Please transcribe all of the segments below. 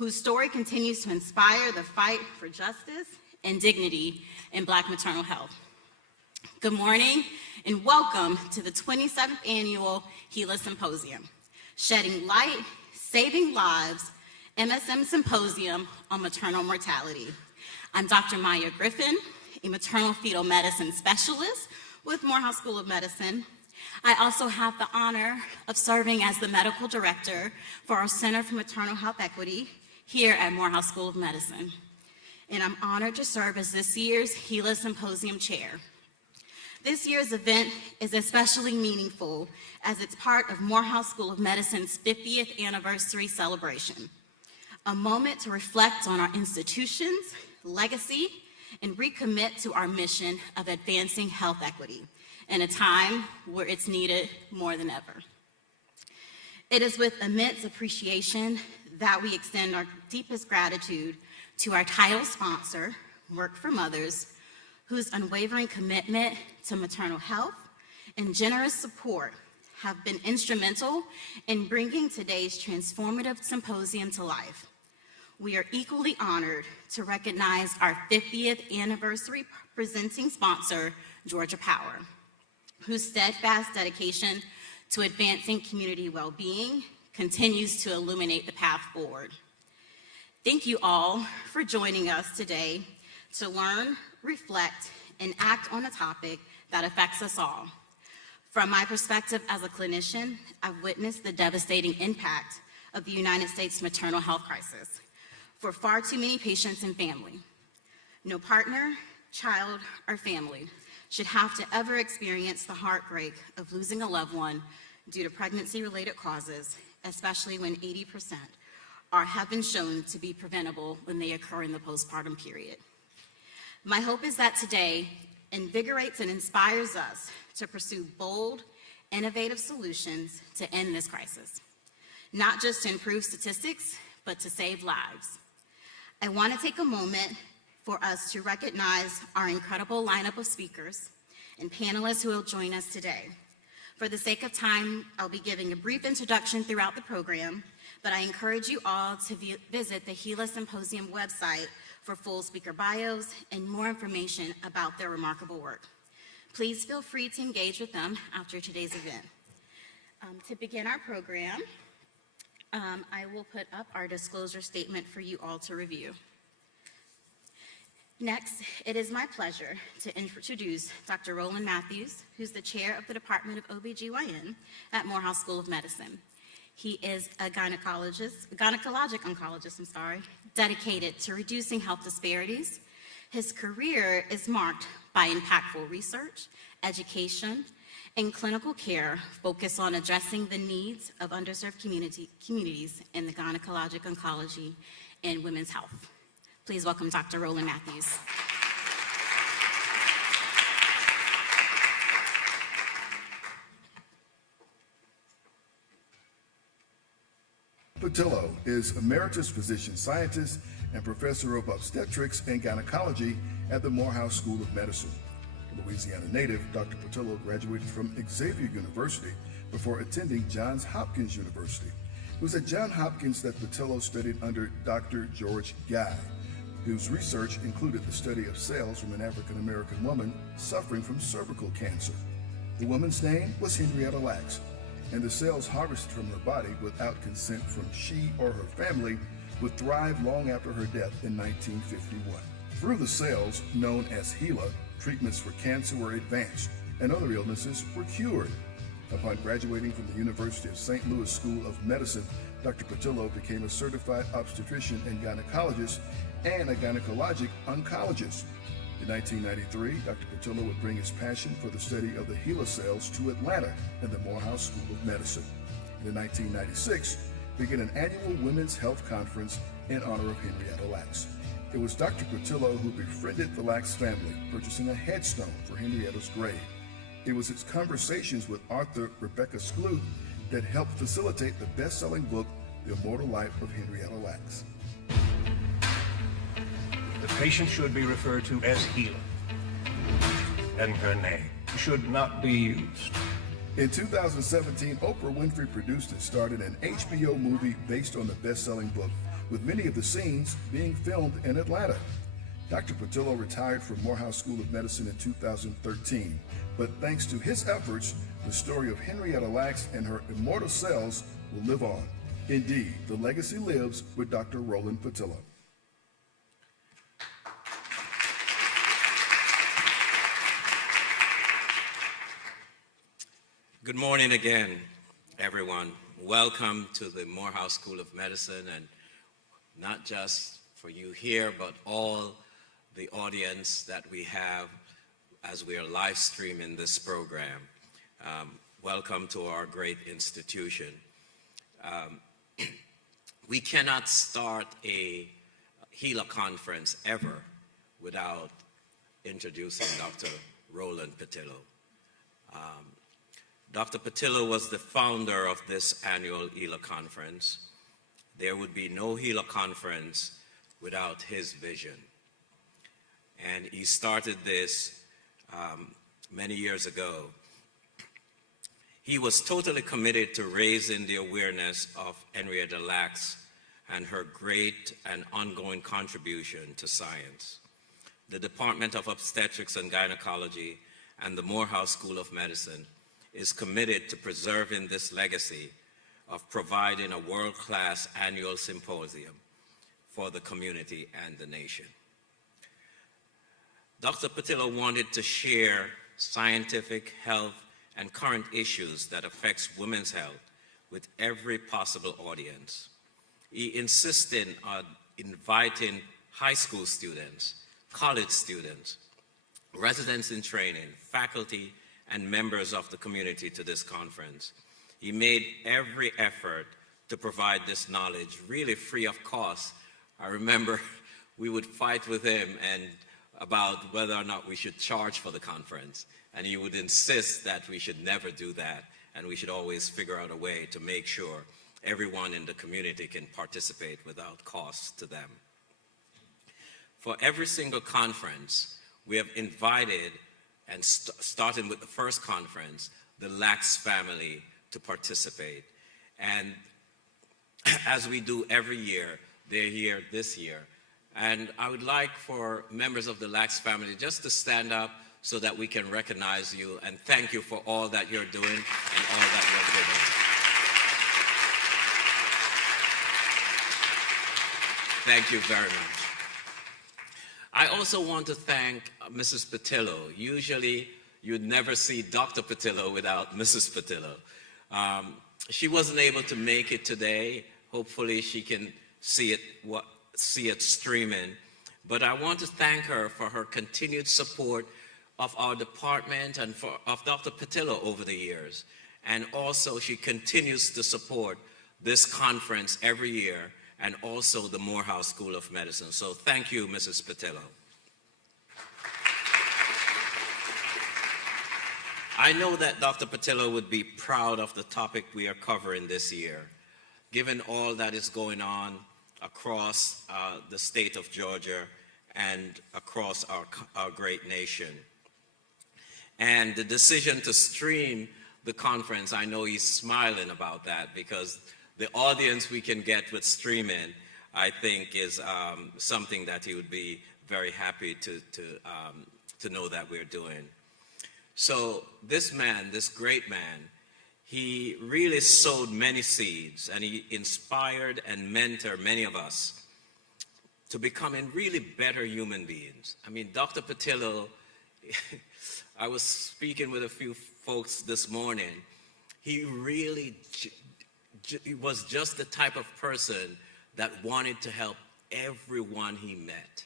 whose story continues to inspire the fight for justice and dignity in Black maternal health. Good morning and welcome to the 27th Annual HeLa Symposium, Shedding Light, Saving Lives, MSM Symposium on Maternal Mortality. I'm Dr. Maya Griffin, a maternal fetal medicine specialist with Morehouse School of Medicine. I also have the honor of serving as the medical director for our Center for Maternal Health Equity here at Morehouse School of Medicine. And I'm honored to serve as this year's HeLa Symposium chair. This year's event is especially meaningful as it's part of Morehouse School of Medicine's 50th anniversary celebration, a moment to reflect on our institution's legacy and recommit to our mission of advancing health equity in a time where it's needed more than ever. It is with immense appreciation that we extend our deepest gratitude to our title sponsor, Work for Mothers, whose unwavering commitment to maternal health and generous support have been instrumental in bringing today's transformative symposium to life. We are equally honored to recognize our 50th anniversary presenting sponsor, Georgia Power, whose steadfast dedication to advancing community well-being continues to illuminate the path forward. Thank you all for joining us today to learn, reflect, and act on a topic that affects us all. From my perspective as a clinician, I've witnessed the devastating impact of the United States maternal health crisis for far too many patients and family. No partner, child, or family should have to ever experience the heartbreak of losing a loved one due to pregnancy-related causes, especially when 80% have been shown to be preventable when they occur in the postpartum period. My hope is that today invigorates and inspires us to pursue bold, innovative solutions to end this crisis, not just to improve statistics, but to save lives. I want to take a moment for us to recognize our incredible lineup of speakers and panelists who will join us today. For the sake of time, I'll be giving a brief introduction throughout the program, but I encourage you all to visit the HeLa Symposium website for full speaker bios and more information about their remarkable work. Please feel free to engage with them after today's event. To begin our program, I will put up our disclosure statement for you all to review. Next, it is my pleasure to introduce Dr. Roland Matthews, who's the chair of the Department of OBGYN at Morehouse School of Medicine. He is a gynecologic oncologist, dedicated to reducing health disparities. His career is marked by impactful research, education, and clinical care focused on addressing the needs of underserved communities in the gynecologic oncology and women's health. Please welcome Dr. Roland Matthews. Pattillo is Emeritus Physician Scientist and Professor of Obstetrics and Gynecology at the Morehouse School of Medicine. A Louisiana native, Dr. Pattillo graduated from Xavier University before attending Johns Hopkins University. It was at Johns Hopkins that Pattillo studied under Dr. George Guy, whose research included the study of cells from an African-American woman suffering from cervical cancer. The woman's name was Henrietta Lacks, and the cells harvested from her body without consent from she or her family would thrive long after her death in 1951. Through the cells, known as HeLa, treatments for cancer were advanced and other illnesses were cured. Upon graduating from the University of St. Louis School of Medicine, Dr. Pattillo became a certified obstetrician and gynecologist and a gynecologic oncologist. In 1993, Dr. Pattillo would bring his passion for the study of the HeLa cells to Atlanta and the Morehouse School of Medicine. And in 1996, began an annual Women's Health Conference in honor of Henrietta Lacks. It was Dr. Pattillo who befriended the Lacks family, purchasing a headstone for Henrietta's grave. It was its conversations with author Rebecca Skloot that helped facilitate the best-selling book, The Immortal Life of Henrietta Lacks. The patient should be referred to as HeLa, and her name should not be used. In 2017, Oprah Winfrey produced and starred in an HBO movie based on the best-selling book, with many of the scenes being filmed in Atlanta. Dr. Pattillo retired from Morehouse School of Medicine in 2013, but thanks to his efforts, the story of Henrietta Lacks and her immortal cells will live on. Indeed, the legacy lives with Dr. Roland Pattillo. Good morning again, everyone. Welcome to the Morehouse School of Medicine, and not just for you here, but all the audience that we have as we are live streaming this program. Welcome to our great institution. We cannot start a HeLa conference ever without introducing Dr. Roland Pattillo. Dr. Pattillo was the founder of this annual HeLa conference. There would be no HeLa conference without his vision. And he started this many years ago. He was totally committed to raising the awareness of Henrietta Lacks and her great and ongoing contribution to science. The Department of Obstetrics and Gynecology and the Morehouse School of Medicine is committed to preserving this legacy of providing a world-class annual symposium for the community and the nation. Dr. Pattillo wanted to share scientific, health, and current issues that affects women's health with every possible audience. He insisted on inviting high school students, college students, residents in training, faculty, and members of the community to this conference. He made every effort to provide this knowledge really free of cost. I remember we would fight with him about whether or not we should charge for the conference, and he would insist that we should never do that, and we should always figure out a way to make sure everyone in the community can participate without cost to them. For every single conference, we have invited, and starting with the first conference, the Lacks family to participate. And as we do every year, they're here this year. And I would like for members of the Lacks family just to stand up so that we can recognize you and thank you for all that you're doing and all that you're giving. Thank you very much. I also want to thank Mrs. Pattillo. Usually, you'd never see Dr. Pattillo without Mrs. Pattillo. She wasn't able to make it today. Hopefully, she can see it streaming. But I want to thank her for her continued support of our department and of Dr. Pattillo over the years. And also, she continues to support this conference every year, and also the Morehouse School of Medicine. So thank you, Mrs. Pattillo. I know that Dr. Pattillo would be proud of the topic we are covering this year, given all that is going on across the state of Georgia and across our great nation. And the decision to stream the conference, I know he's smiling about that, because the audience we can get with streaming, I think, is something that he would be very happy to know that we're doing. So this man, this great man, he really sowed many seeds, and he inspired and mentored many of us to becoming really better human beings. I mean, Dr. Pattillo, I was speaking with a few folks this morning. He really he was just the type of person that wanted to help everyone he met.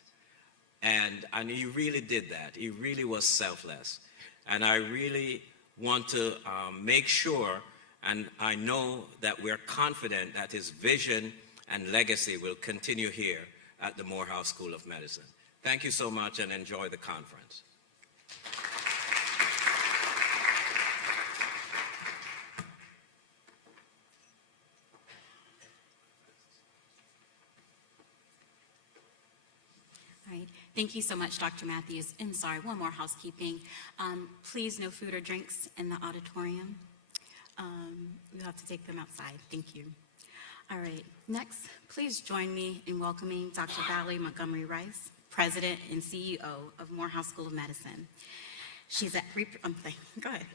And he really did that. He really was selfless. And I really want to make sure, and I know that we're confident that his vision and legacy will continue here at the Morehouse School of Medicine. Thank you so much, and enjoy the conference. Thank you so much, Dr. Matthews. And sorry, one more housekeeping. Please, no food or drinks in the auditorium. You'll have to take them outside. Thank you. All right, next, please join me in welcoming Dr. Valerie Montgomery Rice, President and CEO of Morehouse School of Medicine. She's at, go ahead.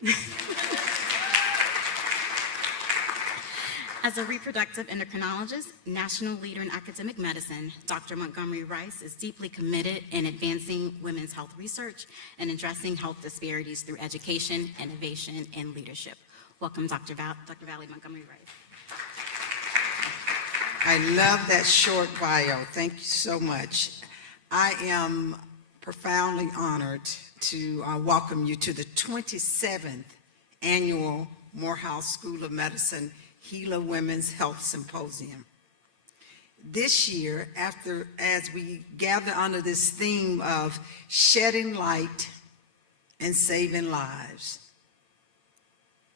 As a reproductive endocrinologist, national leader in academic medicine, Dr. Montgomery Rice is deeply committed in advancing women's health research and addressing health disparities through education, innovation, and leadership. Welcome, Dr. Valerie Montgomery Rice. I love that short bio. Thank you so much. I am profoundly honored to welcome you to the 27th Annual Morehouse School of Medicine HeLa Women's Health Symposium. This year, as we gather under this theme of shedding light and saving lives,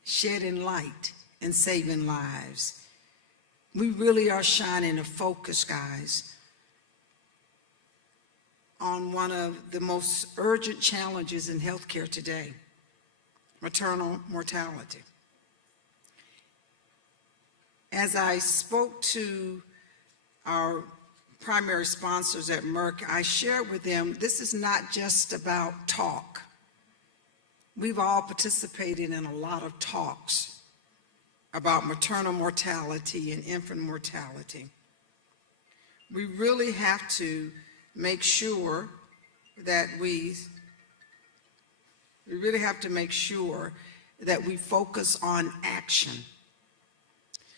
shedding light and saving lives, we really are shining a focus, guys, on one of the most urgent challenges in healthcare today, maternal mortality. As I spoke to our primary sponsors at Merck, I shared with them, this is not just about talk. We've all participated in a lot of talks about maternal mortality and infant mortality. We really have to make sure that we focus on action.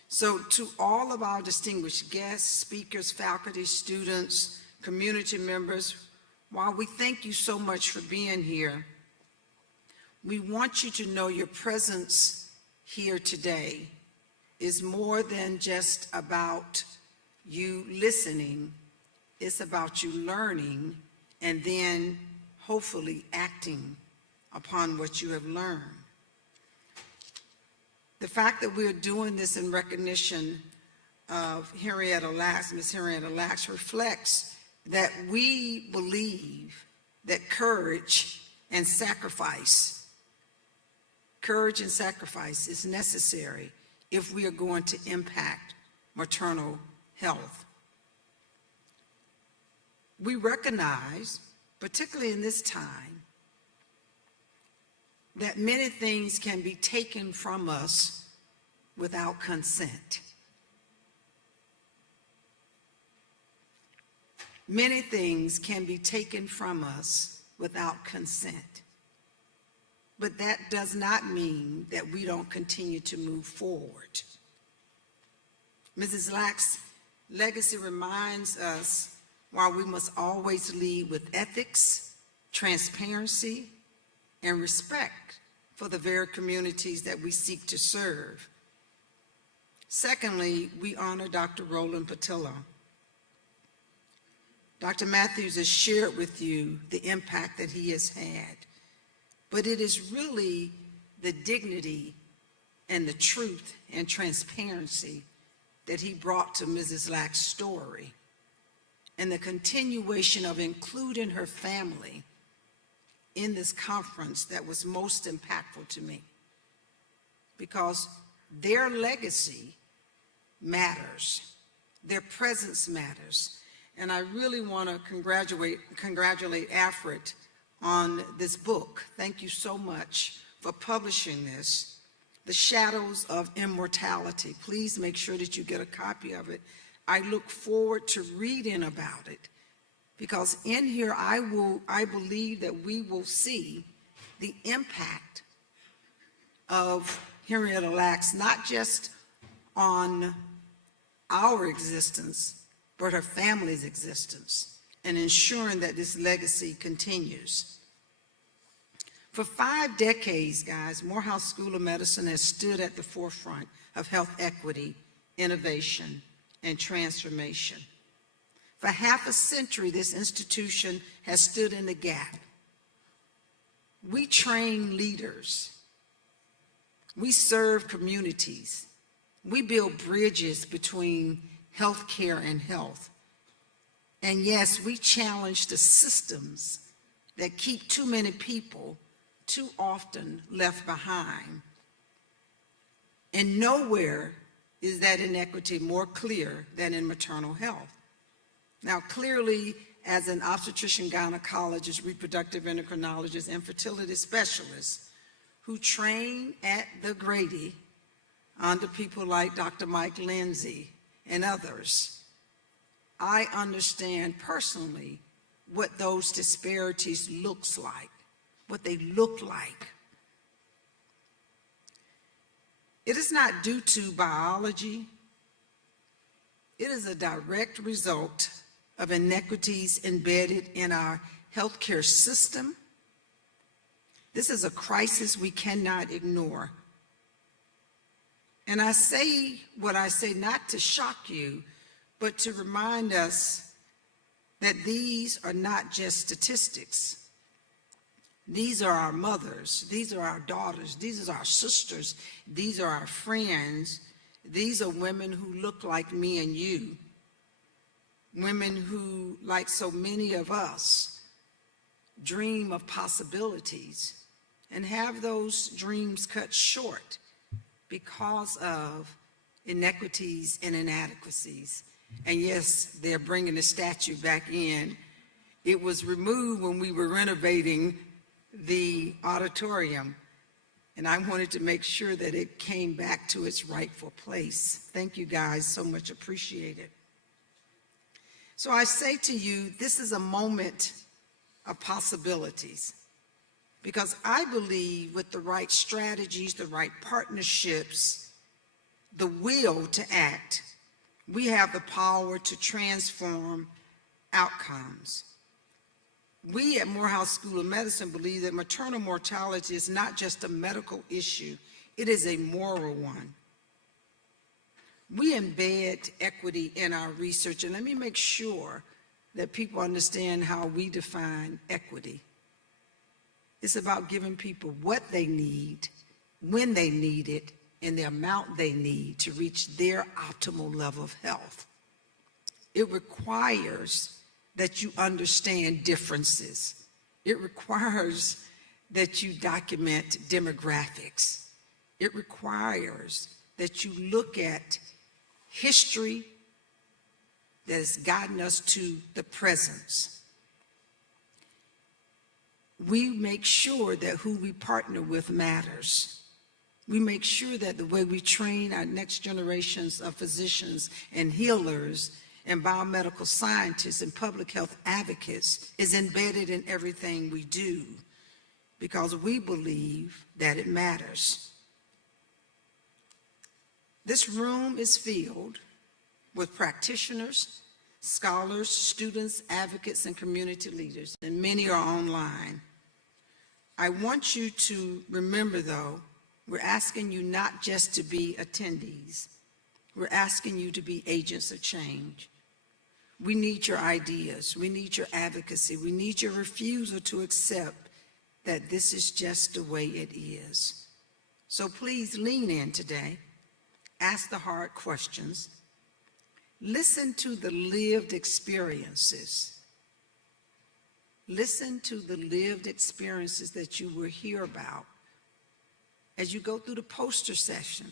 So to all of our distinguished guests, speakers, faculty, students, community members, while we thank you so much for being here, we want you to know your presence here today is more than just about you listening. It's about you learning and then hopefully acting upon what you have learned. The fact that we're doing this in recognition of Henrietta Lacks, Miss Henrietta Lacks, reflects that we believe that courage and sacrifice is necessary if we are going to impact maternal health. We recognize, particularly in this time, that many things can be taken from us without consent. Many things can be taken from us without consent. But that does not mean that we don't continue to move forward. Mrs. Lacks' legacy reminds us why we must always lead with ethics, transparency, and respect for the very communities that we seek to serve. Secondly, we honor Dr. Roland Pattillo. Dr. Matthews has shared with you the impact that he has had, but it is really the dignity and the truth and transparency that he brought to Mrs. Lacks' story and the continuation of including her family in this conference that was most impactful to me, because their legacy matters, their presence matters. And I really want to congratulate Afrit on this book. Thank you so much for publishing this, The Shadows of Immortality. Please make sure that you get a copy of it. I look forward to reading about it, because in here I believe that we will see the impact of Henrietta Lacks, not just on our existence, but her family's existence, and ensuring that this legacy continues. For 5 decades, guys, Morehouse School of Medicine has stood at the forefront of health equity, innovation, and transformation. For half a century, this institution has stood in the gap. We train leaders. We serve communities. We build bridges between healthcare and health. And yes, we challenge the systems that keep too many people too often left behind. And nowhere is that inequity more clear than in maternal health? Now, clearly, as an obstetrician, gynecologist, reproductive endocrinologist, and fertility specialist who train at the Grady under people like Dr. Mike Lindsay and others, I understand personally what those disparities looks like, what they look like. It is not due to biology. It is a direct result of inequities embedded in our healthcare system. This is a crisis we cannot ignore. And I say what I say not to shock you, but to remind us that these are not just statistics. These are our mothers, these are our daughters, these are our sisters, these are our friends, these are women who look like me and you, women who, like so many of us, dream of possibilities and have those dreams cut short because of inequities and inadequacies. And yes, they're bringing the statue back in. It was removed when we were renovating the auditorium, and I wanted to make sure that it came back to its rightful place. Thank you guys so much, appreciate it. So I say to you, this is a moment of possibilities, because I believe with the right strategies, the right partnerships, the will to act, we have the power to transform outcomes. We at Morehouse School of Medicine believe that maternal mortality is not just a medical issue, it is a moral one. We embed equity in our research, and let me make sure that people understand how we define equity. It's about giving people what they need, when they need it, and the amount they need to reach their optimal level of health. It requires that you understand differences. It requires that you document demographics. It requires that you look at history that has gotten us to the present. We make sure that who we partner with matters. We make sure that the way we train our next generations of physicians and healers and biomedical scientists and public health advocates is embedded in everything we do, because we believe that it matters. This room is filled with practitioners, scholars, students, advocates, and community leaders, and many are online. I want you to remember, though, we're asking you not just to be attendees. We're asking you to be agents of change. We need your ideas. We need your advocacy. We need your refusal to accept that this is just the way it is. So please lean in today. Ask the hard questions. Listen to the lived experiences. Listen to the lived experiences that you will hear about as you go through the poster session.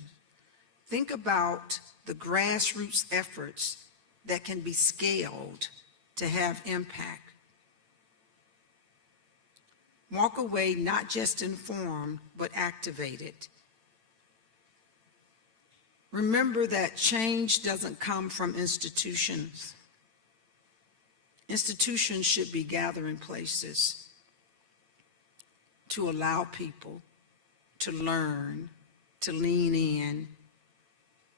Think about the grassroots efforts that can be scaled to have impact. Walk away not just informed, but activated. Remember that change doesn't come from institutions. Institutions should be gathering places to allow people to learn, to lean in,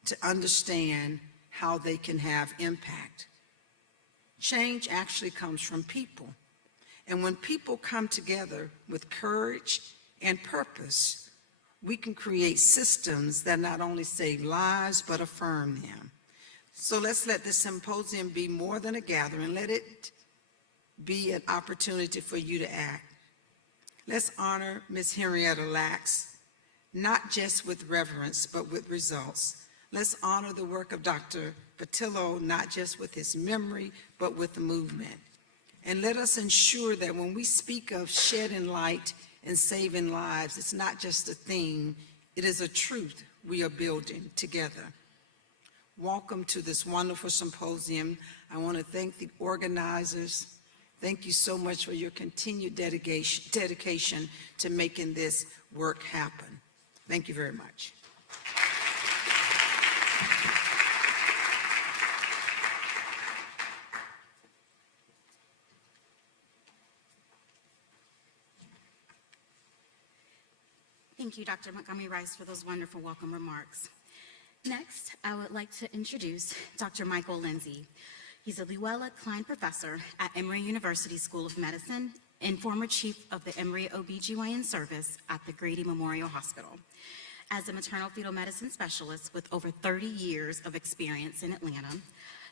to understand how they can have impact. Change actually comes from people. And when people come together with courage and purpose, we can create systems that not only save lives, but affirm them. So let's let this symposium be more than a gathering. Let it be an opportunity for you to act. Let's honor Ms. Henrietta Lacks, not just with reverence, but with results. Let's honor the work of Dr. Pattillo, not just with his memory, but with the movement. And let us ensure that when we speak of shedding light and saving lives, it's not just a theme, it is a truth we are building together. welcome to this wonderful symposium. I want to thank the organizers. Thank you so much for your continued dedication to making this work happen. Thank you very much. Thank you, Dr. Montgomery Rice, for those wonderful welcome remarks. Next, I would like to introduce Dr. Michael Lindsay. He's a Luella Klein Professor at Emory University School of Medicine and former Chief of the Emory OBGYN Service at the Grady Memorial Hospital. As a maternal fetal medicine specialist with over 30 years of experience in Atlanta,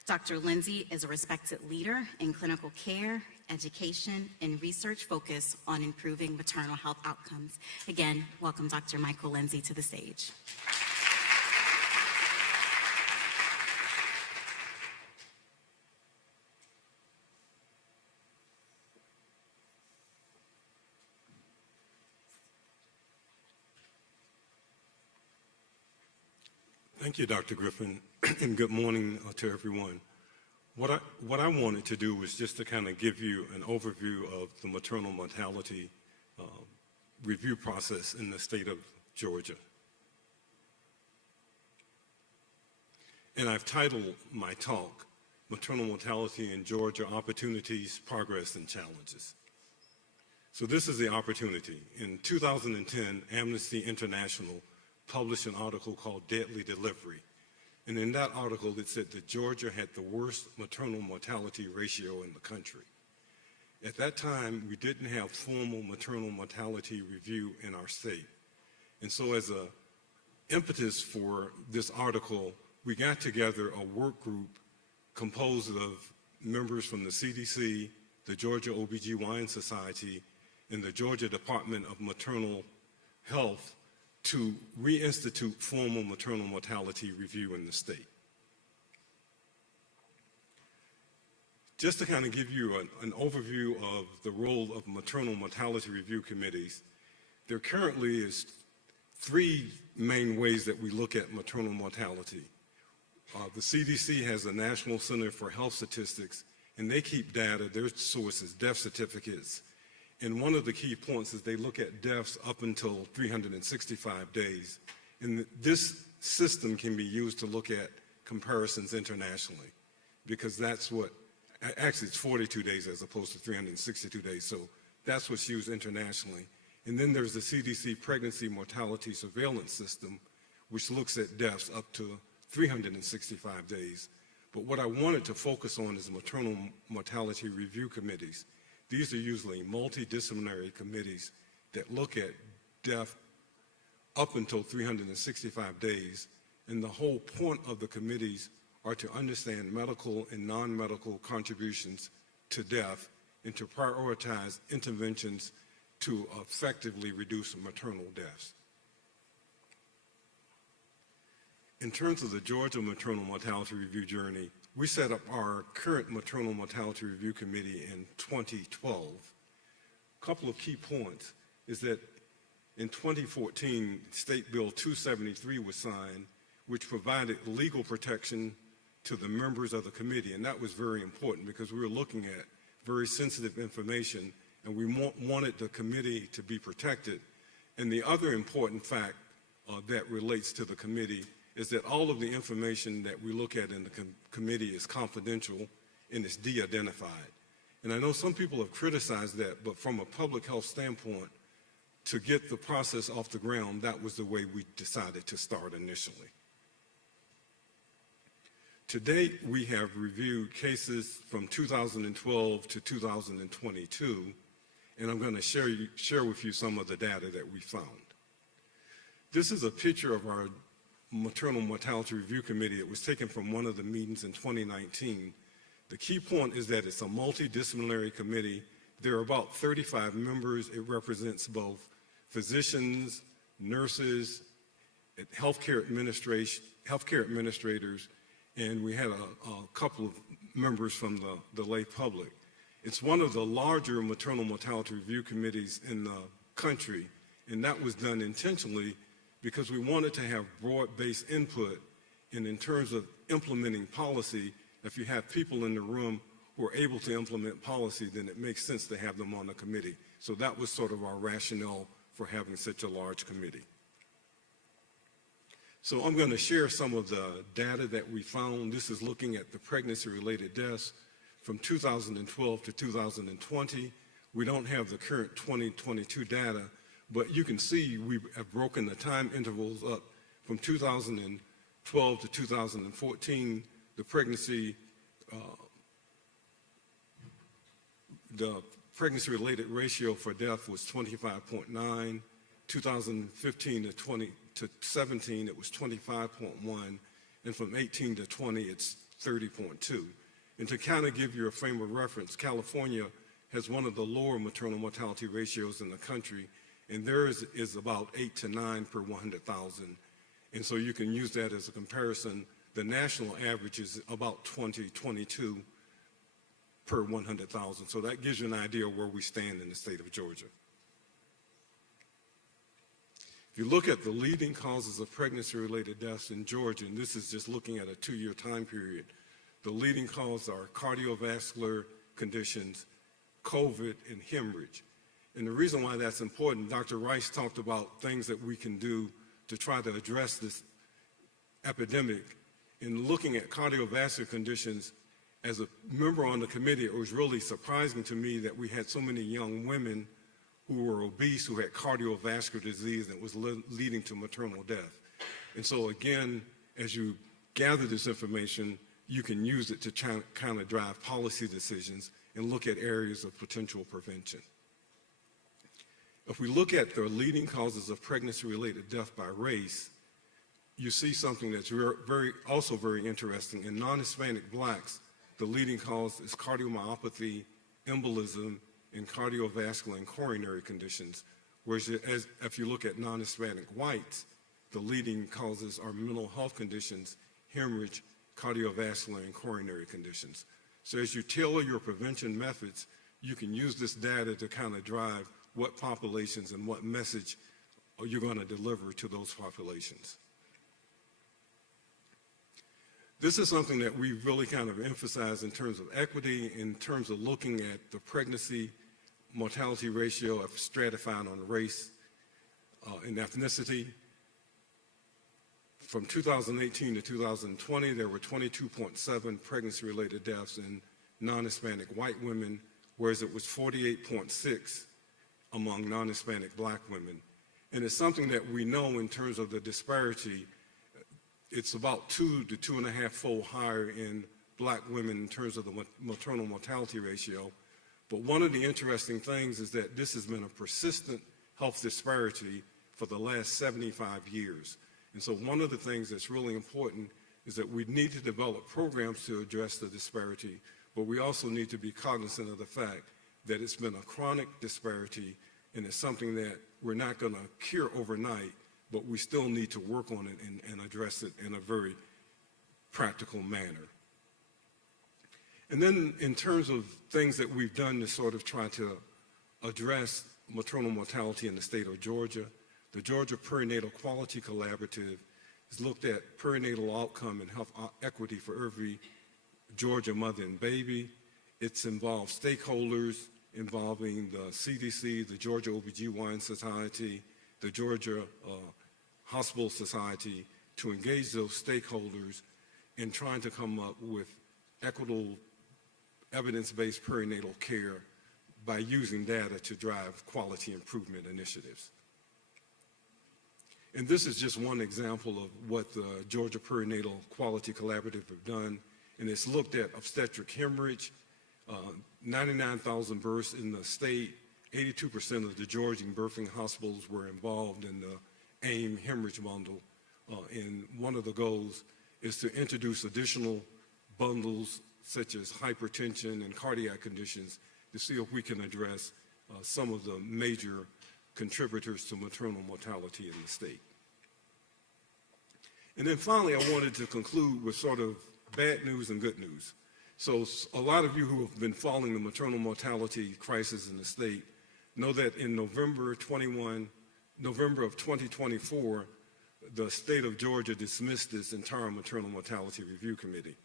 Dr. Lindsay is a respected leader in clinical care, education, and research focused on improving maternal health outcomes. Again, welcome Dr. Michael Lindsay to the stage. Thank you, Dr. Griffin, and good morning to everyone. What I wanted to do was just to kind of give you an overview of the maternal mortality review process in the state of Georgia. And I've titled my talk, Maternal Mortality in Georgia, Opportunities, Progress, and Challenges. So this is the opportunity. In 2010, Amnesty International published an article called Deadly Delivery. And in that article, it said that Georgia had the worst maternal mortality ratio in the country. At that time, we didn't have formal maternal mortality review in our state. And so as an impetus for this article, we got together a work group composed of members from the CDC, the Georgia OBGYN Society, and the Georgia Department of Maternal Health to reinstitute formal maternal mortality review in the state. Just to kind of give you an overview of the role of maternal mortality review committees, there currently is 3 main ways that we look at maternal mortality. The CDC has a National Center for Health Statistics, and they keep data. Their source is death certificates. And one of the key points is they look at deaths up until 365 days. And this system can be used to look at comparisons internationally, because that's what, actually it's 42 days as opposed to 362 days. So that's what's used internationally. And then there's the CDC Pregnancy Mortality Surveillance System, which looks at deaths up to 365 days. But what I wanted to focus on is maternal mortality review committees. These are usually multidisciplinary committees that look at death up until 365 days. And the whole point of the committees are to understand medical and non-medical contributions to death and to prioritize interventions to effectively reduce maternal deaths. In terms of the Georgia Maternal Mortality Review journey, we set up our current Maternal Mortality Review Committee in 2012. A couple of key points is that in 2014, State Bill 273 was signed, which provided legal protection to the members of the committee, and that was very important because we were looking at very sensitive information, and we wanted the committee to be protected. And the other important fact that relates to the committee is that all of the information that we look at in the committee is confidential and is de-identified. And I know some people have criticized that, but from a public health standpoint, to get the process off the ground, that was the way we decided to start initially. To date, we have reviewed cases from 2012 to 2022, and I'm going to share with you some of the data that we found. This is a picture of our Maternal Mortality Review Committee. It was taken from one of the meetings in 2019. The key point is that it's a multidisciplinary committee. There are about 35 members. It represents both physicians, nurses, healthcare administrators, and we had a couple of members from the lay public. It's one of the larger maternal mortality review committees in the country, and that was done intentionally because we wanted to have broad-based input And in terms of implementing policy, if you have people in the room who are able to implement policy, then it makes sense to have them on the committee. So that was sort of our rationale for having such a large committee. So I'm going to share some of the data that we found. This is looking at the pregnancy-related deaths from 2012 to 2020. We don't have the current 2022 data, but you can see we have broken the time intervals up from 2012 to 2014. The pregnancy-related ratio for death was 25.9. 2015 to 17, it was 25.1, and from 18 to 20, it's 30.2. And to kind of give you a frame of reference, California has one of the lower maternal mortality ratios in the country, and theirs is about 8 to 9 per 100,000. And so you can use that as a comparison. The national average is about 22 per 100,000. So that gives you an idea of where we stand in the state of Georgia. If you look at the leading causes of pregnancy-related deaths in Georgia, and this is just looking at a 2-year time period, the leading causes are cardiovascular conditions, COVID, and hemorrhage. And the reason why that's important, Dr. Rice talked about things that we can do to try to address this epidemic. In looking at cardiovascular conditions, as a member on the committee, it was really surprising to me that we had so many young women who were obese, who had cardiovascular disease that was leading to maternal death. And so again, as you gather this information, you can use it to kind of drive policy decisions and look at areas of potential prevention. If we look at the leading causes of pregnancy-related death by race, you see something that's also very interesting. In non-Hispanic blacks, the leading cause is cardiomyopathy, embolism, and cardiovascular and coronary conditions. Whereas if you look at non-Hispanic whites, the leading causes are mental health conditions, hemorrhage, cardiovascular, and coronary conditions. So as you tailor your prevention methods, you can use this data to kind of drive what populations and what message you're going to deliver to those populations. This is something that we really kind of emphasize in terms of equity, in terms of looking at the pregnancy mortality ratio stratified on race and ethnicity. From 2018 to 2020, there were 22.7 pregnancy-related deaths in non-Hispanic white women, whereas it was 48.6 among non-Hispanic black women. And it's something that we know in terms of the disparity. It's about 2 to 2.5-fold higher in black women in terms of the maternal mortality ratio. But one of the interesting things is that this has been a persistent health disparity for the last 75 years. And so one of the things that's really important is that we need to develop programs to address the disparity, but we also need to be cognizant of the fact that it's been a chronic disparity, and it's something that we're not going to cure overnight, but we still need to work on it and address it in a very practical manner. And then in terms of things that we've done to sort of try to address maternal mortality in the state of Georgia, the Georgia Perinatal Quality Collaborative has looked at perinatal outcome and health equity for every Georgia mother and baby. It's involved stakeholders involving the CDC, the Georgia OBGYN Society, the Georgia Hospital Society, to engage those stakeholders in trying to come up with equitable, evidence-based perinatal care by using data to drive quality improvement initiatives. And this is just one example of what the Georgia Perinatal Quality Collaborative have done, and it's looked at obstetric hemorrhage, 99,000 births in the state, 82% of the Georgian birthing hospitals were involved in the AIM hemorrhage bundle, and one of the goals is to introduce additional bundles such as hypertension and cardiac conditions to see if we can address some of the major contributors to maternal mortality in the state. And then finally, I wanted to conclude with sort of bad news and good news. So a lot of you who have been following the maternal mortality crisis in the state know that in November of 2024, the state of Georgia dismissed this entire Maternal Mortality Review Committee.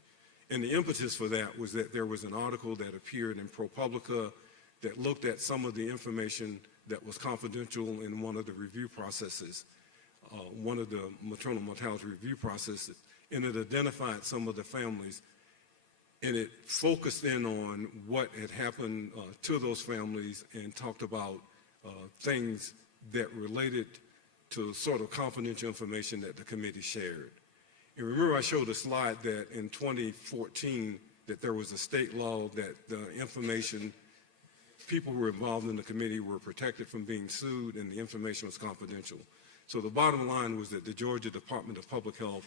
And the impetus for that was that there was an article that appeared in ProPublica that looked at some of the information that was confidential in one of the review processes, one of the maternal mortality review processes, and it identified some of the families, and it focused in on what had happened to those families and talked about things that related to sort of confidential information that the committee shared. And remember, I showed a slide that in 2014 that there was a state law that the information, people who were involved in the committee were protected from being sued and the information was confidential. So the bottom line was that the Georgia Department of Public Health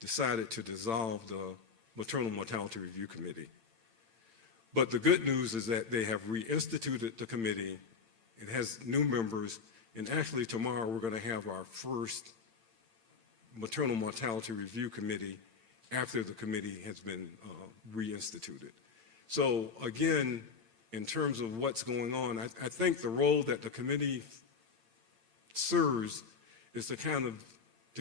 decided to dissolve the Maternal Mortality Review Committee. But the good news is that they have reinstituted the committee. It has new members, and actually tomorrow we're going to have our first Maternal Mortality Review Committee after the committee has been reinstituted. So again, in terms of what's going on, I think the role that the committee serves is to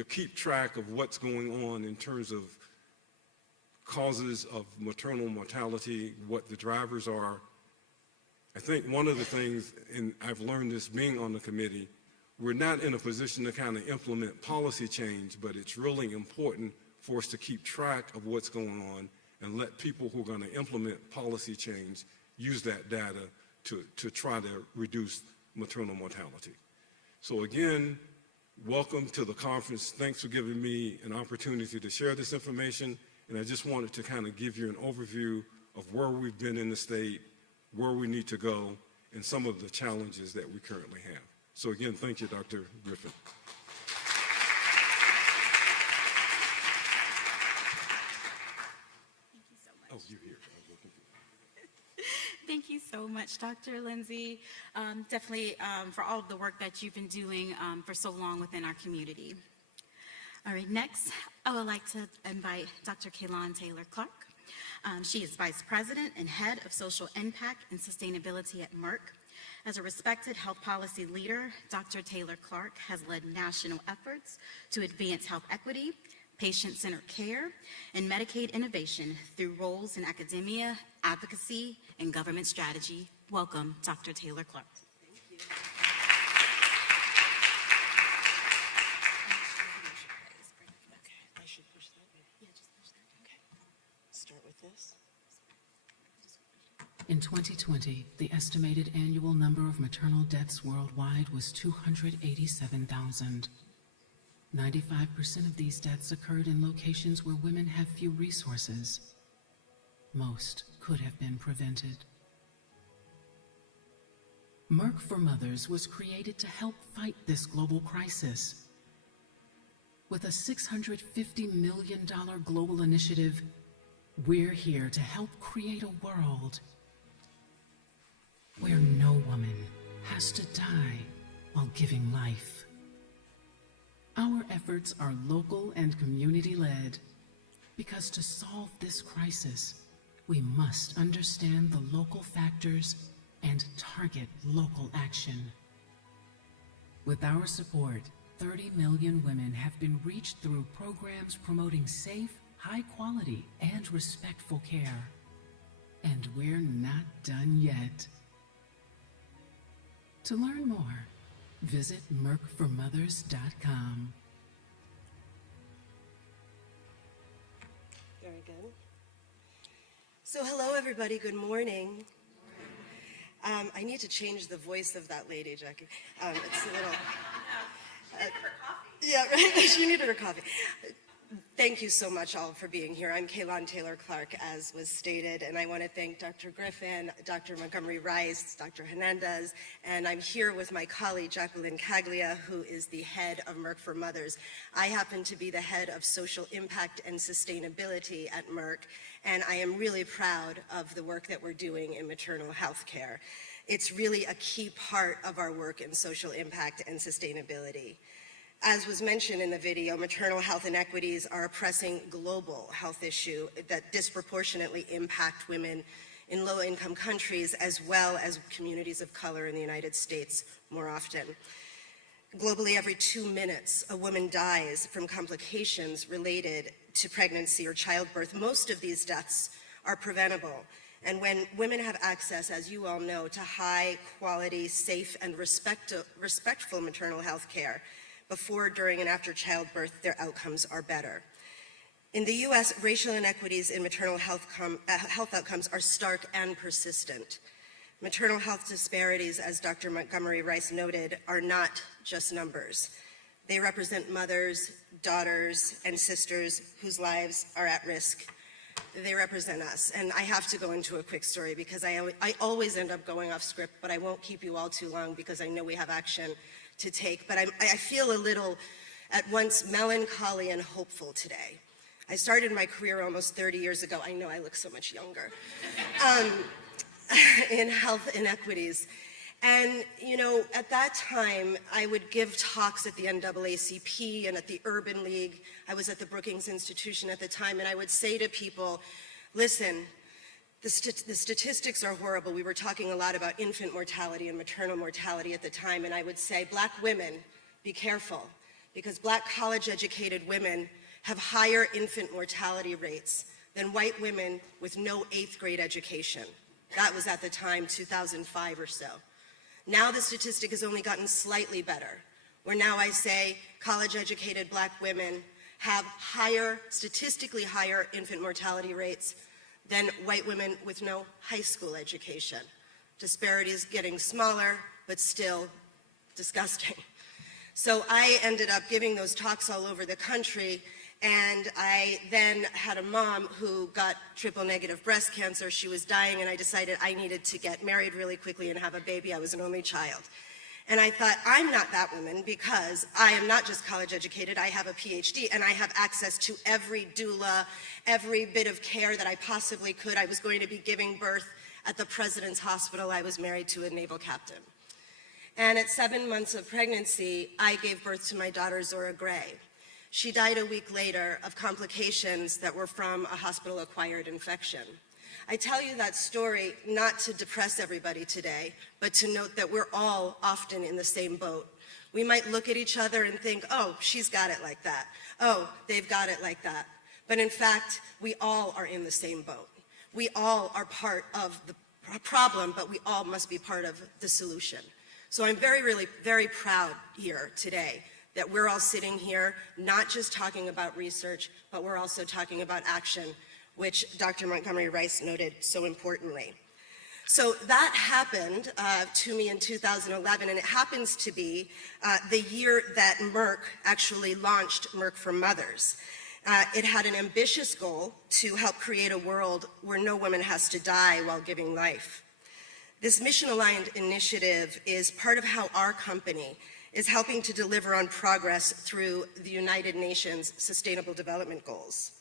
keep track of what's going on in terms of causes of maternal mortality, what the drivers are. I think one of the things, and I've learned this being on the committee, we're not in a position to kind of implement policy change, but it's really important for us to keep track of what's going on and let people who are going to implement policy change use that data to try to reduce maternal mortality. So again, welcome to the conference. Thanks for giving me an opportunity to share this information. And I just wanted to kind of give you an overview of where we've been in the state, where we need to go, and some of the challenges that we currently have. So again, thank you, Dr. Griffin. Thank you so much. Oh, you're here. I was looking for you. Thank you so much, Dr. Lindsay, definitely for all of the work that you've been doing for so long within our community. All right, next, I would like to invite Dr. Kaylon Taylor-Clark. She is Vice President and Head of Social Impact and Sustainability at Merck. As a respected health policy leader, Dr. Taylor-Clark has led national efforts to advance health equity, patient-centered care, and Medicaid innovation through roles in academia, advocacy, and government strategy. Welcome, Dr. Taylor-Clark. Thank you. Okay, I should push that. Yeah, just push that. Okay. Start with this. In 2020, the estimated annual number of maternal deaths worldwide was 287,000. 95% of these deaths occurred in locations where women have few resources. Most could have been prevented. Merck for Mothers was created to help fight this global crisis. With a $650 million global initiative, we're here to help create a world where no woman has to die while giving life. Our efforts are local and community-led because to solve this crisis, we must understand the local factors and target local action. With our support, 30 million women have been reached through programs promoting safe, high-quality, and respectful care. And we're not done yet. To learn more, visit merckformothers.com. Very good. So hello, everybody. Good morning. I need to change the voice of that lady, Jackie. It's a little... Yeah, right. She needed her coffee. Thank you so much all for being here. I'm Kaylon Taylor-Clark, as was stated, and I want to thank Dr. Griffin, Dr. Montgomery Rice, Dr. Hernandez, and I'm here with my colleague, Jacqueline Caglia, who is the head of Merck for Mothers. I happen to be the head of social impact and sustainability at Merck, and I am really proud of the work that we're doing in maternal health care. It's really a key part of our work in social impact and sustainability. As was mentioned in the video, maternal health inequities are a pressing global health issue that disproportionately impact women in low-income countries as well as communities of color in the United States more often. Globally, every 2 minutes, a woman dies from complications related to pregnancy or childbirth. Most of these deaths are preventable. And when women have access, as you all know, to high quality, safe, and respectful maternal health care before, during, and after childbirth, their outcomes are better. In the US, racial inequities in maternal health outcomes are stark and persistent. Maternal health disparities, as Dr. Montgomery Rice noted, are not just numbers. They represent mothers, daughters, and sisters whose lives are at risk. They represent us. And I have to go into a quick story because I always end up going off script, but I won't keep you all too long because I know we have action to take. But I feel a little at once melancholy and hopeful today. I started my career almost 30 years ago. I know I look so much younger. In health inequities. And, you know, at that time, I would give talks at the NAACP and at the Urban League. I was at the Brookings Institution at the time, and I would say to people, listen, the statistics are horrible. We were talking a lot about infant mortality and maternal mortality at the time, and I would say, Black women, be careful, because Black college-educated women have higher infant mortality rates than white women with no 8th grade education. That was at the time, 2005 or so. Now the statistic has only gotten slightly better, where now I say college-educated Black women have statistically higher infant mortality rates than white women with no high school education. Disparities getting smaller, but still disgusting. So I ended up giving those talks all over the country. And I then had a mom who got triple-negative breast cancer. She was dying, and I decided I needed to get married really quickly and have a baby. I was an only child. And I thought, I'm not that woman because I am not just college-educated. I have a PhD, and I have access to every doula, every bit of care that I possibly could. I was going to be giving birth at the President's Hospital. I was married to a naval captain. And at 7 months of pregnancy, I gave birth to my daughter, Zora Gray. She died a week later of complications that were from a hospital-acquired infection. I tell you that story not to depress everybody today, but to note that we're all often in the same boat. We might look at each other and think, oh, she's got it like that. Oh, they've got it like that. But in fact, we all are in the same boat. We all are part of the problem, but we all must be part of the solution. So I'm very proud here today that we're all sitting here, not just talking about research, but we're also talking about action, which Dr. Montgomery Rice noted so importantly. So that happened to me in 2011, and it happens to be the year that Merck actually launched Merck for Mothers. It had an ambitious goal to help create a world where no woman has to die while giving life. This mission-aligned initiative is part of how our company is helping to deliver on progress through the United Nations Sustainable Development Goals.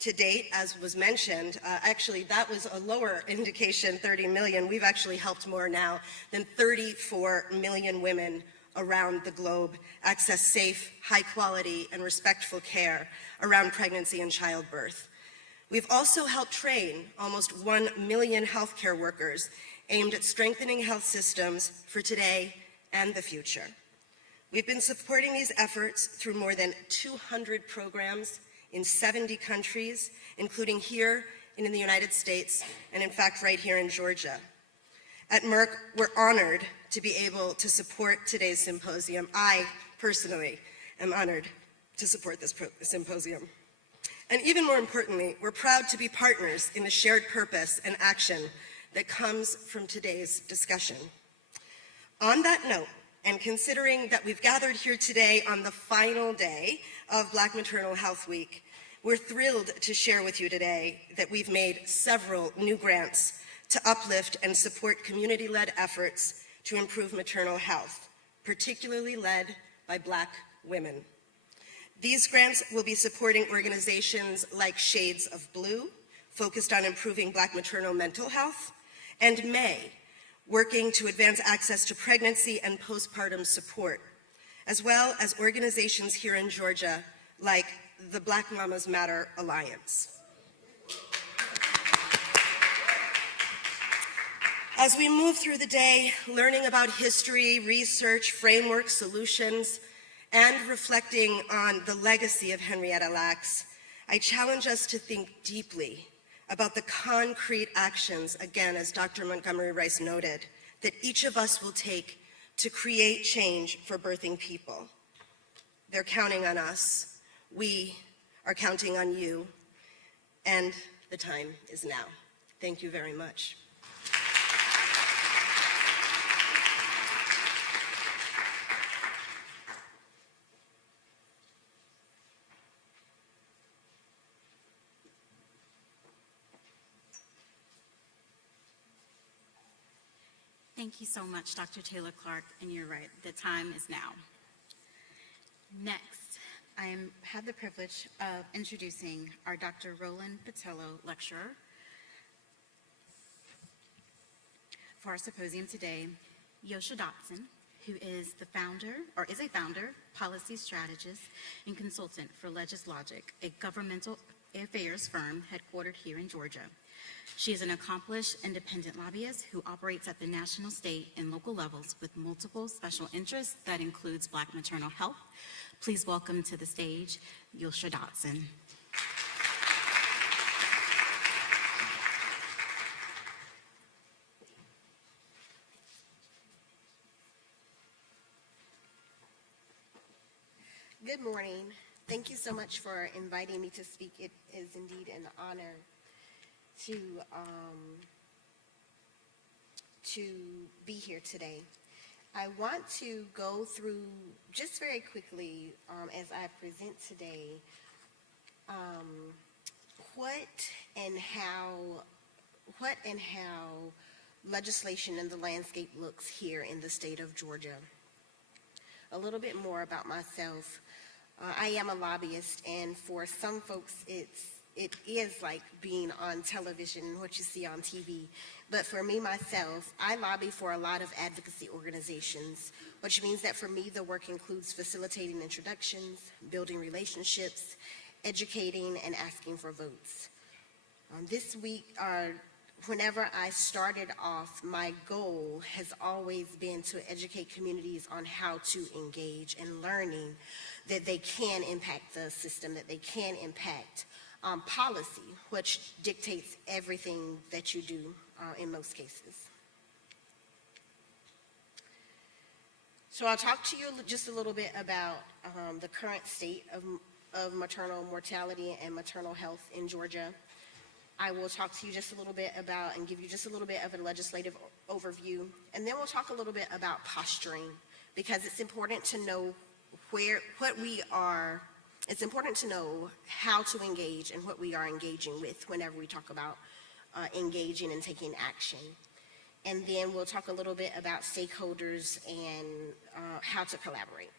To date, as was mentioned, actually that was a lower indication, 30 million. We've actually helped more now than 34 million women around the globe access safe, high quality, and respectful care around pregnancy and childbirth. We've also helped train almost 1 million healthcare workers aimed at strengthening health systems for today and the future. We've been supporting these efforts through more than 200 programs in 70 countries, including here in the United States, and in fact right here in Georgia. At Merck, we're honored to be able to support today's symposium. I personally am honored to support this symposium. And even more importantly, we're proud to be partners in the shared purpose and action that comes from today's discussion. On that note, and considering that we've gathered here today on the final day of Black Maternal Health Week, we're thrilled to share with you today that we've made several new grants to uplift and support community-led efforts to improve maternal health, particularly led by Black women. These grants will be supporting organizations like Shades of Blue, focused on improving Black maternal mental health, and May, working to advance access to pregnancy and postpartum support, as well as organizations here in Georgia like the Black Mamas Matter Alliance. As we move through the day, learning about history, research, framework, solutions, and reflecting on the legacy of Henrietta Lacks, I challenge us to think deeply about the concrete actions, again, as Dr. Montgomery Rice noted, that each of us will take to create change for birthing people. They're counting on us. We are counting on you. And the time is now. Thank you very much. Thank you so much, Dr. Taylor Clark, and you're right, the time is now. Next, I have the privilege of introducing our Dr. Roland Pattillo lecturer for our symposium today, Yosha Dotson, who is a founder, policy strategist, and consultant for LegisLogic, a governmental affairs firm headquartered here in Georgia. She is an accomplished independent lobbyist who operates at the national, state, and local levels with multiple special interests that includes Black maternal health. Please welcome to the stage, Yosha Dotson. Good morning. Thank you so much for inviting me to speak. It is indeed an honor to be here today. I want to go through just very quickly as I present today what and how legislation and the landscape looks here in the state of Georgia. A little bit more about myself. I am a lobbyist, and for some folks it is like being on television, what you see on TV. But for me, myself, I lobby for a lot of advocacy organizations, which means that for me, the work includes facilitating introductions, building relationships, educating, and asking for votes. This week, whenever I started off, my goal has always been to educate communities on how to engage and learning that they can impact the system, that they can impact policy, which dictates everything that you do in most cases. So I'll talk to you just a little bit about the current state of maternal mortality and maternal health in Georgia. I will talk to you just a little bit about and give you just a little bit of a legislative overview, and then we'll talk a little bit about posturing, because it's important to know it's important to know how to engage and what we are engaging with whenever we talk about engaging and taking action. And then we'll talk a little bit about stakeholders and how to collaborate.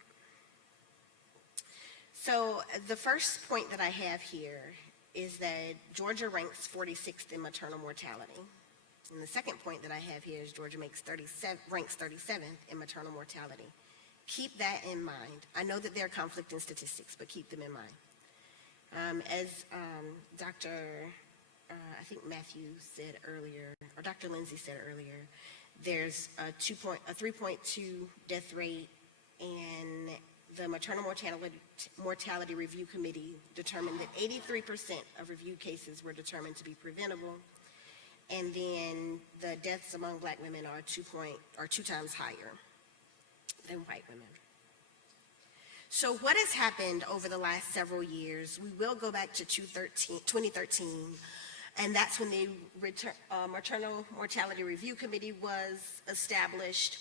So the first point that I have here is that Georgia ranks 46th in maternal mortality. And the second point that I have here is Georgia ranks 37th in maternal mortality. Keep that in mind. I know that there are conflicting statistics, but keep them in mind. As Dr. I think Matthew said earlier, or Dr. Lindsay said earlier, there's a 3.2 death rate, and the Maternal Mortality Review Committee determined that 83% of review cases were determined to be preventable, and then the deaths among Black women are 2 times higher than white women. So what has happened over the last several years? We will go back to 2013, and that's when the Maternal Mortality Review Committee was established.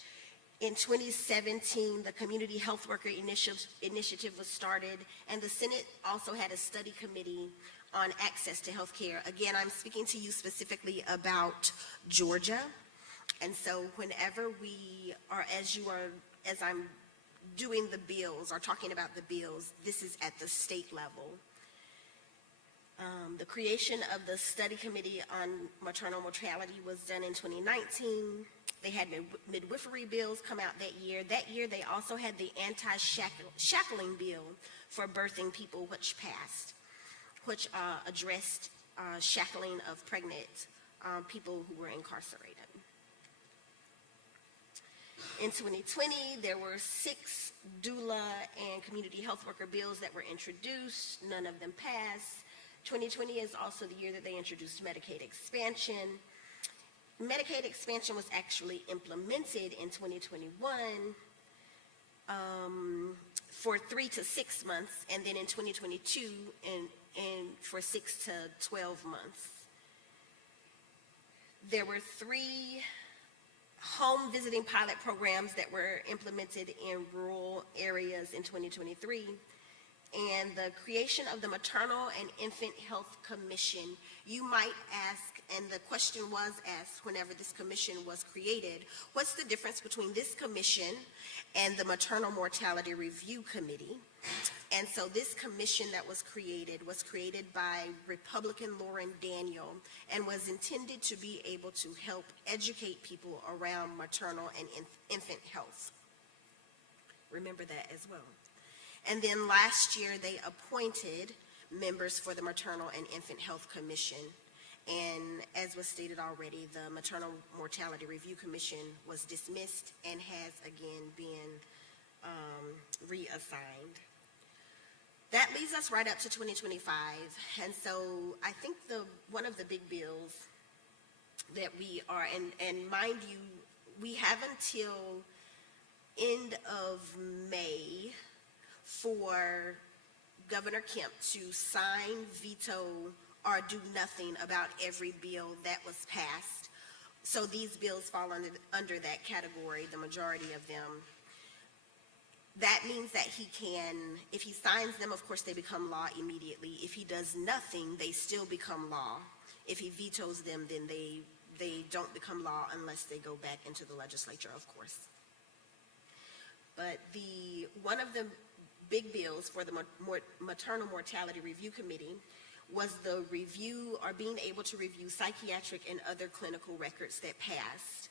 In 2017, the Community Health Worker Initiative was started, and the Senate also had a study committee on access to health care. Again, I'm speaking to you specifically about Georgia, and so whenever we are, as I'm doing the bills or talking about the bills, this is at the state level. The creation of the study committee on maternal mortality was done in 2019. They had midwifery bills come out that year. That year, they also had the anti-shackling bill for birthing people, which passed, which addressed shackling of pregnant people who were incarcerated. In 2020, there were 6 doula and community health worker bills that were introduced. None of them passed. 2020 is also the year that they introduced Medicaid expansion. Medicaid expansion was actually implemented in 2021 for 3 to 6 months, and then in 2022 and for 6 to 12 months. There were 3 home visiting pilot programs that were implemented in rural areas in 2023, and the creation of the Maternal and Infant Health Commission. You might ask, and the question was asked whenever this commission was created, what's the difference between this commission and the Maternal Mortality Review Committee? And so this commission that was created by Republican Lauren Daniel and was intended to be able to help educate people around maternal and infant health. Remember that as well. And then last year they appointed members for the Maternal and Infant Health Commission. And as was stated already, the Maternal Mortality Review Commission was dismissed and has again been reassigned. That leads us right up to 2025. And so I think one of the big bills that we are, and mind you, we have until end of May for Governor Kemp to sign, veto, or do nothing about every bill that was passed. So these bills fall under that category, the majority of them. That means that he can, if he signs them, of course, they become law immediately. If he does nothing, they still become law. If he vetoes them, then they don't become law unless they go back into the legislature, of course. But one of the big bills for the Maternal Mortality Review Committee was the review, or being able to review psychiatric and other clinical records that passed.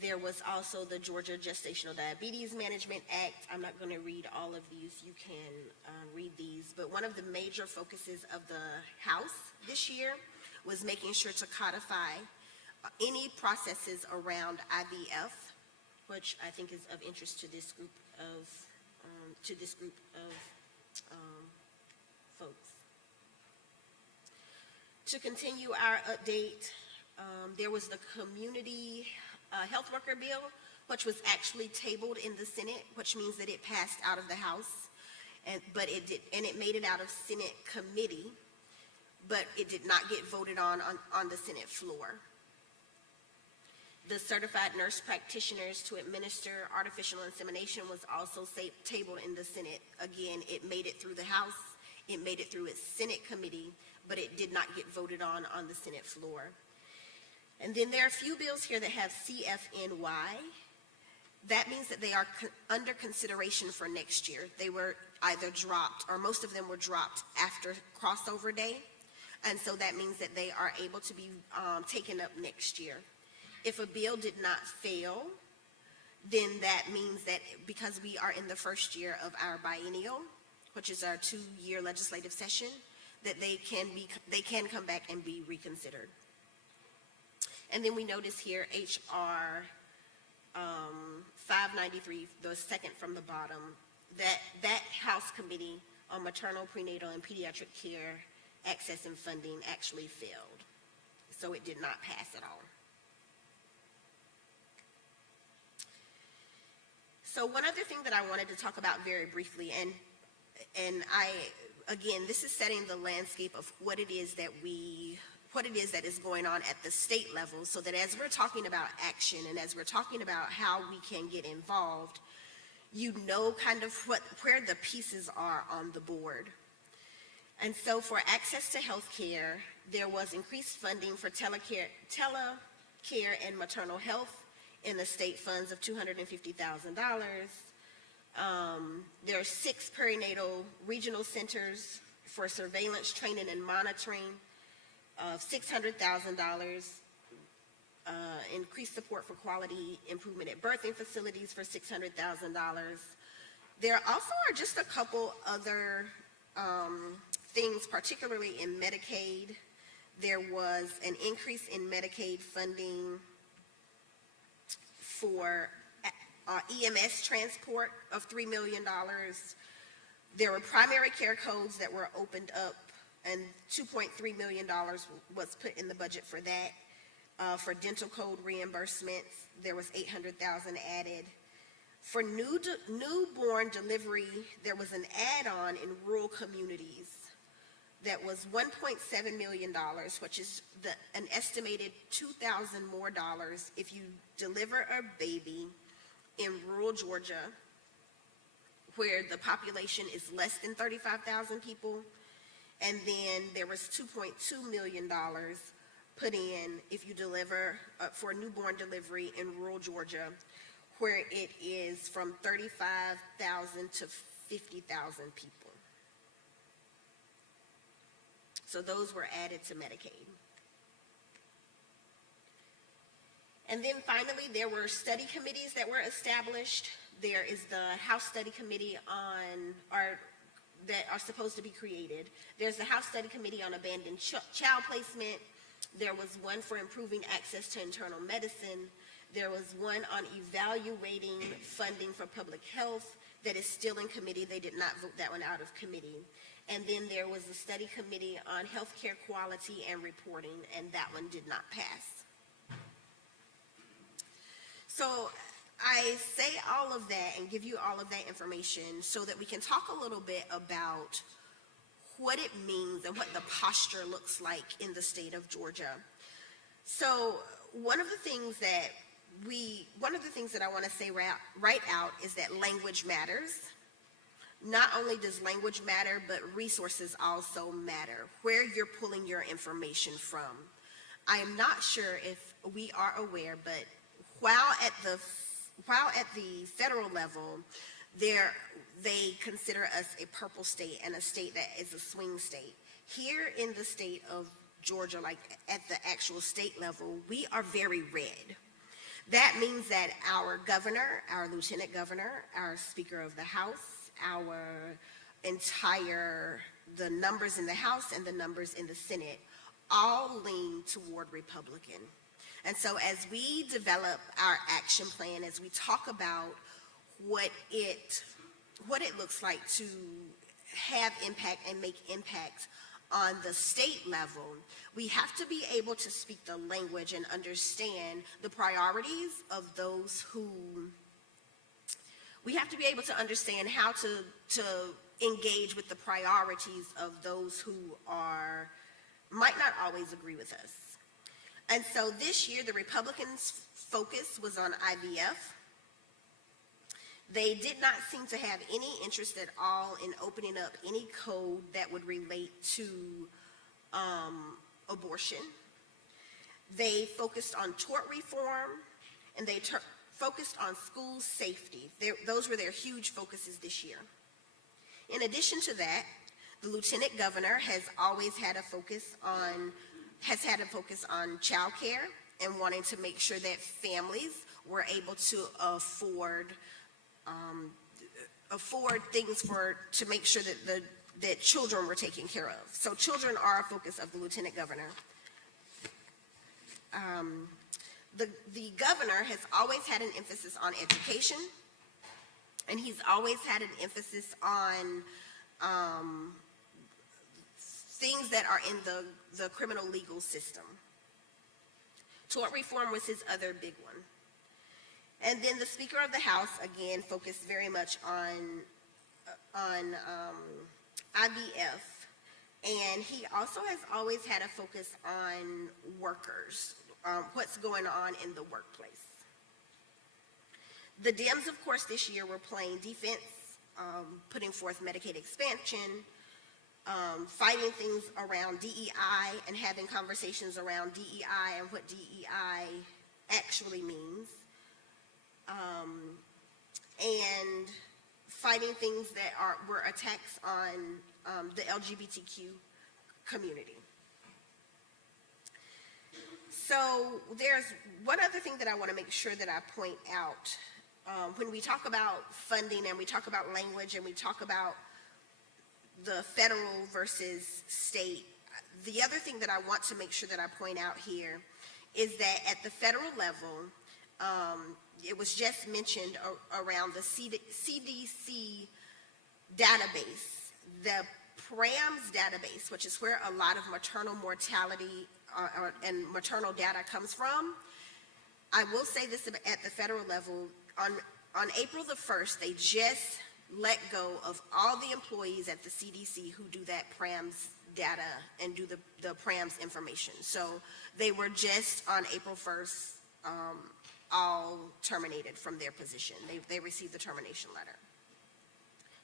There was also the Georgia Gestational Diabetes Management Act. I'm not going to read all of these. You can read these. But one of the major focuses of the House this year was making sure to codify any processes around IVF, which I think is of interest to this group of folks. To continue our update, there was the community health worker bill, which was actually tabled in the Senate, which means that it passed out of the House, and it made it out of Senate committee, but it did not get voted on the Senate floor. The certified nurse practitioners to administer artificial insemination was also tabled in the Senate. Again, it made it through the House, it made it through its Senate committee, but it did not get voted on the Senate floor. And then there are a few bills here that have CFNY. That means that they are under consideration for next year. They were either dropped, or most of them were dropped after crossover day. And so that means that they are able to be taken up next year. If a bill did not fail, then that means that because we are in the first year of our biennial, which is our 2-year legislative session, that they can come back and be reconsidered. And then we notice here HR 593, the second from the bottom, that House Committee on Maternal, Prenatal, and Pediatric Care Access and Funding actually failed. So it did not pass at all. So one other thing that I wanted to talk about very briefly, and again, this is setting the landscape of what it is that is going on at the state level, so that as we're talking about action and as we're talking about how we can get involved, you know kind of where the pieces are on the board. And so for access to health care, there was increased funding for telecare and maternal health in the state funds of $250,000. There are 6 perinatal regional centers for surveillance, training, and monitoring of $600,000. Increased support for quality improvement at birthing facilities for $600,000. There also are just a couple other things, particularly in Medicaid. There was an increase in Medicaid funding for EMS transport of $3 million. There were primary care codes that were opened up, and $2.3 million was put in the budget for that. For dental code reimbursements, there was $800,000 added. For newborn delivery, there was an add-on in rural communities that was $1.7 million, which is an estimated $2,000 more dollars if you deliver a baby in rural Georgia, where the population is less than 35,000 people. And then there was $2.2 million put in if you deliver for newborn delivery in rural Georgia, where it is from 35,000 to 50,000 people. So those were added to Medicaid. And then finally, there were study committees that were established. There is the House Study Committee that are supposed to be created. There's the House Study Committee on Abandoned Child Placement. There was one for improving access to internal medicine. There was one on evaluating funding for public health that is still in committee. They did not vote that one out of committee. And then there was the study committee on healthcare quality and reporting, and that one did not pass. So I say all of that and give you all of that information so that we can talk a little bit about what it means and what the posture looks like in the state of Georgia. So one of the things that I want to say right out is that language matters. Not only does language matter, but resources also matter, where you're pulling your information from. I am not sure if we are aware, but while at the federal level, they consider us a purple state and a state that is a swing state. Here in the state of Georgia, like at the actual state level, we are very red. That means that our governor, our lieutenant governor, our Speaker of the House, the numbers in the House and the numbers in the Senate all lean toward Republican. And so as we develop our action plan, as we talk about what it looks like to have impact and make impact on the state level, we have to be able to speak the language and understand the priorities of those who, we have to be able to understand how to engage with the priorities of those who might not always agree with us. And so this year, the Republicans' focus was on IVF. They did not seem to have any interest at all in opening up any code that would relate to abortion. They focused on tort reform, and they focused on school safety. Those were their huge focuses this year. In addition to that, the lieutenant governor has always had a focus on child care and wanting to make sure that families were able to afford things to make sure that children were taken care of. So children are a focus of the lieutenant governor. The governor has always had an emphasis on education, and he's always had an emphasis on things that are in the criminal legal system. Tort reform was his other big one. And then the Speaker of the House, again, focused very much on IVF. And he also has always had a focus on workers, what's going on in the workplace. The Dems, of course, this year were playing defense, putting forth Medicaid expansion, fighting things around DEI and having conversations around DEI and what DEI actually means. And fighting things that were attacks on the LGBTQ community. So there's one other thing that I want to make sure that I point out. When we talk about funding and we talk about language and we talk about the federal versus state, the other thing that I want to make sure that I point out here is that at the federal level, it was just mentioned around the CDC database, the PRAMS database, which is where a lot of maternal mortality and maternal data comes from. I will say this at the federal level, on April the 1st, they just let go of all the employees at the CDC who do that PRAMS data and do the PRAMS information. So they were just on April 1st, all terminated from their position. They received the termination letter.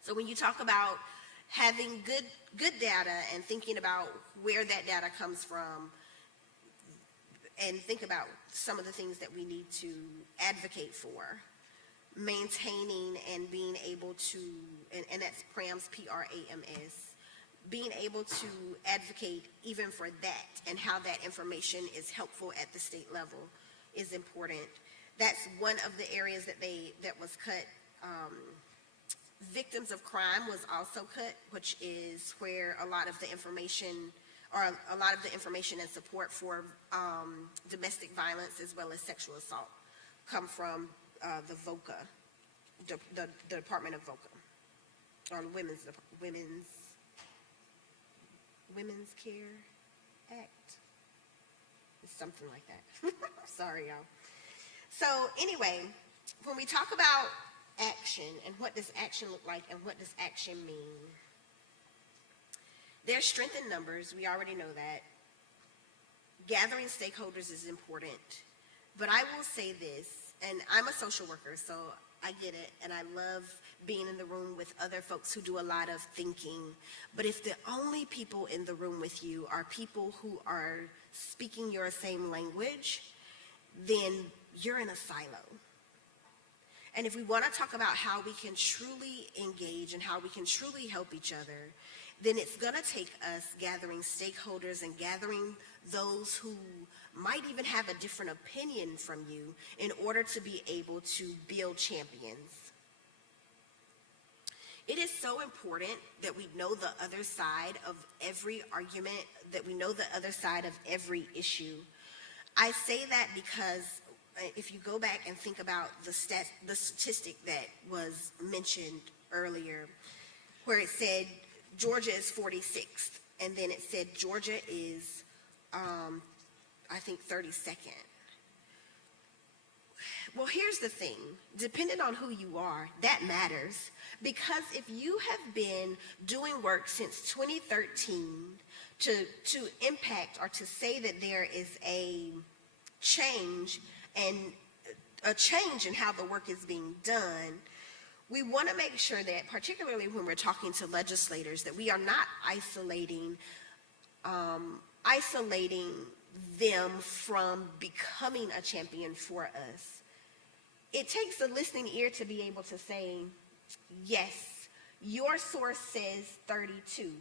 So when you talk about having good data and thinking about where that data comes from, and think about some of the things that we need to advocate for, maintaining and being able to, and that's PRAMS, PRAMS, being able to advocate even for that and how that information is helpful at the state level is important. That's one of the areas that was cut. Victims of crime was also cut, which is where a lot of the information and support for domestic violence as well as sexual assault come from the VOCA, the Department of VOCA, or Women's Care Act. It's something like that. Sorry, y'all. So anyway, when we talk about action and what does action look like and what does action mean, there's strength in numbers. We already know that. Gathering stakeholders is important. But I will say this, and I'm a social worker, so I get it, and I love being in the room with other folks who do a lot of thinking. But if the only people in the room with you are people who are speaking your same language, then you're in a silo. And if we want to talk about how we can truly engage and how we can truly help each other, then it's going to take us gathering stakeholders and gathering those who might even have a different opinion from you in order to be able to build champions. It is so important that we know the other side of every argument, that we know the other side of every issue. I say that because if you go back and think about the statistic that was mentioned earlier, where it said Georgia is 46th, and then it said Georgia is, I think, 32nd. Well, here's the thing. Depending on who you are, that matters. Because if you have been doing work since 2013 to impact or to say that there is a change in how the work is being done, we want to make sure that, particularly when we're talking to legislators, that we are not isolating them from becoming a champion for us. It takes a listening ear to be able to say, yes, your source says 32.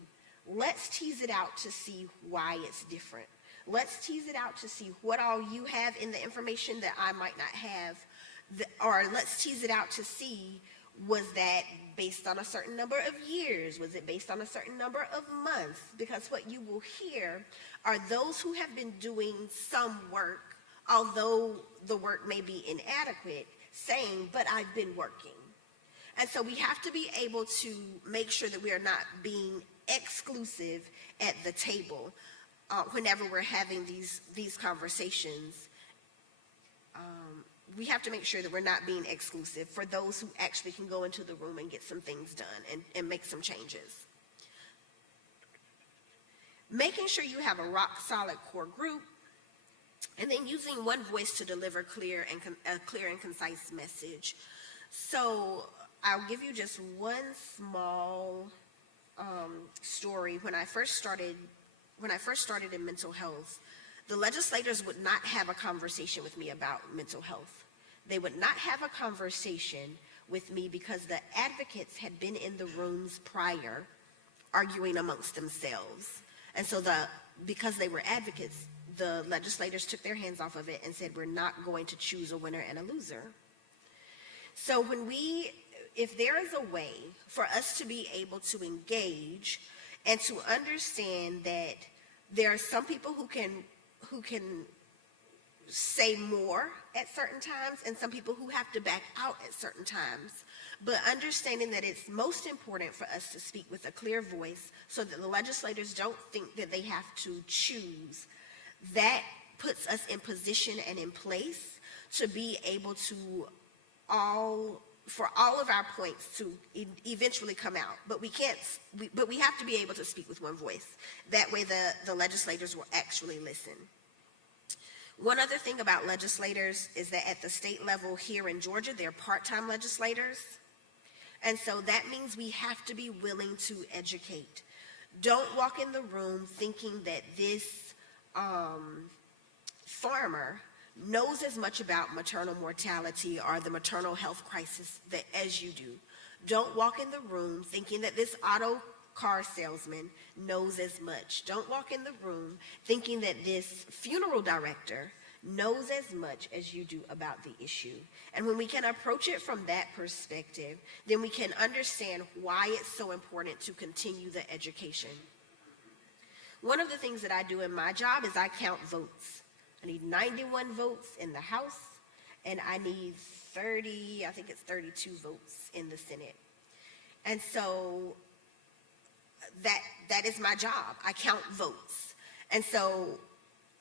Let's tease it out to see why it's different. Let's tease it out to see what all you have in the information that I might not have, or let's tease it out to see, was that based on a certain number of years? Was it based on a certain number of months? Because what you will hear are those who have been doing some work, although the work may be inadequate, saying, but I've been working. And so we have to be able to make sure that we are not being exclusive at the table whenever we're having these conversations. We have to make sure that we're not being exclusive for those who actually can go into the room and get some things done and make some changes. Making sure you have a rock-solid core group, and then using one voice to deliver a clear and concise message. So I'll give you just one small story. When I first started in mental health, the legislators would not have a conversation with me about mental health. They would not have a conversation with me because the advocates had been in the rooms prior arguing amongst themselves. And so because they were advocates, the legislators took their hands off of it and said, we're not going to choose a winner and a loser. So if there is a way for us to be able to engage and to understand that there are some people who can say more at certain times and some people who have to back out at certain times. But understanding that it's most important for us to speak with a clear voice so that the legislators don't think that they have to choose, that puts us in position and in place to be able to for all of our points to eventually come out. But we have to be able to speak with one voice. That way the legislators will actually listen. One other thing about legislators is that at the state level here in Georgia, they're part-time legislators. And so that means we have to be willing to educate. Don't walk in the room thinking that this farmer knows as much about maternal mortality or the maternal health crisis as you do. Don't walk in the room thinking that this auto car salesman knows as much. Don't walk in the room thinking that this funeral director knows as much as you do about the issue. And when we can approach it from that perspective, then we can understand why it's so important to continue the education. One of the things that I do in my job is I count votes. I need 91 votes in the House, and I need 32 votes in the Senate. And so that is my job. I count votes. And so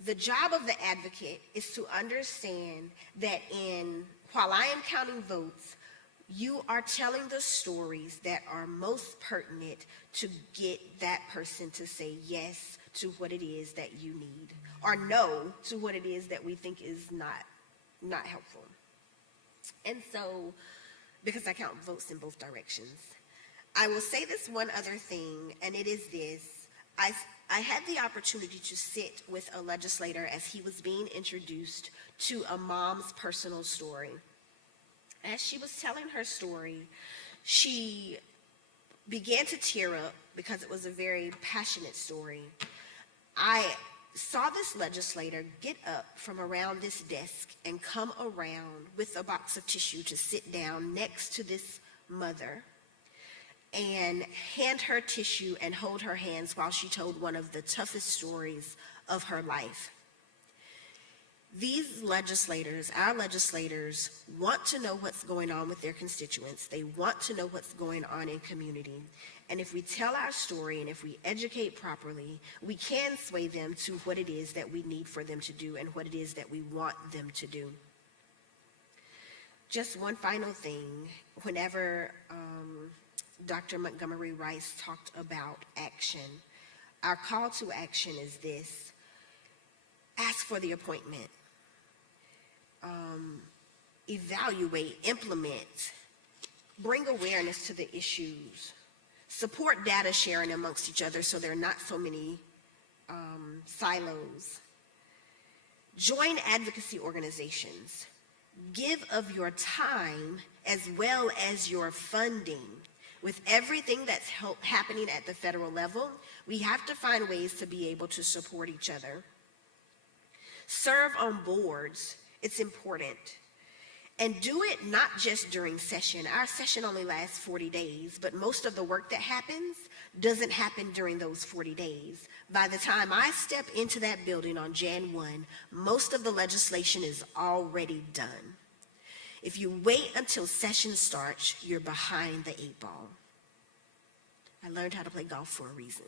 the job of the advocate is to understand that while I am counting votes, you are telling the stories that are most pertinent to get that person to say yes to what it is that you need, or no to what it is that we think is not helpful. And so, because I count votes in both directions, I will say this one other thing, and it is this. I had the opportunity to sit with a legislator as he was being introduced to a mom's personal story. As she was telling her story, she began to tear up because it was a very passionate story. I saw this legislator get up from around this desk and come around with a box of tissue to sit down next to this mother and hand her tissue and hold her hands while she told one of the toughest stories of her life. These legislators, our legislators, want to know what's going on with their constituents. They want to know what's going on in community. And if we tell our story and if we educate properly, we can sway them to what it is that we need for them to do and what it is that we want them to do. Just one final thing. Whenever Dr. Montgomery Rice talked about action, our call to action is this: ask for the appointment. Evaluate, implement, bring awareness to the issues, support data sharing amongst each other so there are not so many silos. Join advocacy organizations. Give of your time as well as your funding. With everything that's happening at the federal level, we have to find ways to be able to support each other. Serve on boards. It's important. And do it not just during session. Our session only lasts 40 days, but most of the work that happens doesn't happen during those 40 days. By the time I step into that building on Jan 1, most of the legislation is already done. If you wait until session starts, you're behind the 8 ball. I learned how to play golf for a reason.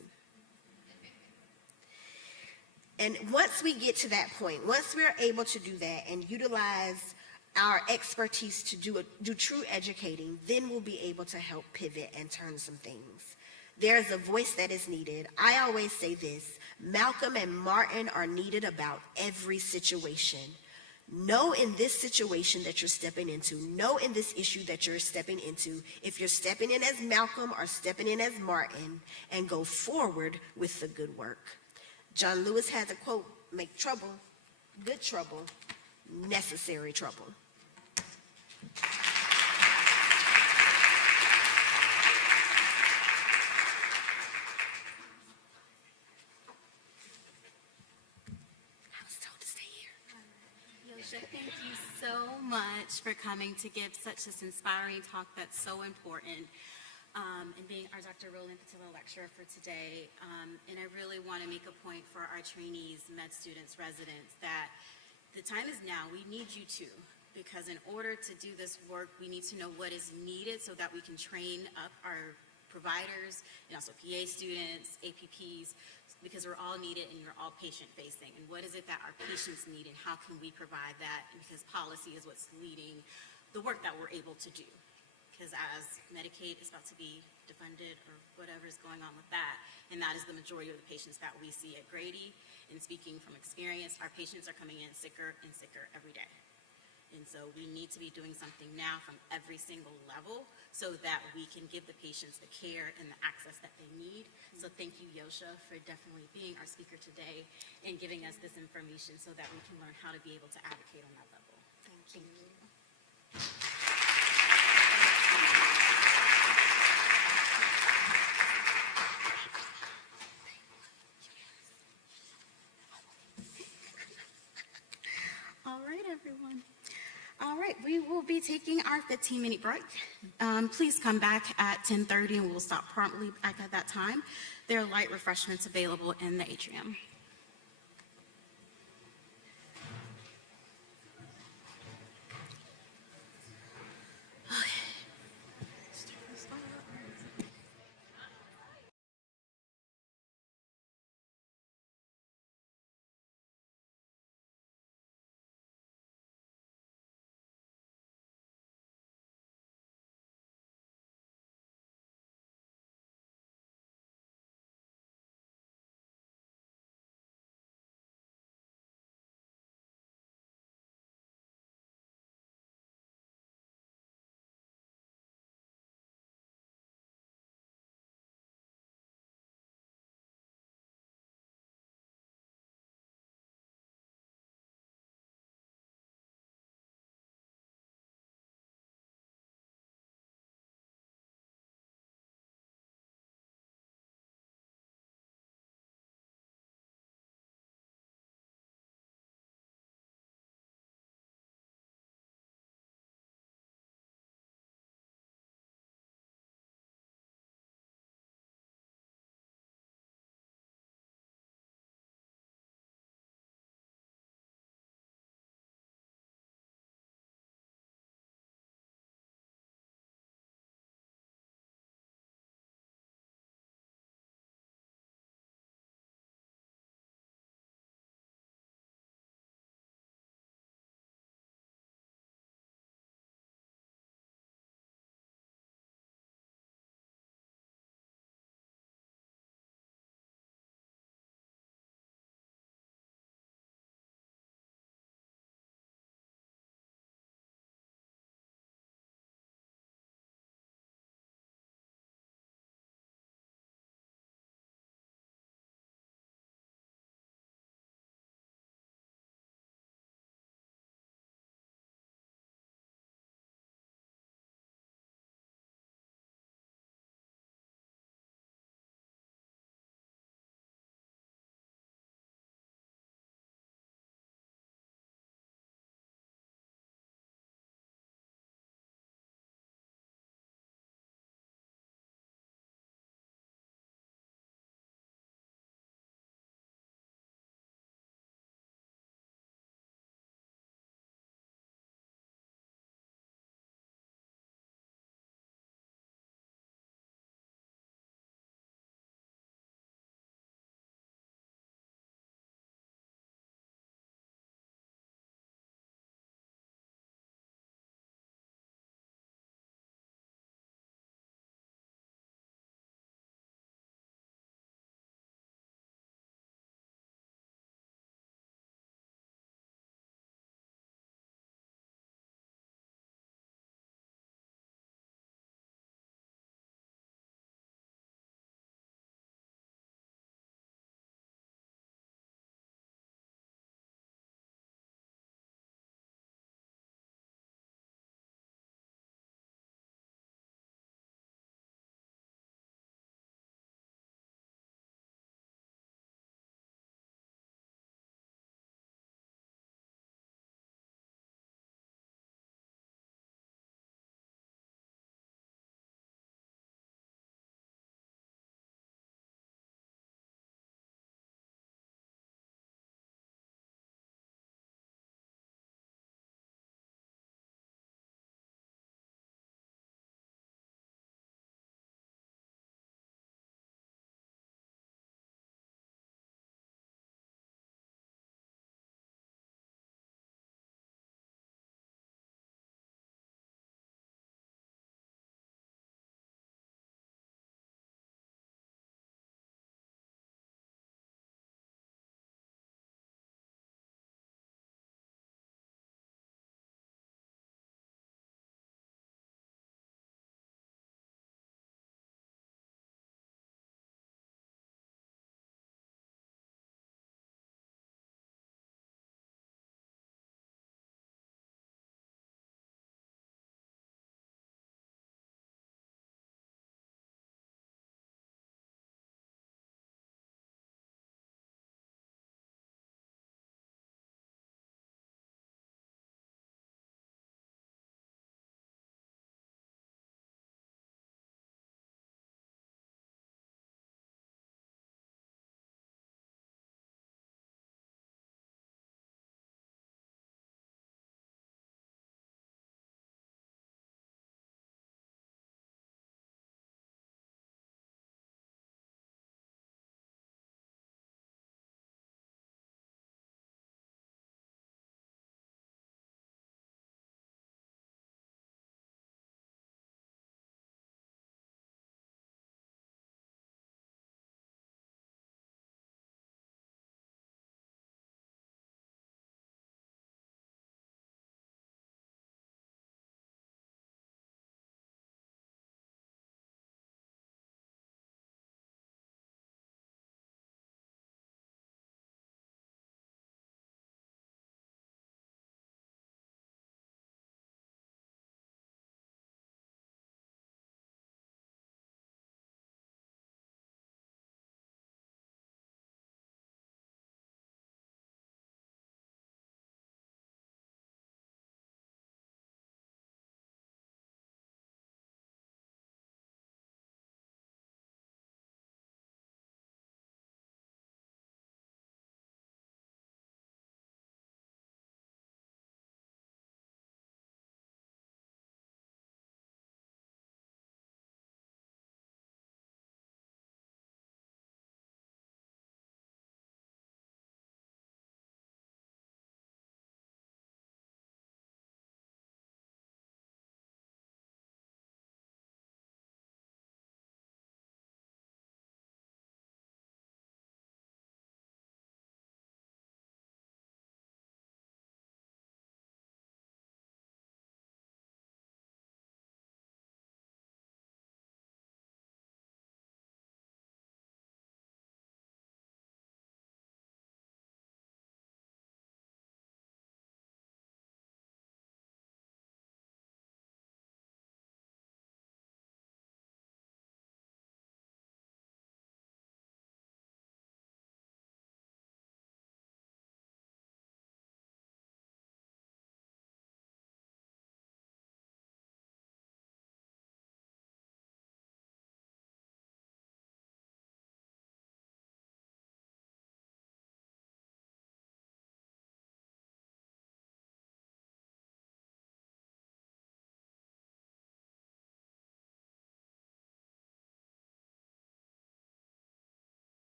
And once we get to that point, once we're able to do that and utilize our expertise to do true educating, then we'll be able to help pivot and turn some things. There's a voice that is needed. I always say this: Malcolm and Martin are needed about every situation. Know in this situation that you're stepping into, know in this issue that you're stepping into, if you're stepping in as Malcolm or stepping in as Martin, and go forward with the good work. John Lewis has a quote: make trouble, good trouble, necessary trouble. Thank you so much for coming to give such this inspiring talk that's so important, and being our Dr. Roland Pattillo lecturer for today. And I really want to make a point for our trainees, med students, residents, that The time is now. We need you to, because in order to do this work, we need to know what is needed so that we can train up our providers and also PA students, APPs, because we're all needed and you're all patient-facing. And what is it that our patients need and how can we provide that? Because policy is what's leading the work that we're able to do. Because as Medicaid is about to be defunded or whatever is going on with that, and that is the majority of the patients that we see at Grady, and speaking from experience, our patients are coming in sicker and sicker every day. And so we need to be doing something now from every single level so that we can give the patients the care and the access that they need. So thank you, Yosha, for definitely being our speaker today and giving us this information so that we can learn how to be able to advocate on that level. Thank you. All right, everyone. All right, we will be taking our 15-minute break. Please come back at 10:30 and we'll stop promptly back at that time. There are light refreshments available in the atrium.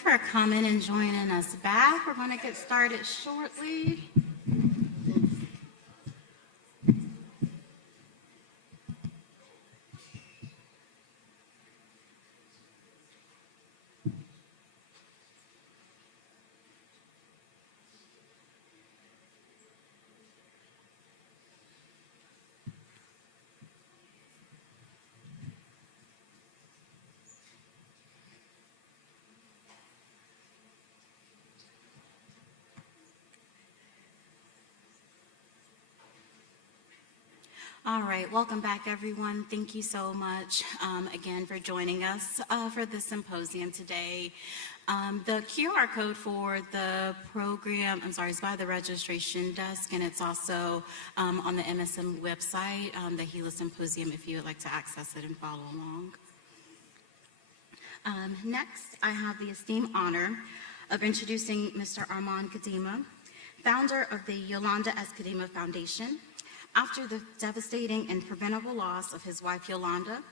for coming and joining us back. We're going to get started shortly. All right, welcome back, everyone. Thank you so much again for joining us for this symposium today. The QR code for the program, is by the registration desk, and it's also on the MSM website, the HeLa Symposium, if you would like to access it and follow along. Next, I have the esteemed honor of introducing Mr. Armand Kadima, founder of the Yolanda S. Kadima Foundation. After the devastating and preventable loss of his wife Yolanda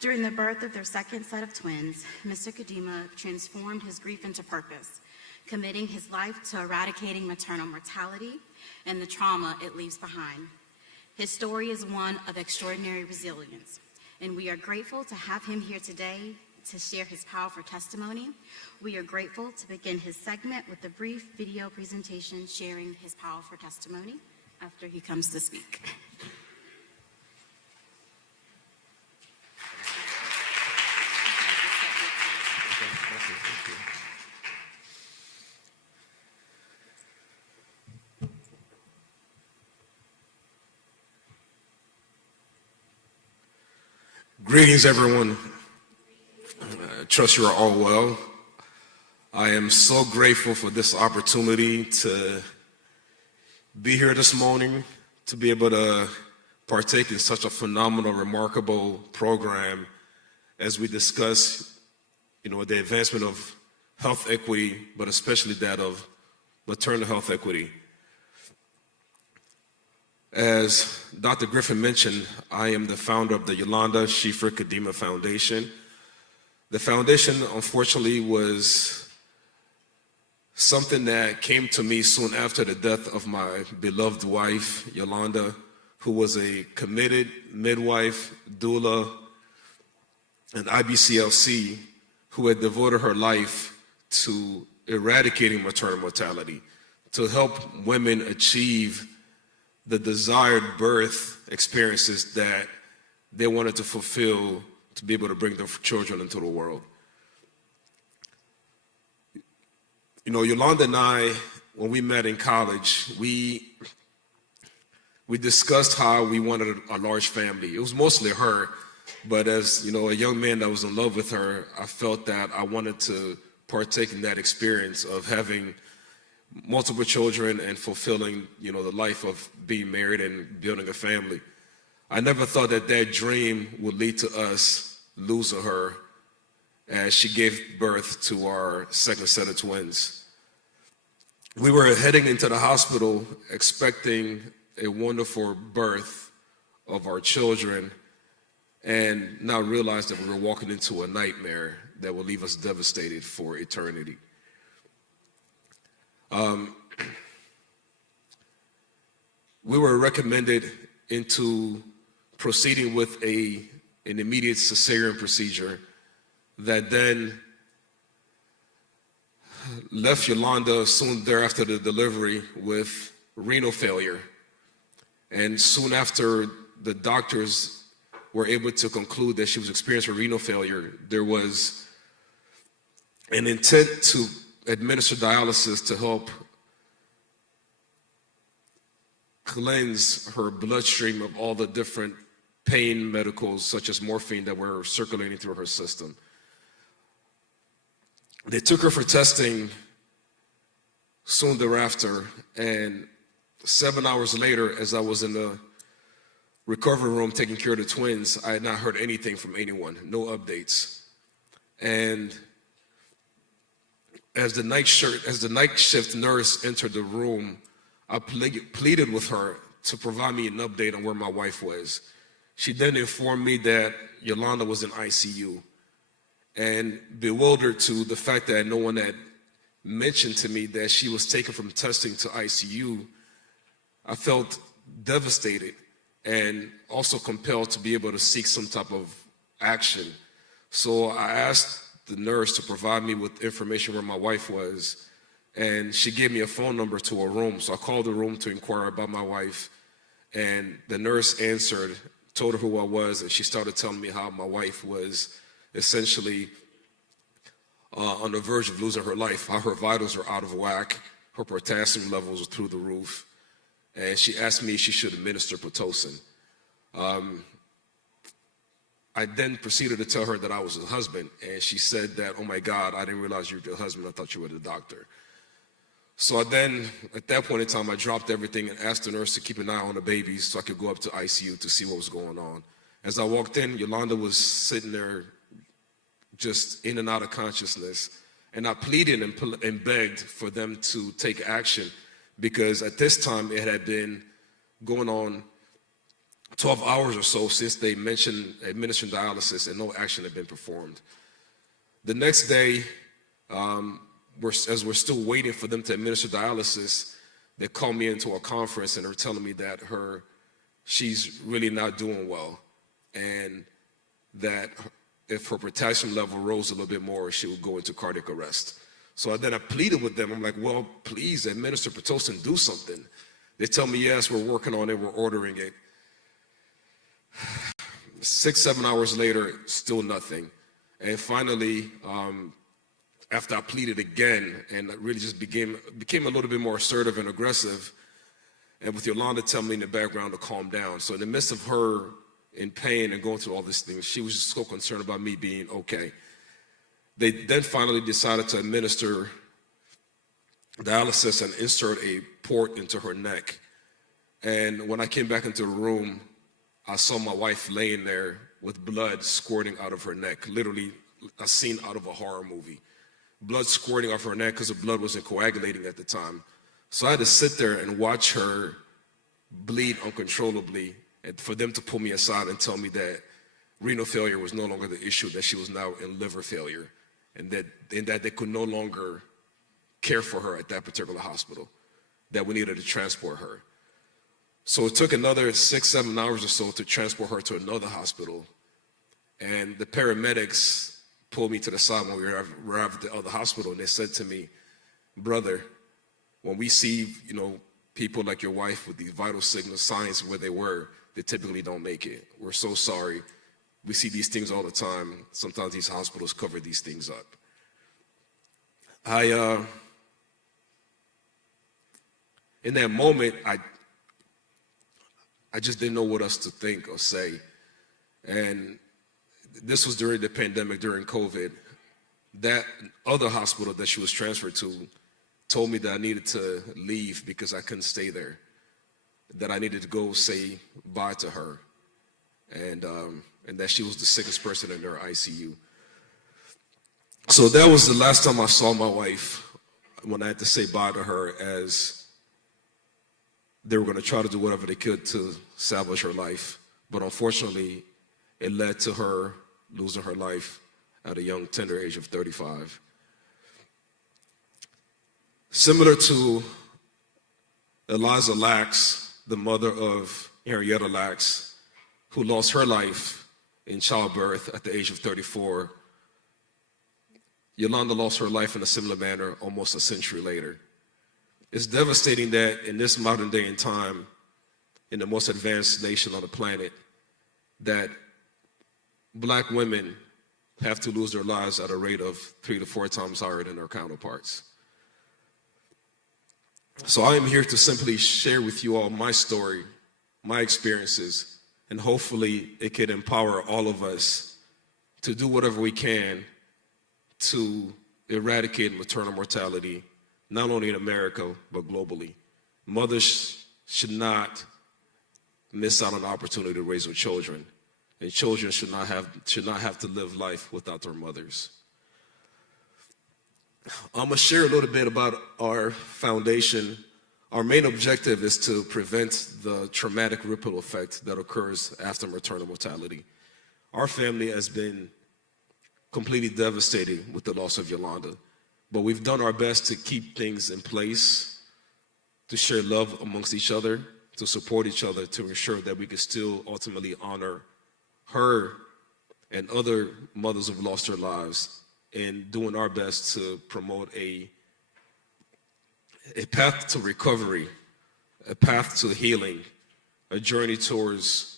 during the birth of their second set of twins, Mr. Kadima transformed his grief into purpose, committing his life to eradicating maternal mortality and the trauma it leaves behind. His story is one of extraordinary resilience, and we are grateful to have him here today to share his powerful testimony. We are grateful to begin his segment with a brief video presentation sharing his powerful testimony after he comes to speak. Greetings, everyone. I trust you are all well. I am so grateful for this opportunity to be here this morning, to be able to partake in such a phenomenal, remarkable program as we discuss, the advancement of health equity, but especially that of maternal health equity. As Dr. Griffin mentioned, I am the founder of the Yolanda Shifer Kadima Foundation. The foundation, unfortunately, was something that came to me soon after the death of my beloved wife, Yolanda, who was a committed midwife, doula, and IBCLC, who had devoted her life to eradicating maternal mortality, to help women achieve the desired birth experiences that they wanted to fulfill to be able to bring their children into the world. Yolanda and I, when we met in college, we discussed how we wanted a large family. It was mostly her, but as a young man that was in love with her, I felt that I wanted to partake in that experience of having multiple children and fulfilling, the life of being married and building a family. I never thought that dream would lead to us losing her as she gave birth to our second set of twins. We were heading into the hospital expecting a wonderful birth of our children, and now realized that we were walking into a nightmare that will leave us devastated for eternity. We were recommended into proceeding with an immediate cesarean procedure that then left Yolanda soon thereafter the delivery with renal failure. And soon after the doctors were able to conclude that she was experiencing renal failure, there was an intent to administer dialysis to help cleanse her bloodstream of all the different pain medicals, such as morphine, that were circulating through her system. They took her for testing soon thereafter, and 7 hours later, as I was in the recovery room taking care of the twins, I had not heard anything from anyone, no updates. And as the night shift nurse entered the room, I pleaded with her to provide me an update on where my wife was. She then informed me that Yolanda was in ICU. and bewildered to the fact that no one had mentioned to me that she was taken from testing to ICU. I felt devastated and also compelled to be able to seek some type of action. So I asked the nurse to provide me with information where my wife was, and she gave me a phone number to a room. So I called the room to inquire about my wife, and the nurse answered, told her who I was, and she started telling me how my wife was essentially on the verge of losing her life, how her vitals were out of whack, her potassium levels were through the roof, and she asked me if she should administer Pitocin. I then proceeded to tell her that I was her husband, and she said that, oh my God, I didn't realize you were the husband, I thought you were the doctor. So at that point in time, I dropped everything and asked the nurse to keep an eye on the babies so I could go up to ICU to see what was going on. As I walked in, Yolanda was sitting there just in and out of consciousness, and I pleaded and begged for them to take action, because at this time it had been going on 12 hours or so since they mentioned administering dialysis, and no action had been performed. The next day, as we're still waiting for them to administer dialysis, they called me into a conference and they were telling me that she's really not doing well, and that if her potassium level rose a little bit more, she would go into cardiac arrest. So then I pleaded with them. I'm like, well, please administer Pitocin, do something. They tell me, yes, we're working on it, we're ordering it. 6-7 hours later, still nothing. And finally, after I pleaded again, and really just became a little bit more assertive and aggressive, and with Yolanda telling me in the background to calm down. So in the midst of her in pain and going through all these things, she was just so concerned about me being okay. They then finally decided to administer dialysis and insert a port into her neck. And when I came back into the room, I saw my wife laying there with blood squirting out of her neck, literally a scene out of a horror movie. Blood squirting off her neck because the blood wasn't coagulating at the time. So I had to sit there and watch her bleed uncontrollably, and for them to pull me aside and tell me that renal failure was no longer the issue, that she was now in liver failure, and that they could no longer care for her at that particular hospital, that we needed to transport her. So it took another 6-7 hours or so to transport her to another hospital. And the paramedics pulled me to the side when we arrived at the other hospital, and they said to me, brother, when we see, people like your wife with these vital signal signs where they were, they typically don't make it. We're so sorry. We see these things all the time. Sometimes these hospitals cover these things up. In that moment, I just didn't know what else to think or say. And this was during the pandemic, during COVID. That other hospital that she was transferred to told me that I needed to leave because I couldn't stay there, that I needed to go say bye to her, and that she was the sickest person in their ICU. So that was the last time I saw my wife, when I had to say bye to her, as they were going to try to do whatever they could to salvage her life. But unfortunately, it led to her losing her life at a young, tender age of 35. Similar to Eliza Lacks, the mother of Henrietta Lacks, who lost her life in childbirth at the age of 34, Yolanda lost her life in a similar manner almost a century later. It's devastating that in this modern day and time, in the most advanced nation on the planet, that Black women have to lose their lives at a rate of 3 to 4 times higher than their counterparts. So I am here to simply share with you all my story, my experiences, and hopefully it can empower all of us to do whatever we can to eradicate maternal mortality, not only in America, but globally. Mothers should not miss out on the opportunity to raise their children, and children should not have to live life without their mothers. I'm going to share a little bit about our foundation. Our main objective is to prevent the traumatic ripple effect that occurs after maternal mortality. Our family has been completely devastated with the loss of Yolanda. But we've done our best to keep things in place, to share love amongst each other, to support each other, to ensure that we can still ultimately honor her and other mothers who've lost their lives, and doing our best to promote a path to recovery, a path to healing, a journey towards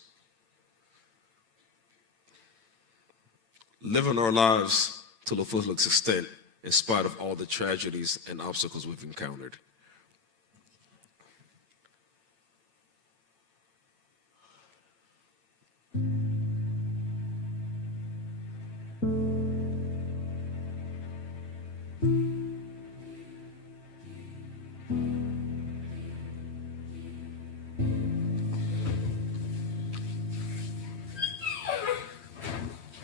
living our lives to the fullest extent in spite of all the tragedies and obstacles we've encountered.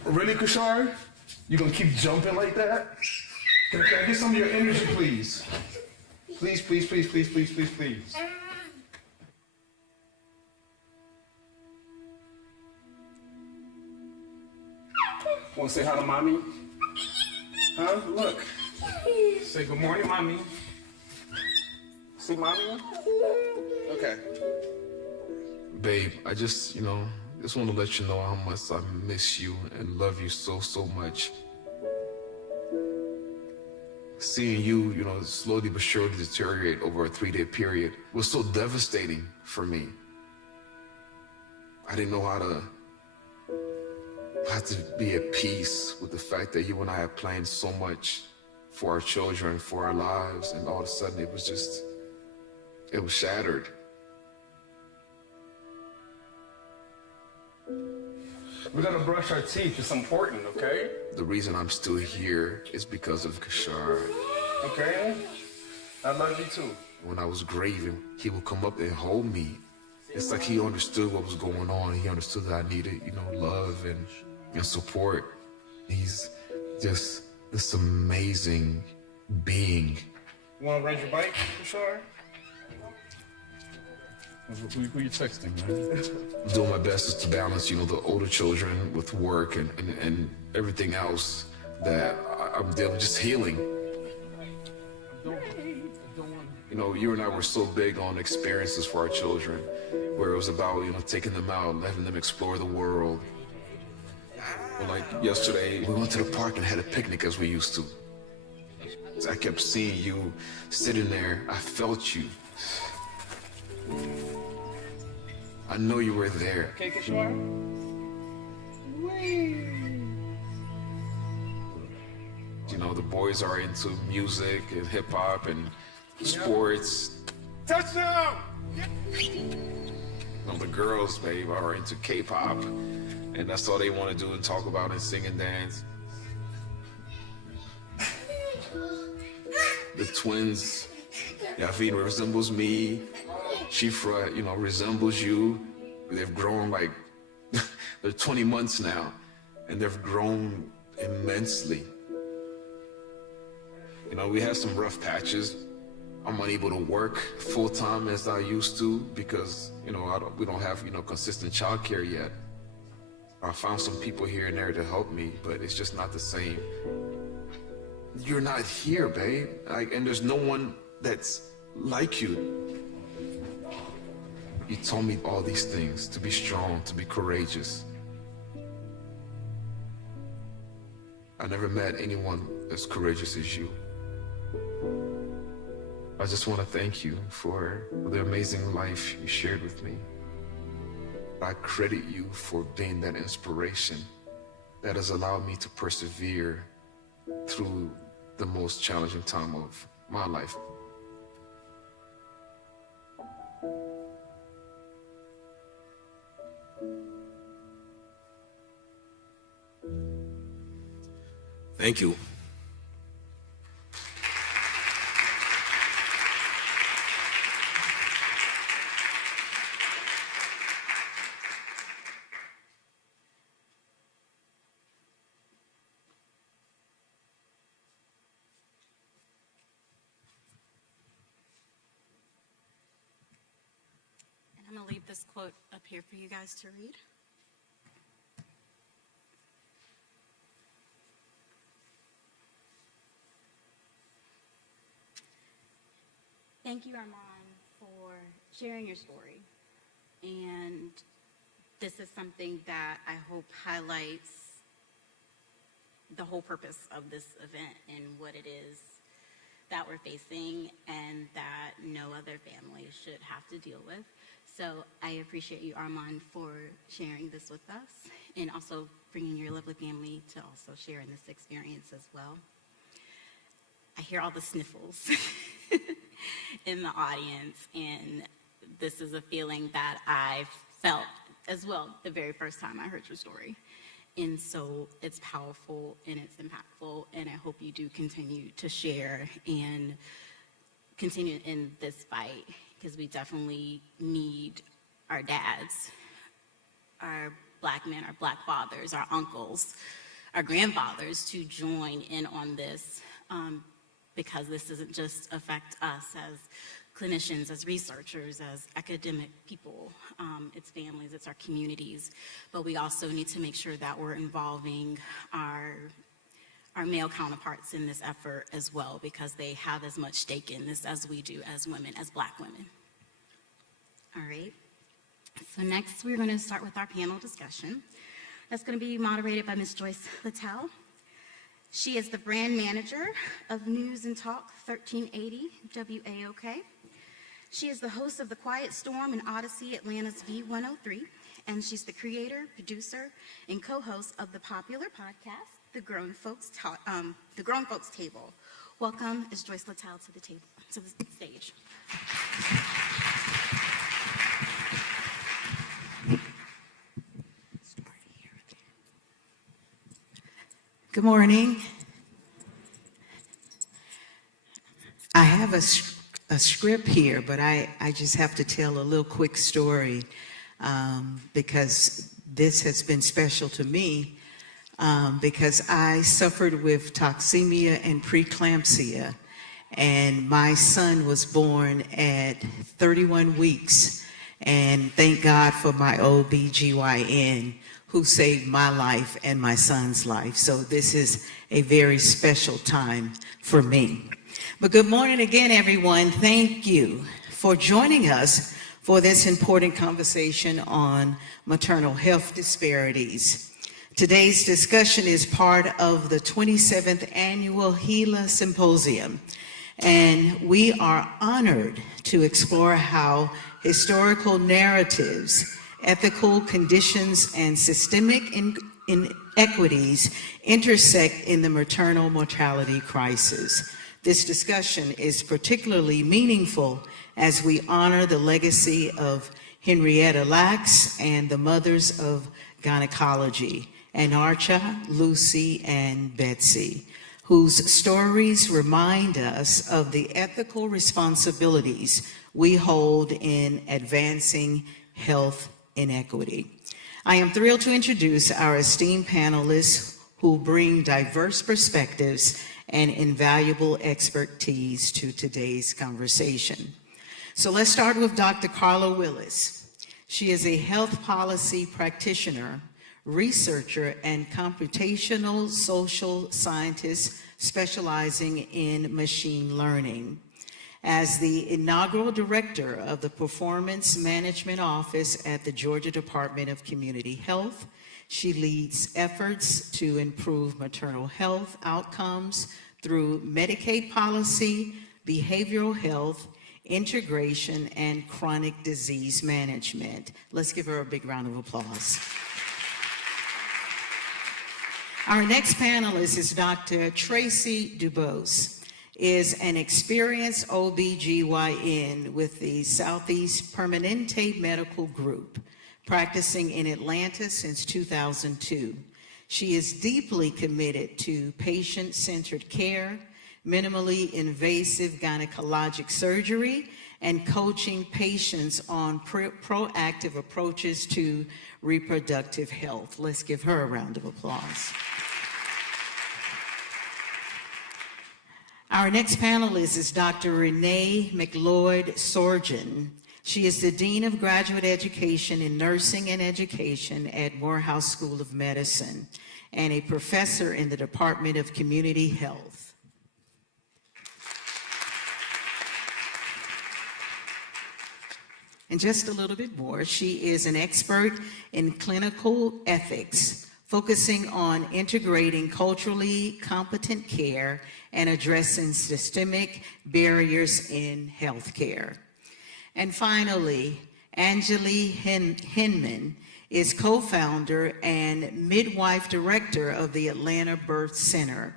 Really, Kishar? You gonna keep jumping like that? Can I get some of your energy, please? Please, please, please, please, please, please, please. Want to say hi to mommy? Huh? Look. Say good morning, mommy. See mommy? Okay. Babe, I just want to let you know how much I miss you and love you so, so much. Seeing you, slowly but surely deteriorate over a 3-day period was so devastating for me. I didn't know how to be at peace with the fact that you and I had planned so much for our children, for our lives, and all of a sudden it was shattered. We gotta brush our teeth. It's important, okay? The reason I'm still here is because of Kishar. Okay? I love you too. When I was grieving, he would come up and hold me. It's like he understood what was going on. He understood that I needed, love and support. He's just this amazing being. You wanna ride your bike, Kishar? Who you texting, man? Doing my best is to balance, the older children with work and everything else that I'm dealing with, just healing. You and I were so big on experiences for our children, where it was about, taking them out, letting them explore the world. Well, like yesterday, we went to the park and had a picnic as we used to. So I kept seeing you sitting there. I felt you. I know you were there. Okay, Kishar? The boys are into music and hip hop and sports. Touchdown! The girls, babe, are into K-pop, and that's all they want to do and talk about and sing and dance. The twins, Yafin resembles me. Shifra, resembles you. They've grown they're 20 months now, and they've grown immensely. We had some rough patches. I'm unable to work full-time as I used to because, we don't have, consistent childcare yet. I found some people here and there to help me, but it's just not the same. You're not here, babe. And there's no one that's like you. You told me all these things, to be strong, to be courageous. I never met anyone as courageous as you. I just want to thank you for the amazing life you shared with me. I credit you for being that inspiration that has allowed me to persevere through the most challenging time of my life. Thank you. And I'm going to leave this quote up here for you guys to read. Thank you, Armand, for sharing your story. And this is something that I hope highlights the whole purpose of this event and what it is that we're facing and that no other family should have to deal with. So I appreciate you, Armand, for sharing this with us and also bringing your lovely family to also share in this experience as well. I hear all the sniffles in the audience, and this is a feeling that I felt as well the very first time I heard your story. And so it's powerful and it's impactful, and I hope you do continue to share and continue in this fight, because we definitely need our dads, our Black men, our Black fathers, our uncles, our grandfathers to join in on this, because this doesn't just affect us as clinicians, as researchers, as academic people. It's families, it's our communities, but we also need to make sure that we're involving our male counterparts in this effort as well, because they have as much stake in this as we do as women, as Black women. All right, so next we're going to start with our panel discussion. That's going to be moderated by Ms. Joyce Littell. She is the brand manager of News and Talk 1380 WAOK. She is the host of The Quiet Storm and Odyssey Atlanta's V103, and she's the creator, producer, and co-host of the popular podcast, The Grown Folks Table. Welcome, is Joyce Littell to the stage. Good morning. I have a script here, but I just have to tell a little quick story because this has been special to me because I suffered with toxemia and preeclampsia, and my son was born at 31 weeks, and thank God for my OBGYN who saved my life and my son's life. So this is a very special time for me. But good morning again, everyone. Thank you for joining us for this important conversation on maternal health disparities. Today's discussion is part of the 27th Annual HeLa Symposium, and we are honored to explore how historical narratives, ethical conditions, and systemic inequities intersect in the maternal mortality crisis. This discussion is particularly meaningful as we honor the legacy of Henrietta Lacks and the mothers of gynecology, Anarcha, Lucy, and Betsy, whose stories remind us of the ethical responsibilities we hold in advancing health inequity. I am thrilled to introduce our esteemed panelists who bring diverse perspectives and invaluable expertise to today's conversation. So let's start with Dr. Carla Willis. She is a health policy practitioner, researcher, and computational social scientist specializing in machine learning. As the inaugural director of the Performance Management Office at the Georgia Department of Community Health, she leads efforts to improve maternal health outcomes through Medicaid policy, behavioral health, integration, and chronic disease management. Let's give her a big round of applause. Our next panelist is Dr. Tracy Dubose, is an experienced OBGYN with the Southeast Permanente Medical Group, practicing in Atlanta since 2002. She is deeply committed to patient-centered care, minimally invasive gynecologic surgery, and coaching patients on proactive approaches to reproductive health. Let's give her a round of applause. Our next panelist is Dr. Renee McLeod-Sorgen. She is the Dean of Graduate Education in Nursing and Education at Morehouse School of Medicine and a professor in the Department of Community Health. and just a little bit more. She is an expert in clinical ethics, focusing on integrating culturally competent care and addressing systemic barriers in healthcare. And finally, Anjali Hinman is co-founder and midwife director of the Atlanta Birth Center.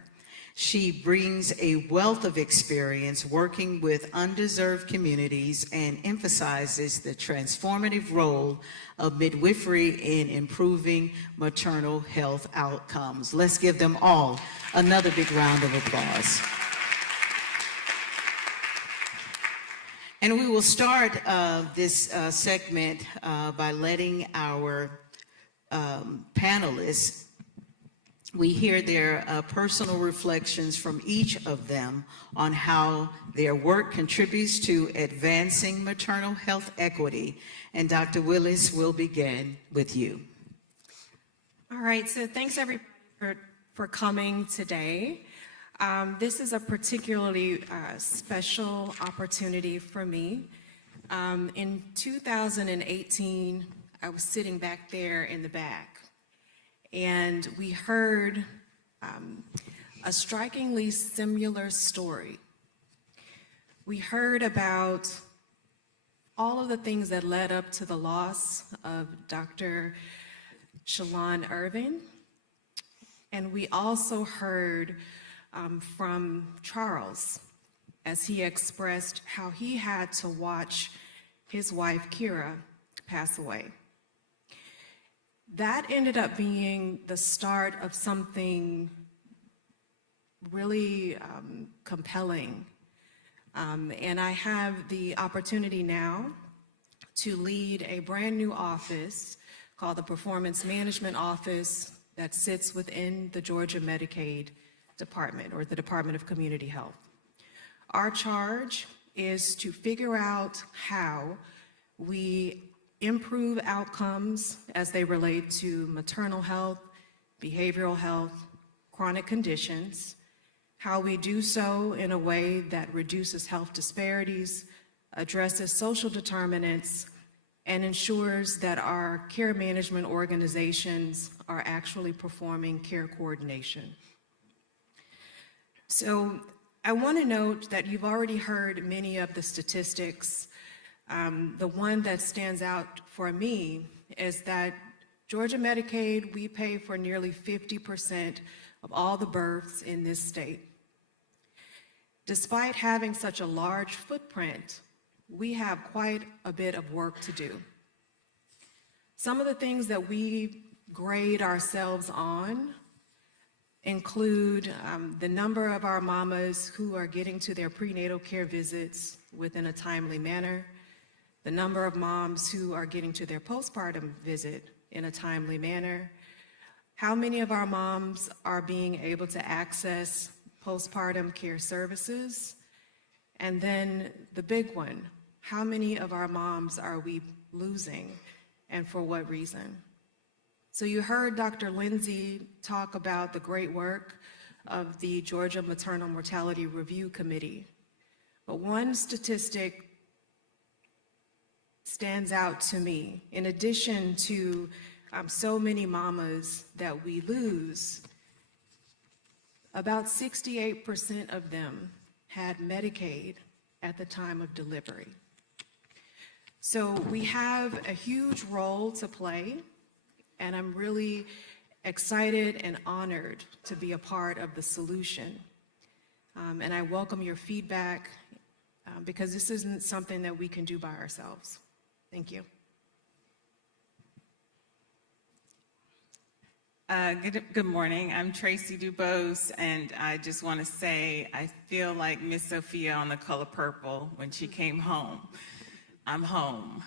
She brings a wealth of experience working with underserved communities and emphasizes the transformative role of midwifery in improving maternal health outcomes. Let's give them all another big round of applause. And we will start this segment by letting our panelists, we hear their personal reflections from each of them on how their work contributes to advancing maternal health equity. And Dr. Willis will begin with you. All right, so thanks everybody for coming today. This is a particularly special opportunity for me. In 2018, I was sitting back there in the back, and we heard a strikingly similar story. We heard about all of the things that led up to the loss of Dr. Shalon Irvin, and we also heard from Charles as he expressed how he had to watch his wife, Kira, pass away. That ended up being the start of something really compelling. And I have the opportunity now to lead a brand new office called the Performance Management Office that sits within the Georgia Medicaid Department, or the Department of Community Health. Our charge is to figure out how we improve outcomes as they relate to maternal health, behavioral health, chronic conditions, how we do so in a way that reduces health disparities, addresses social determinants, and ensures that our care management organizations are actually performing care coordination. So I want to note that you've already heard many of the statistics. The one that stands out for me is that Georgia Medicaid, we pay for nearly 50% of all the births in this state. Despite having such a large footprint, we have quite a bit of work to do. Some of the things that we grade ourselves on include the number of our mamas who are getting to their prenatal care visits within a timely manner, the number of moms who are getting to their postpartum visit in a timely manner, how many of our moms are being able to access postpartum care services, and then the big one, how many of our moms are we losing and for what reason? So you heard Dr. Lindsay talk about the great work of the Georgia Maternal Mortality Review Committee. But one statistic stands out to me. In addition to so many mamas that we lose, about 68% of them had Medicaid at the time of delivery. So we have a huge role to play, and I'm really excited and honored to be a part of the solution. And I welcome your feedback because this isn't something that we can do by ourselves. Thank you. Good morning. I'm Tracy Dubose, and I just want to say I feel like Miss Sophia on The Color Purple when she came home. I'm home.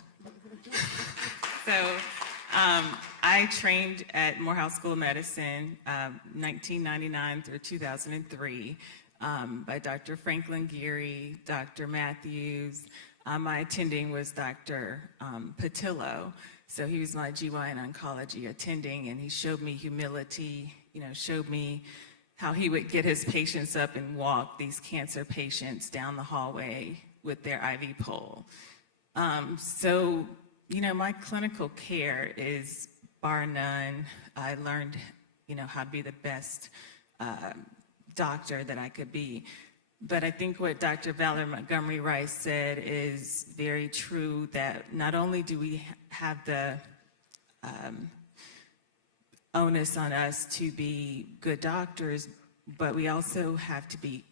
So I trained at Morehouse School of Medicine 1999 through 2003 by Dr. Franklin Geary, Dr. Matthews. My attending was Dr. Pattillo. So he was my GYN oncology attending, and he showed me humility, showed me how he would get his patients up and walk these cancer patients down the hallway with their IV pole. So, my clinical care is bar none. I learned, how to be the best doctor that I could be. But I think what Dr. Valerie Montgomery Rice said is very true, that not only do we have the onus on us to be good doctors, but we also have to be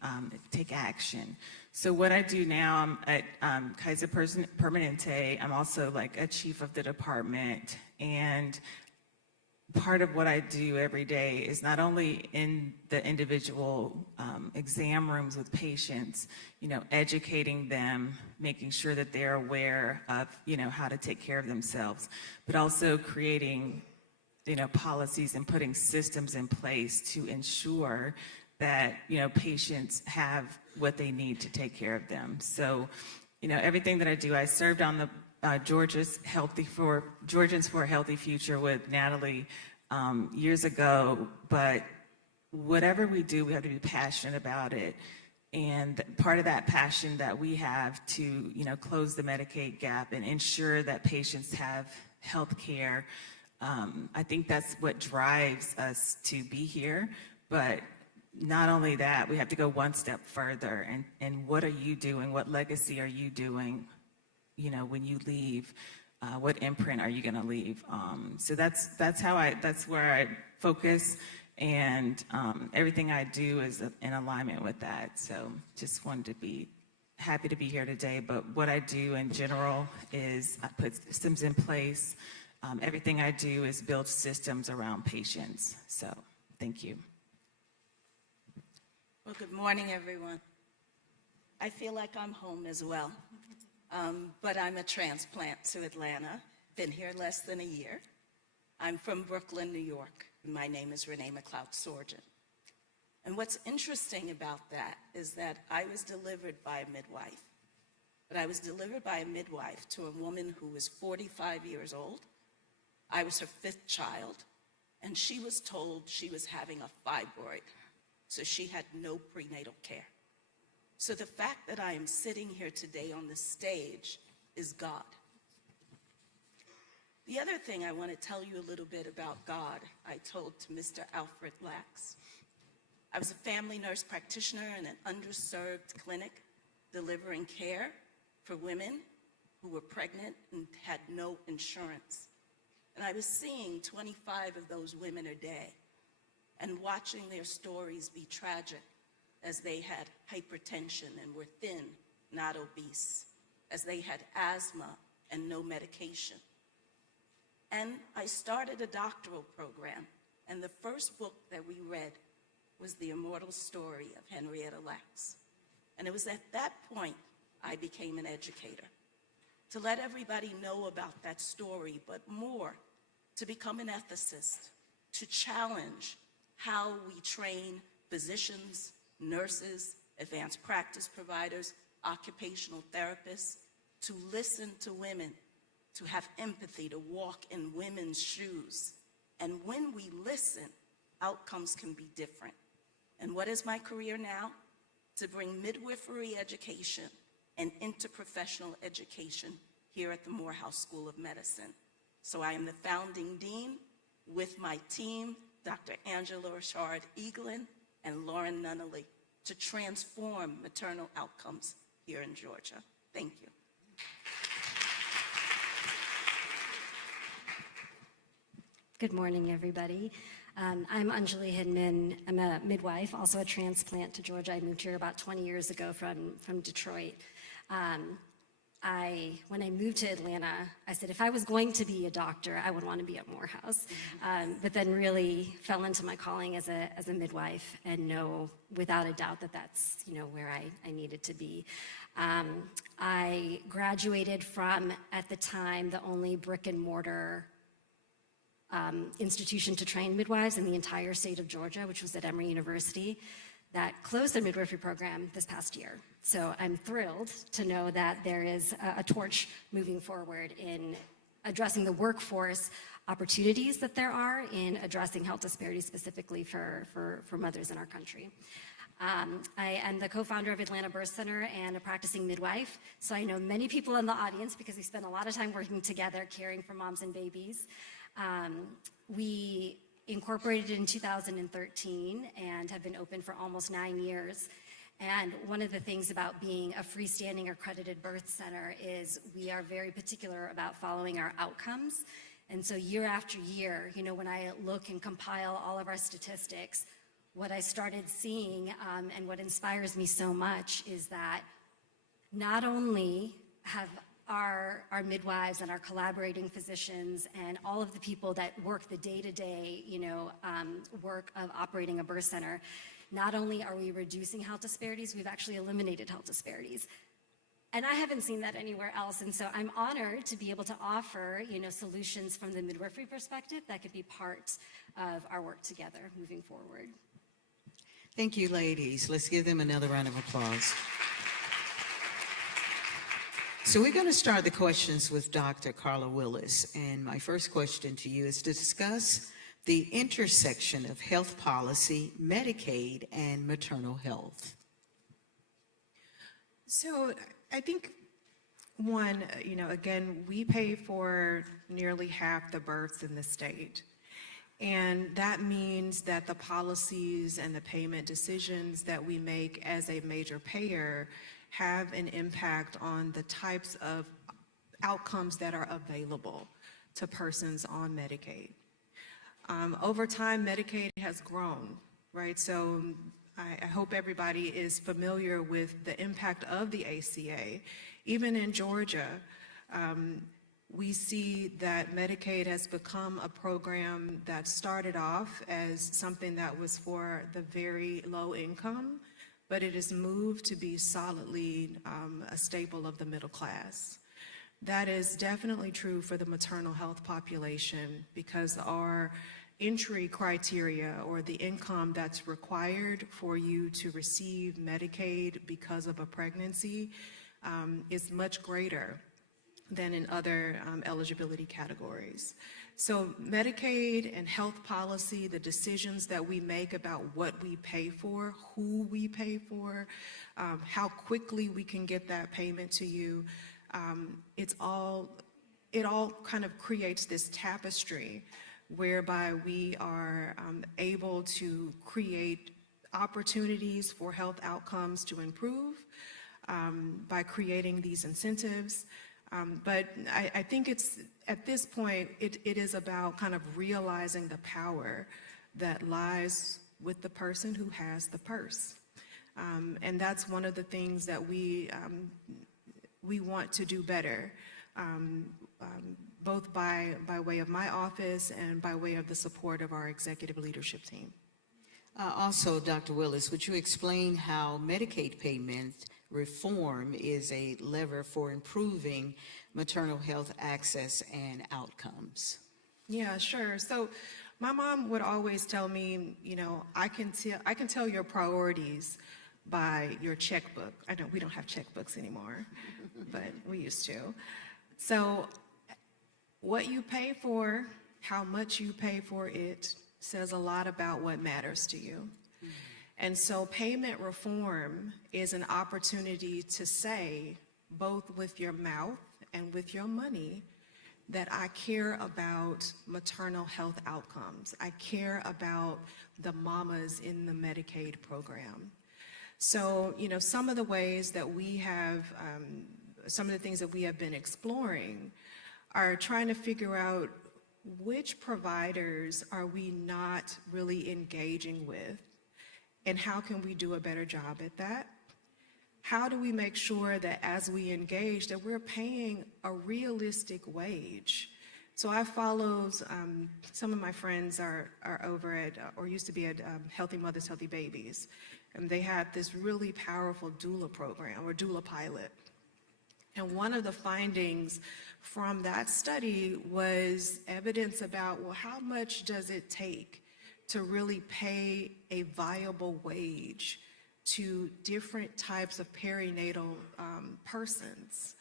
take action. So what I do now, I'm at Kaiser Permanente. I'm also like a chief of the department, and part of what I do every day is not only in the individual exam rooms with patients, educating them, making sure that they're aware of, how to take care of themselves, but also creating, policies and putting systems in place to ensure that, patients have what they need to take care of them. So, everything that I do, I served on the Georgians for a Healthy Future with Natalie years ago, but whatever we do, we have to be passionate about it. And part of that passion that we have to, close the Medicaid gap and ensure that patients have health care, I think that's what drives us to be here. But not only that, we have to go one step further. And what are you doing? What legacy are you doing, when you leave? What imprint are you going to leave? So that's where I focus, and everything I do is in alignment with that. So just wanted to be happy to be here today. But what I do in general is I put systems in place. Everything I do is build systems around patients. So thank you. Well, good morning, everyone. I feel like I'm home as well, but I'm a transplant to Atlanta. Been here less than a year. I'm from Brooklyn, New York. My name is Renee McLeod-Sorgen. And what's interesting about that is that I was delivered by a midwife, but I was delivered by a midwife to a woman who was 45 years old. I was her 5th child, and she was told she was having a fibroid, so she had no prenatal care. So the fact that I am sitting here today on the stage is God. The other thing I want to tell you a little bit about God, I told to Mr. Alfred Lacks. I was a family nurse practitioner in an underserved clinic delivering care for women who were pregnant and had no insurance. And I was seeing 25 of those women a day and watching their stories be tragic, as they had hypertension and were thin, not obese, as they had asthma and no medication. And I started a doctoral program, and the first book that we read was The Immortal Story of Henrietta Lacks. And it was at that point I became an educator, to let everybody know about that story, but more, to become an ethicist, to challenge how we train physicians, nurses, advanced practice providers, occupational therapists, to listen to women, to have empathy, to walk in women's shoes. And when we listen, outcomes can be different. And what is my career now? To bring midwifery education and interprofessional education here at the Morehouse School of Medicine. So I am the founding dean with my team, Dr. Angela Richard-Eaglin and Lauren Nunnally, to transform maternal outcomes here in Georgia. Thank you. Good morning, everybody. I'm Anjali Hidman. I'm a midwife, also a transplant to Georgia. I moved here about 20 years ago from Detroit. When I moved to Atlanta, I said if I was going to be a doctor, I would want to be at Morehouse. But then really fell into my calling as a midwife, and know without a doubt that that's where I needed to be. I graduated from, at the time, the only brick and mortar institution to train midwives in the entire state of Georgia, which was at Emory University, that closed their midwifery program this past year. So I'm thrilled to know that there is a torch moving forward in addressing the workforce opportunities that there are in addressing health disparities, specifically for mothers in our country. I am the co-founder of Atlanta Birth Center and a practicing midwife, so I know many people in the audience because we spend a lot of time working together caring for moms and babies. We incorporated in 2013 and have been open for almost 9 years. And one of the things about being a freestanding accredited birth center is we are very particular about following our outcomes. And so year after year, you know, when I look and compile all of our statistics, what I started seeing and what inspires me so much is that not only have our midwives and our collaborating physicians and all of the people that work the day-to-day, you know, work of operating a birth center, not only are we reducing health disparities, we've actually eliminated health disparities. And I haven't seen that anywhere else. And so I'm honored to be able to offer, you know, solutions from the midwifery perspective that could be part of our work together moving forward. Thank you, ladies. Let's give them another round of applause. So we're going to start the questions with Dr. Carla Willis. And my first question to you is to discuss the intersection of health policy, Medicaid, and maternal health. So I think one, you know, again, we pay for nearly half the births in the state. And that means that the policies and the payment decisions that we make as a major payer have an impact on the types of outcomes that are available to persons on Medicaid. Over time, Medicaid has grown, right? So I hope everybody is familiar with the impact of the ACA. Even in Georgia, we see that Medicaid has become a program that started off as something that was for the very low income, but it has moved to be solidly a staple of the middle class. That is definitely true for the maternal health population because our entry criteria or the income that's required for you to receive Medicaid because of a pregnancy is much greater than in other eligibility categories. So Medicaid and health policy, the decisions that we make about what we pay for, who we pay for, how quickly we can get that payment to you, it all kind of creates this tapestry whereby we are able to create opportunities for health outcomes to improve by creating these incentives. But I think it's, at this point, it is about kind of realizing the power that lies with the person who has the purse. And that's one of the things that we want to do better, both by way of my office and by way of the support of our executive leadership team. Also, Dr. Willis, would you explain how Medicaid payment reform is a lever for improving maternal health access and outcomes? Yeah, sure. So my mom would always tell me, you know, I can tell your priorities by your checkbook. I know we don't have checkbooks anymore, but we used to. So what you pay for, how much you pay for it, says a lot about what matters to you. And so payment reform is an opportunity to say, both with your mouth and with your money, that I care about maternal health outcomes. I care about the mamas in the Medicaid program. So, you know, some of the ways that we have, some of the things that we have been exploring are trying to figure out which providers are we not really engaging with, and how can we do a better job at that? How do we make sure that as we engage that we're paying a realistic wage? So I followed, some of my friends are over at, or used to be at Healthy Mothers, Healthy Babies, and they had this really powerful doula program or doula pilot. And one of the findings from that study was evidence about, well, how much does it take to really pay a viable wage to different types of perinatal persons?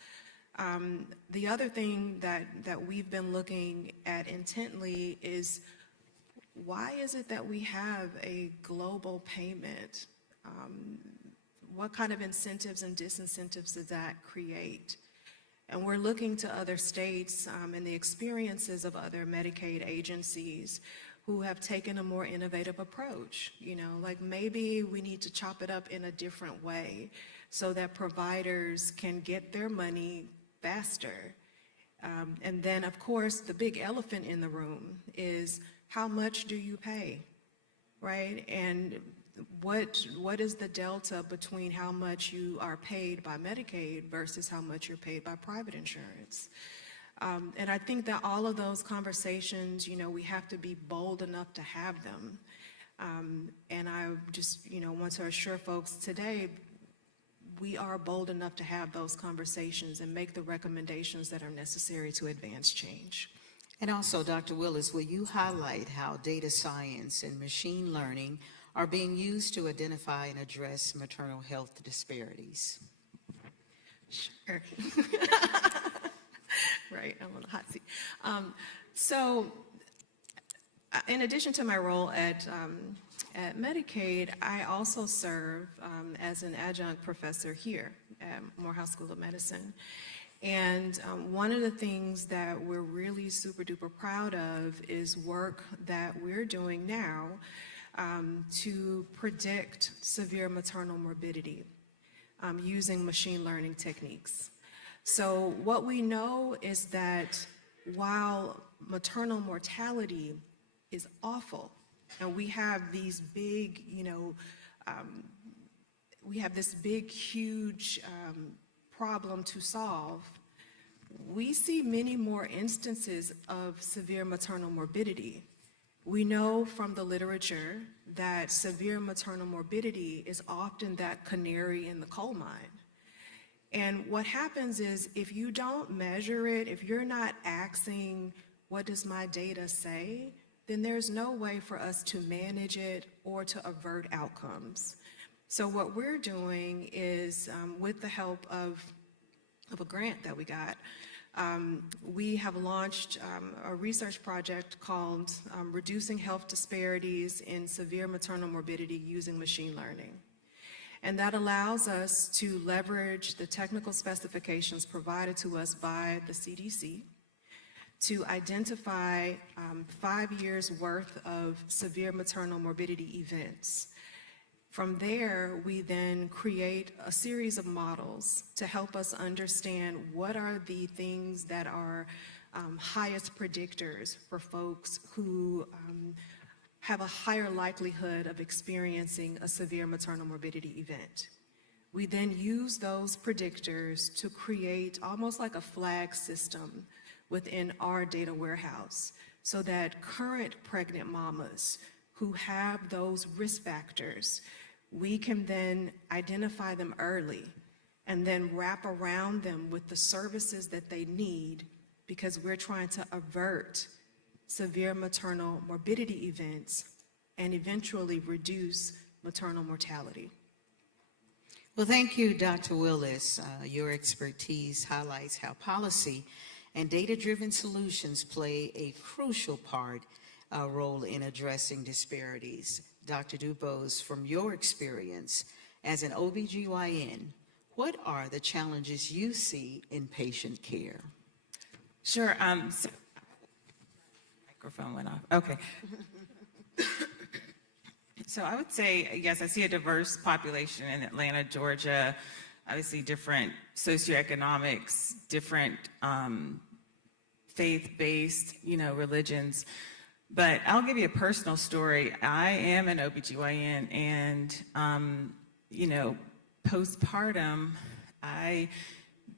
The other thing that we've been looking at intently is, why is it that we have a global payment What kind of incentives and disincentives does that create? And we're looking to other states and the experiences of other Medicaid agencies who have taken a more innovative approach. You know, like maybe we need to chop it up in a different way so that providers can get their money faster. And then, of course, the big elephant in the room is how much do you pay, right? And what is the delta between how much you are paid by Medicaid versus how much you're paid by private insurance? And I think that all of those conversations, you know, we have to be bold enough to have them. And I just, you know, want to assure folks today, we are bold enough to have those conversations and make the recommendations that are necessary to advance change. And also, Dr. Willis, will you highlight how data science and machine learning are being used to identify and address maternal health disparities? Sure. Right, I'm on the hot seat. In addition to my role at Medicaid, I also serve as an adjunct professor here at Morehouse School of Medicine. And one of the things that we're really super duper proud of is work that we're doing now to predict severe maternal morbidity using machine learning techniques. So what we know is that while maternal mortality is awful, and we have these big, you know, we have this big, huge problem to solve, we see many more instances of severe maternal morbidity. We know from the literature that severe maternal morbidity is often that canary in the coal mine. And what happens is if you don't measure it, if you're not asking, what does my data say, then there's no way for us to manage it or to avert outcomes. So what we're doing is, with the help of a grant that we got, we have launched a research project called Reducing Health Disparities in Severe Maternal Morbidity Using Machine Learning. And that allows us to leverage the technical specifications provided to us by the CDC to identify 5 years worth of severe maternal morbidity events. From there, we then create a series of models to help us understand what are the things that are highest predictors for folks who have a higher likelihood of experiencing a severe maternal morbidity event. We then use those predictors to create almost like a flag system within our data warehouse so that current pregnant mamas who have those risk factors, we can then identify them early and then wrap around them with the services that they need because we're trying to avert severe maternal morbidity events and eventually reduce maternal mortality. Well, thank you, Dr. Willis. Your expertise highlights how policy and data-driven solutions play a crucial role in addressing disparities. Dr. Dubose, from your experience as an OBGYN, what are the challenges you see in patient care? Sure. Microphone went off. Okay. So I would say, yes, I see a diverse population in Atlanta, Georgia, obviously different socioeconomics, different faith-based, religions. But I'll give you a personal story. I am an OBGYN and, postpartum, I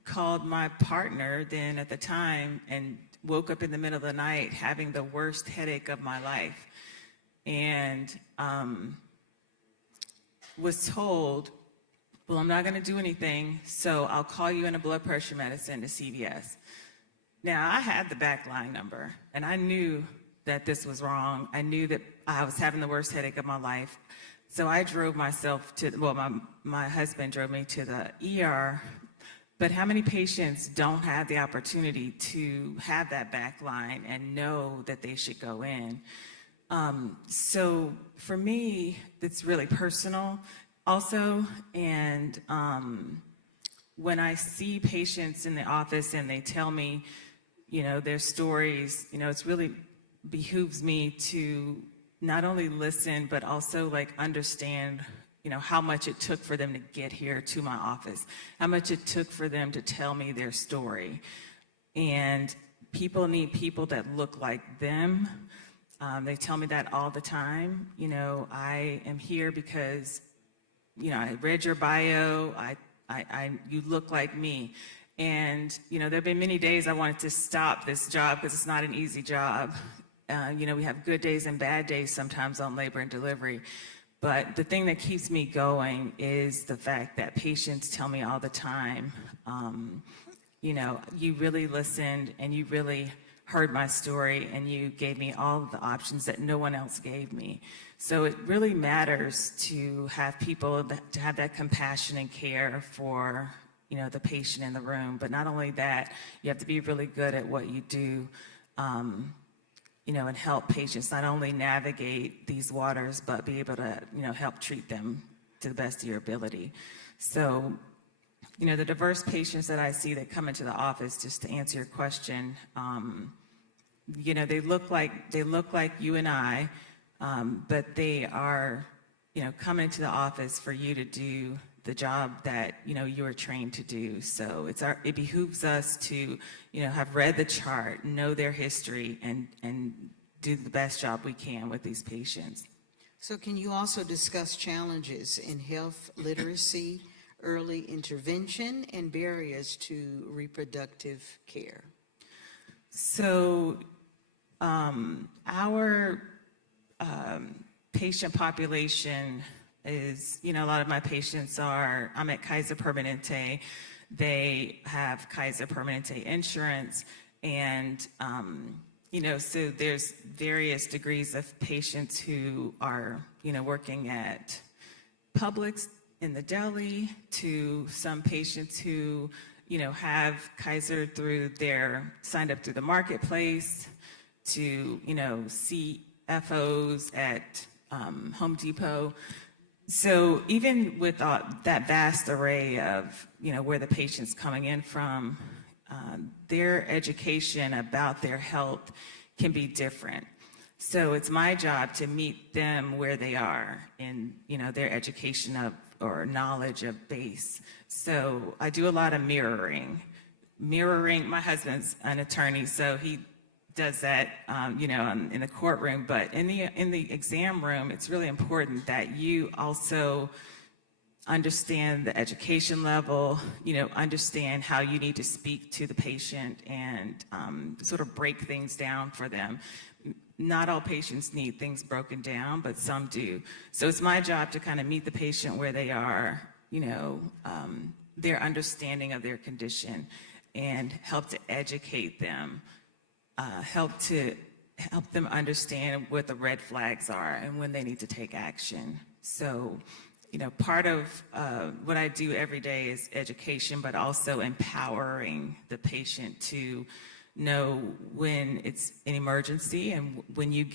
called my partner then at the time and woke up in the middle of the night having the worst headache of my life. And was told, well, I'm not going to do anything, so I'll call you in a blood pressure medicine to CVS. Now, I had the backline number, and I knew that this was wrong. I knew that I was having the worst headache of my life. So I drove myself to, my husband drove me to the ER. But how many patients don't have the opportunity to have that backline and know that they should go in? So for me, it's really personal. also. And when I see patients in the office and they tell me, their stories, it's really behooves me to not only listen, but also like understand, how much it took for them to get here to my office, how much it took for them to tell me their story. And people need people that look like them. They tell me that all the time. I am here because, I read your bio, you look like me. And, there have been many days I wanted to stop this job because it's not an easy job. We have good days and bad days sometimes on labor and delivery. But the thing that keeps me going is the fact that patients tell me all the time, you really listened and you really heard my story and you gave me all of the options that no one else gave me. So it really matters to have people to have that compassion and care for, the patient in the room. But not only that, you have to be really good at what you do, and help patients not only navigate these waters, but be able to, help treat them to the best of your ability. So, the diverse patients that I see that come into the office, just to answer your question, they look like you and I, but they are, coming into the office for you to do the job that, you are trained to do. So it behooves us to, have read the chart, know their history, and do the best job we can with these patients. So can you also discuss challenges in health literacy, early intervention, and barriers to reproductive care? So our patient population is, a lot of my patients I'm at Kaiser Permanente. They have Kaiser Permanente insurance, and, so there's various degrees of patients who are, working at Publix in the deli, to some patients who, have Kaiser signed up through the marketplace, to, CFOs at Home Depot. So even with that vast array of, where the patient's coming in from, their education about their health can be different. So it's my job to meet them where they are in, their education or knowledge of base. So I do a lot of mirroring. My husband's an attorney, so he does that, in the courtroom. But in the exam room, it's really important that you also understand the education level, understand how you need to speak to the patient and sort of break things down for them. Not all patients need things broken down, but some do. So it's my job to kind of meet the patient where they are, their understanding of their condition, and help to educate them, help them understand what the red flags are and when they need to take action. So, part of what I do every day is education, but also empowering the patient to know when it's an emergency, and when you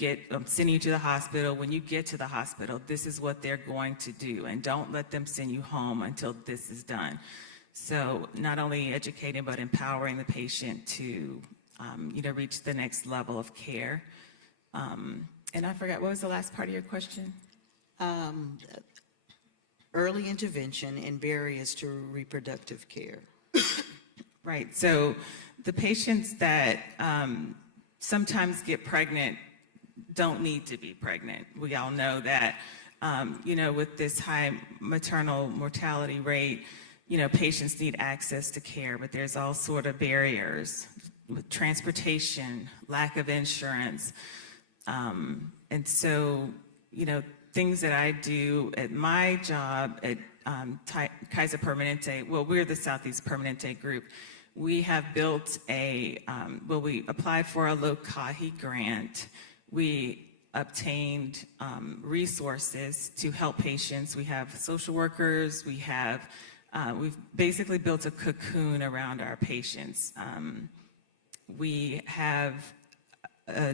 sending you to the hospital, when you get to the hospital, this is what they're going to do, and don't let them send you home until this is done. So not only educating, but empowering the patient to, reach the next level of care. And I forgot, what was the last part of your question? Early intervention and barriers to reproductive care. Right, so the patients that sometimes get pregnant don't need to be pregnant. We all know that, with this high maternal mortality rate, patients need access to care, but there's all sort of barriers with transportation, lack of insurance. And so, things that I do at my job at Kaiser Permanente, well, we're the Southeast Permanente group. We have built we applied for a LOCAHI grant. We obtained resources to help patients. We have social workers. We've basically built a cocoon around our patients. We have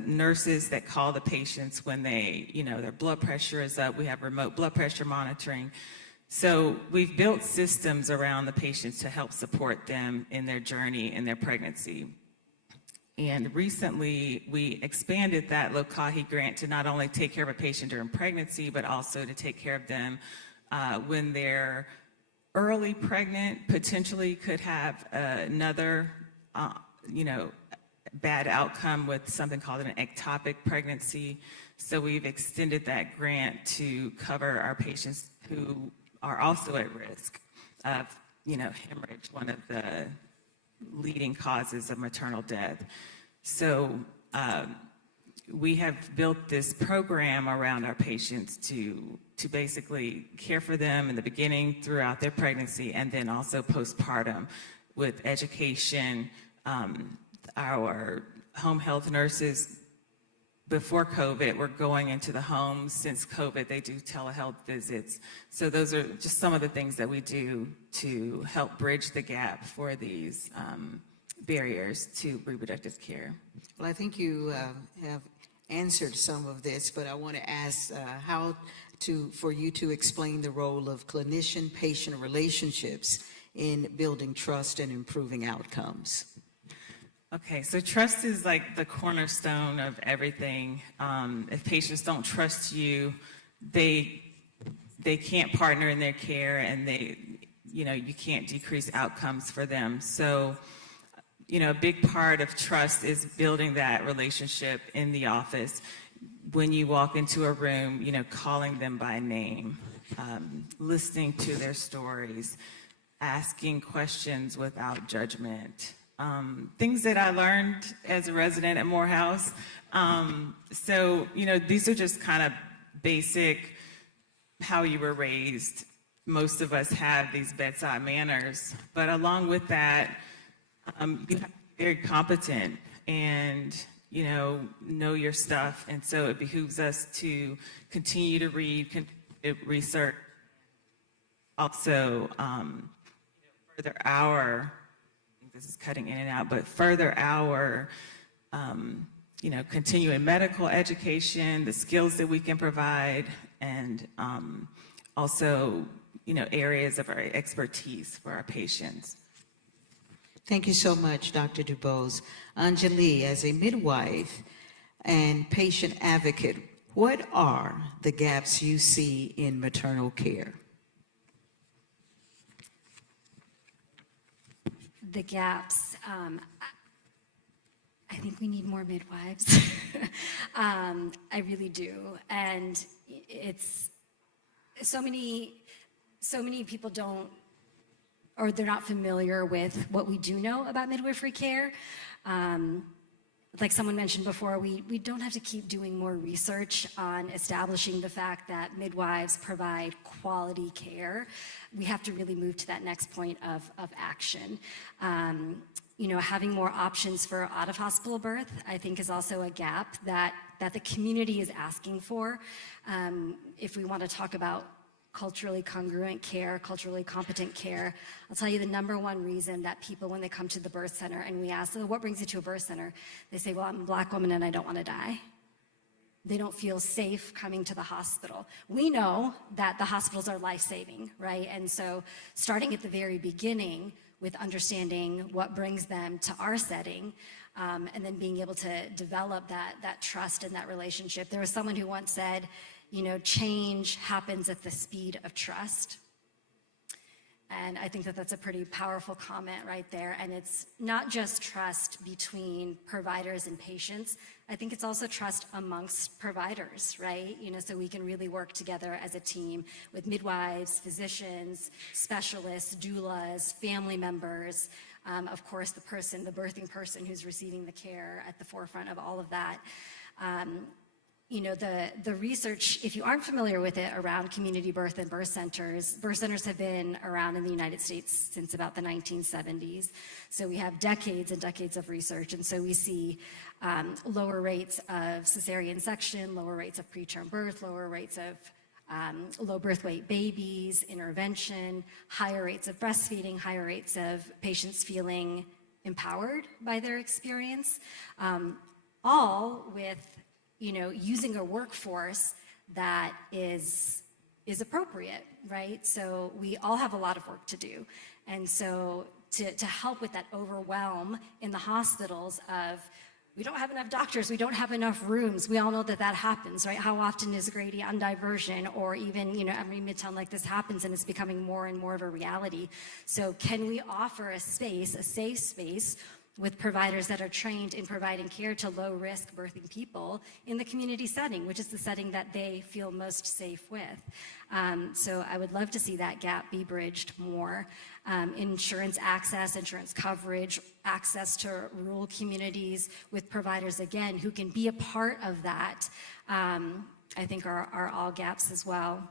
nurses that call the patients when their blood pressure is up. We have remote blood pressure monitoring So we've built systems around the patients to help support them in their journey in their pregnancy. And recently, we expanded that LOCAHI grant to not only take care of a patient during pregnancy, but also to take care of them when they're early pregnant, potentially could have another, bad outcome with something called an ectopic pregnancy. So we've extended that grant to cover our patients who are also at risk of, hemorrhage, one of the leading causes of maternal death. So we have built this program around our patients to basically care for them in the beginning, throughout their pregnancy, and then also postpartum with education. Our home health nurses, before COVID, were going into the homes. Since COVID, they do telehealth visits. So those are just some of the things that we do to help bridge the gap for these barriers to reproductive care. Well, I think you have answered some of this, but I want to ask for you to explain the role of clinician-patient relationships in building trust and improving outcomes. Okay, so trust is like the cornerstone of everything. If patients don't trust you, they can't partner in their care, and you can't decrease outcomes for them. So, a big part of trust is building that relationship in the office. When you walk into a room, calling them by name, listening to their stories, asking questions without judgment. Things that I learned as a resident at Morehouse. So, these are just kind of basic how you were raised. Most of us have these bedside manners, but along with that, you have to be very competent and, know your stuff. And so it behooves us to continue to read, continue to research. Also, further our, this is cutting in and out, but further our, continuing medical education, the skills that we can provide, and also, areas of our expertise for our patients. Thank you so much, Dr. DuBose. Anjali, as a midwife and patient advocate, what are the gaps you see in maternal care? The gaps, I think we need more midwives. I really do. And it's so many people don't, or they're not familiar with what we do know about midwifery care. Like someone mentioned before, we don't have to keep doing more research on establishing the fact that midwives provide quality care. We have to really move to that next point of action. Having more options for out-of-hospital birth, I think, is also a gap that the community is asking for. If we want to talk about culturally congruent care, culturally competent care, I'll tell you the number one reason that people, when they come to the birth center and we ask them, what brings you to a birth center? They say, well, I'm a Black woman and I don't want to die. They don't feel safe coming to the hospital. We know that the hospitals are life-saving, right? And so starting at the very beginning with understanding what brings them to our setting, and then being able to develop that trust and that relationship. There was someone who once said, change happens at the speed of trust. And I think that that's a pretty powerful comment right there. And it's not just trust between providers and patients. I think it's also trust amongst providers, right? So we can really work together as a team with midwives, physicians, specialists, doulas, family members, of course, the birthing person who's receiving the care at the forefront of all of that. The research, if you aren't familiar with it, around community birth and birth centers have been around in the United States since about the 1970s. So we have decades and decades of research. And so we see lower rates of cesarean section, lower rates of preterm birth, lower rates of low birth weight babies, intervention, higher rates of breastfeeding, higher rates of patients feeling empowered by their experience, all with using a workforce that is is appropriate, right? So we all have a lot of work to do. And so to help with that overwhelm in the hospitals of, we don't have enough doctors, we don't have enough rooms. We all know that that happens, right? How often is Grady on diversion, or even, every Midtown like this happens, and it's becoming more and more of a reality. So can we offer a space, a safe space, with providers that are trained in providing care to low-risk birthing people in the community setting, which is the setting that they feel most safe with. So I would love to see that gap be bridged more. Insurance access, insurance coverage, access to rural communities with providers, again, who can be a part of that, I think are all gaps as well.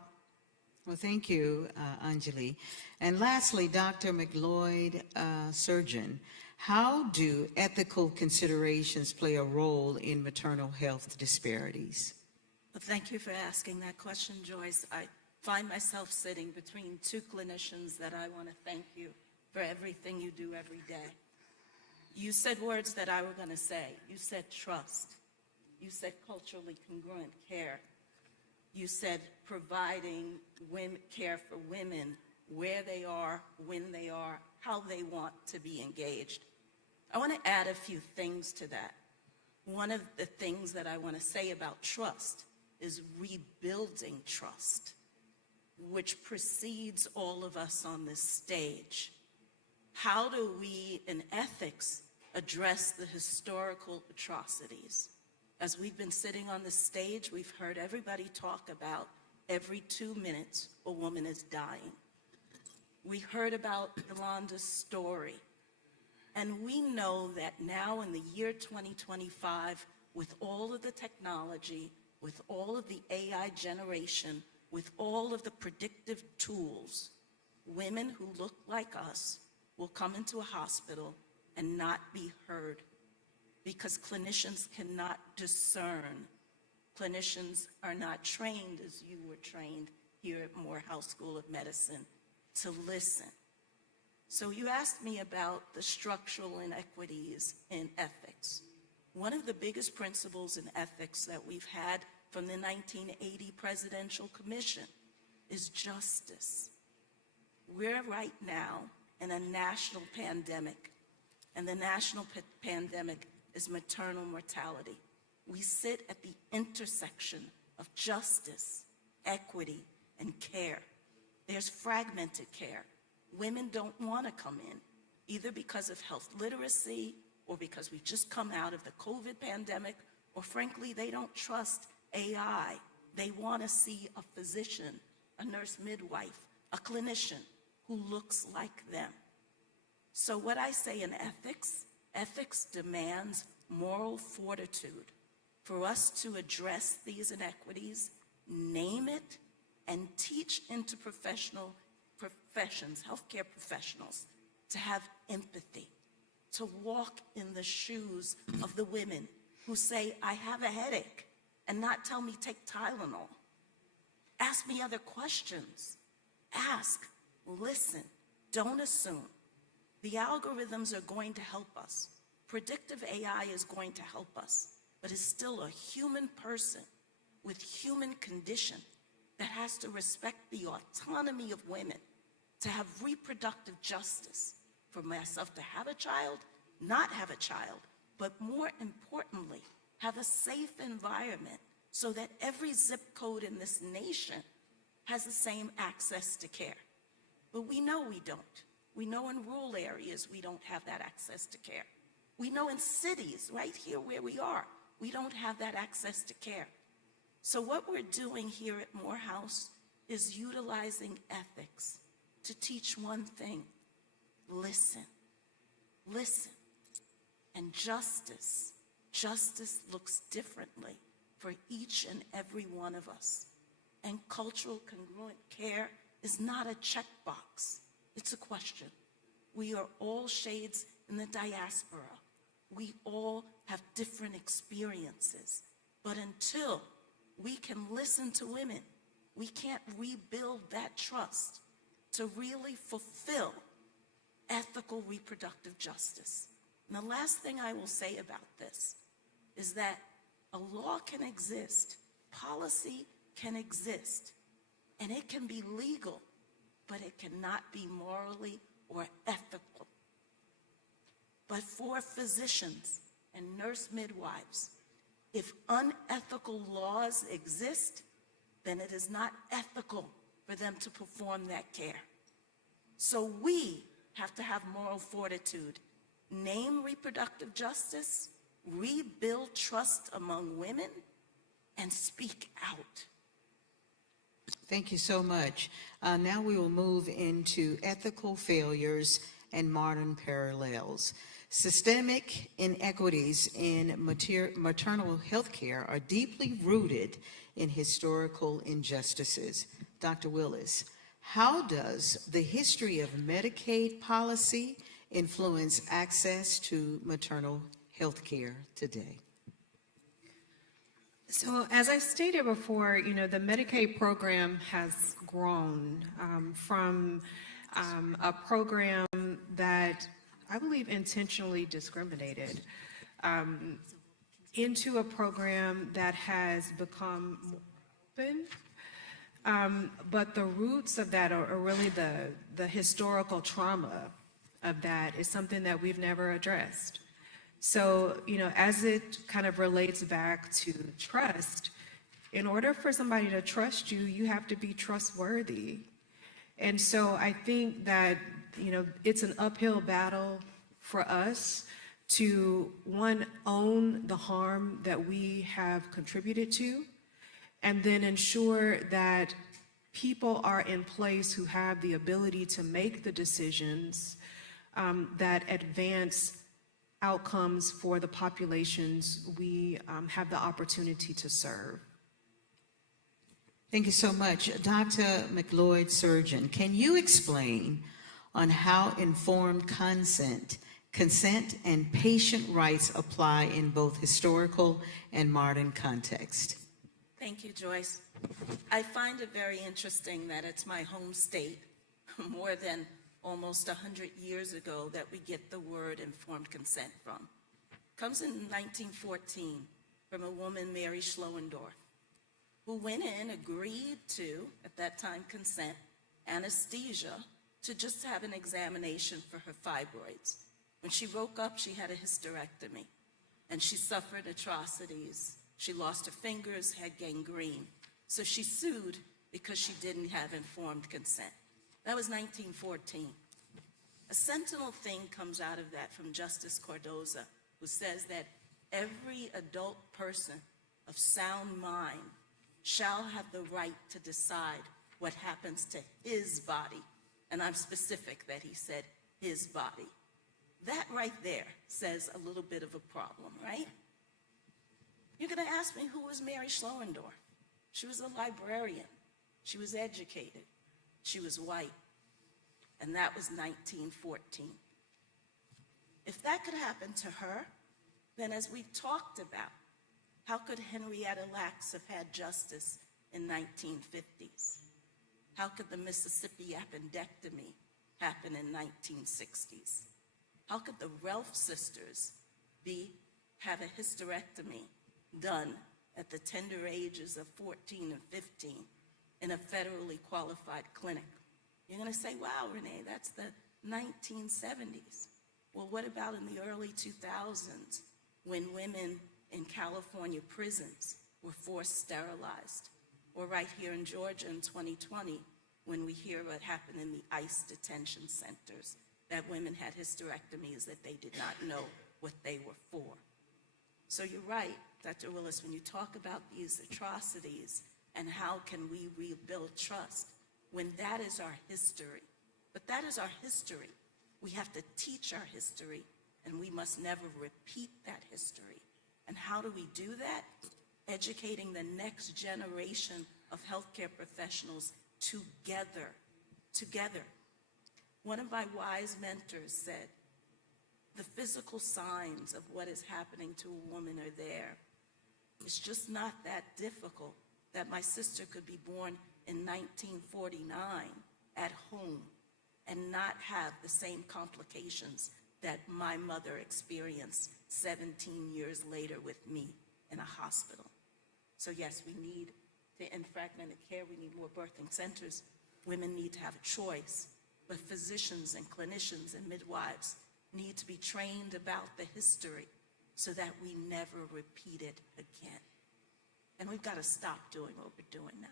Well, thank you, Anjali. And lastly, Dr. McLeod, surgeon, how do ethical considerations play a role in maternal health disparities? Well, thank you for asking that question, Joyce. I find myself sitting between two clinicians that I want to thank you for everything you do every day. You said words that I were going to say. You said trust. You said culturally congruent care. You said providing care for women where they are, when they are, how they want to be engaged. I want to add a few things to that. One of the things that I want to say about trust is rebuilding trust, which precedes all of us on this stage. How do we, in ethics, address the historical atrocities? As we've been sitting on this stage, we've heard everybody talk about every 2 minutes a woman is dying. We heard about Yolanda's story. And we know that now in the year 2025, with all of the technology, with all of the AI generation, with all of the predictive tools, women who look like us will come into a hospital and not be heard because clinicians cannot discern. Clinicians are not trained, as you were trained here at Morehouse School of Medicine, to listen. So you asked me about the structural inequities in ethics. One of the biggest principles in ethics that we've had from the 1980 Presidential Commission is justice. We're right now in a national pandemic, and the national pandemic is maternal mortality. We sit at the intersection of justice, equity, and care. There's fragmented care. Women don't want to come in, either because of health literacy or because we just come out of the COVID pandemic, or frankly, they don't trust AI. They want to see a physician, a nurse midwife, a clinician who looks like them. So what I say in ethics, ethics demands moral fortitude for us to address these inequities, name it, and teach into professions, healthcare professionals, to have empathy, to walk in the shoes of the women who say, I have a headache, and not tell me take Tylenol. Ask me other questions. Ask, listen, don't assume. The algorithms are going to help us. Predictive AI is going to help us, but it's still a human person with human condition that has to respect the autonomy of women, to have reproductive justice, for myself to have a child, not have a child, but more importantly, have a safe environment so that every zip code in this nation has the same access to care. But we know we don't. We know in rural areas we don't have that access to care. We know in cities, right here where we are, we don't have that access to care. So what we're doing here at Morehouse is utilizing ethics to teach one thing: listen, listen. And justice looks differently for each and every one of us. And cultural congruent care is not a checkbox, it's a question. We are all shades in the diaspora. We all have different experiences. But until we can listen to women, we can't rebuild that trust to really fulfill ethical reproductive justice. And the last thing I will say about this is that a law can exist, policy can exist, and it can be legal, but it cannot be morally or ethical. But for physicians and nurse midwives, if unethical laws exist, then it is not ethical for them to perform that care. So we have to have moral fortitude, name reproductive justice, rebuild trust among women, and speak out. Thank you so much. Now we will move into ethical failures and modern parallels. Systemic inequities in maternal health care are deeply rooted in historical injustices. Dr. Willis, how does the history of Medicaid policy influence access to maternal health care today? So as I stated before, the Medicaid program has grown from a program that I believe intentionally discriminated into a program that has become open. But the roots of that are really the historical trauma of that is something that we've never addressed. So, as it kind of relates back to trust, in order for somebody to trust you, you have to be trustworthy. And so I think that, it's an uphill battle for us to, one, own the harm that we have contributed to, and then ensure that people are in place who have the ability to make the decisions that advance outcomes for the populations we have the opportunity to serve. Thank you so much. Dr. McLeod-Surgeon, can you explain on how informed consent and patient rights apply in both historical and modern context? Thank you, Joyce. I find it very interesting that it's my home state, more than almost 100 years ago, that we get the word informed consent from. It comes in 1914 from a woman, Mary Schlowendorf, who went in, agreed to, at that time, consent, anesthesia, to just have an examination for her fibroids. When she woke up, she had a hysterectomy, and she suffered atrocities. She lost her fingers, had gangrene. So she sued because she didn't have informed consent. That was 1914. A sentinel thing comes out of that from Justice Cardoza, who says that every adult person of sound mind shall have the right to decide what happens to his body. And I'm specific that he said his body. That right there says a little bit of a problem, right? You're going to ask me, who was Mary Schlowendorf? She was a librarian. She was educated. She was white. And that was 1914. If that could happen to her, then as we've talked about, how could Henrietta Lacks have had justice in 1950s? How could the Mississippi appendectomy happen in 1960s? How could the Relf sisters have a hysterectomy done at the tender ages of 14 and 15 in a federally qualified clinic? You're going to say, wow, Renee, that's the 1970s. Well, what about in the early 2000s when women in California prisons were forced sterilized? Or right here in Georgia in 2020 when we hear what happened in the ICE detention centers, that women had hysterectomies that they did not know what they were for. So you're right, Dr. Willis, when you talk about these atrocities and how can we rebuild trust, when that is our history. But that is our history. We have to teach our history, and we must never repeat that history. And how do we do that? Educating the next generation of healthcare professionals together. One of my wise mentors said, the physical signs of what is happening to a woman are there. It's just not that difficult that my sister could be born in 1949 at home and not have the same complications that my mother experienced 17 years later with me in a hospital. So yes, we need in fragmented care, we need more birthing centers. Women need to have a choice, but physicians and clinicians and midwives need to be trained about the history so that we never repeat it again. And we've got to stop doing what we're doing now.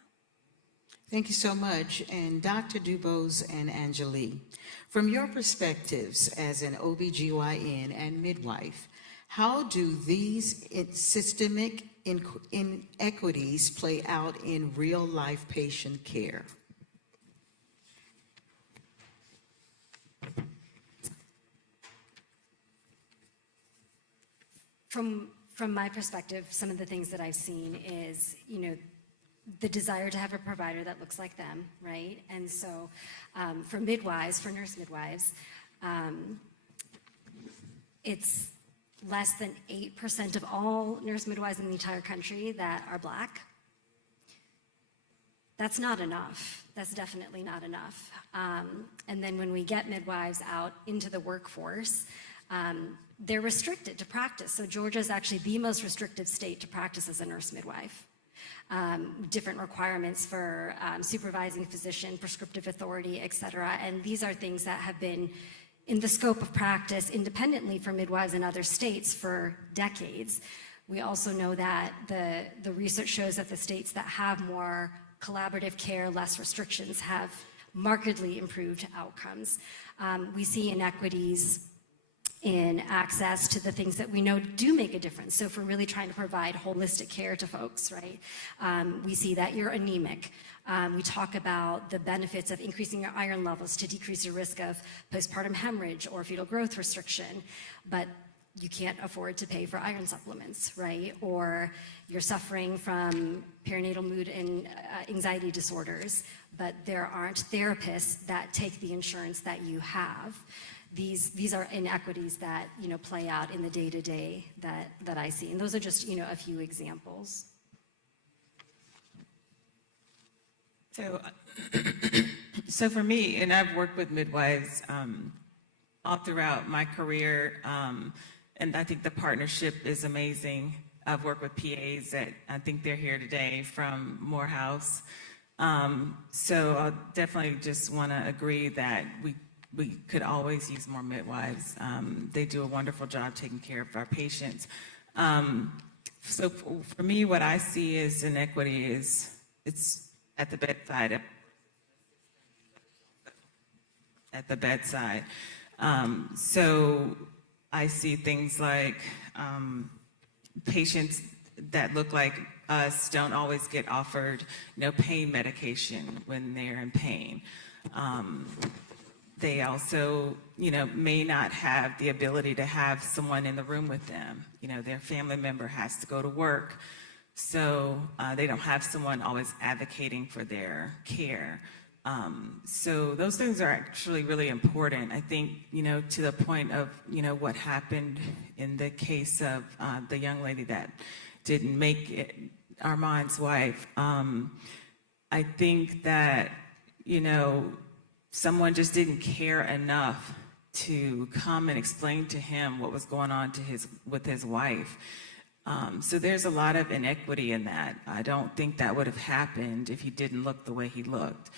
Thank you so much. And Dr. Dubose and Angeli, from your perspectives as an OBGYN and midwife, how do these systemic inequities play out in real-life patient care? From my perspective, some of the things that I've seen is, the desire to have a provider that looks like them, right? And so for midwives, for nurse midwives, it's less than 8% of all nurse midwives in the entire country that are Black. That's not enough. That's definitely not enough. And then when we get midwives out into the workforce, they're restricted to practice. So Georgia is actually the most restrictive state to practice as a nurse midwife. Different requirements for supervising physician, prescriptive authority, et cetera. And these are things that have been in the scope of practice independently for midwives in other states for decades. We also know that the research shows that the states that have more collaborative care, less restrictions, have markedly improved outcomes. We see inequities in access to the things that we know do make a difference. So if we're really trying to provide holistic care to folks, right? We see that you're anemic. We talk about the benefits of increasing your iron levels to decrease your risk of postpartum hemorrhage or fetal growth restriction, but you can't afford to pay for iron supplements, right? Or you're suffering from perinatal mood and anxiety disorders, but there aren't therapists that take the insurance that you have. These are inequities that play out in the day-to-day that I see, and those are just a few examples. So for me, and I've worked with midwives all throughout my career, and I think the partnership is amazing. I've worked with PAs that I think they're here today from Morehouse. So I definitely just want to agree that we could always use more midwives. They do a wonderful job taking care of our patients. So for me, what I see as inequity is it's at the bedside. At the bedside. So I see things like patients that look like us don't always get offered pain medication when they're in pain. They also, may not have the ability to have someone in the room with them. Their family member has to go to work, so they don't have someone always advocating for their care. So those things are actually really important. I think, to the point of, what happened in the case of the young lady that didn't make it Armand's wife. I think that, someone just didn't care enough to come and explain to him what was going on with his wife. So there's a lot of inequity in that. I don't think that would have happened if he didn't look the way he looked.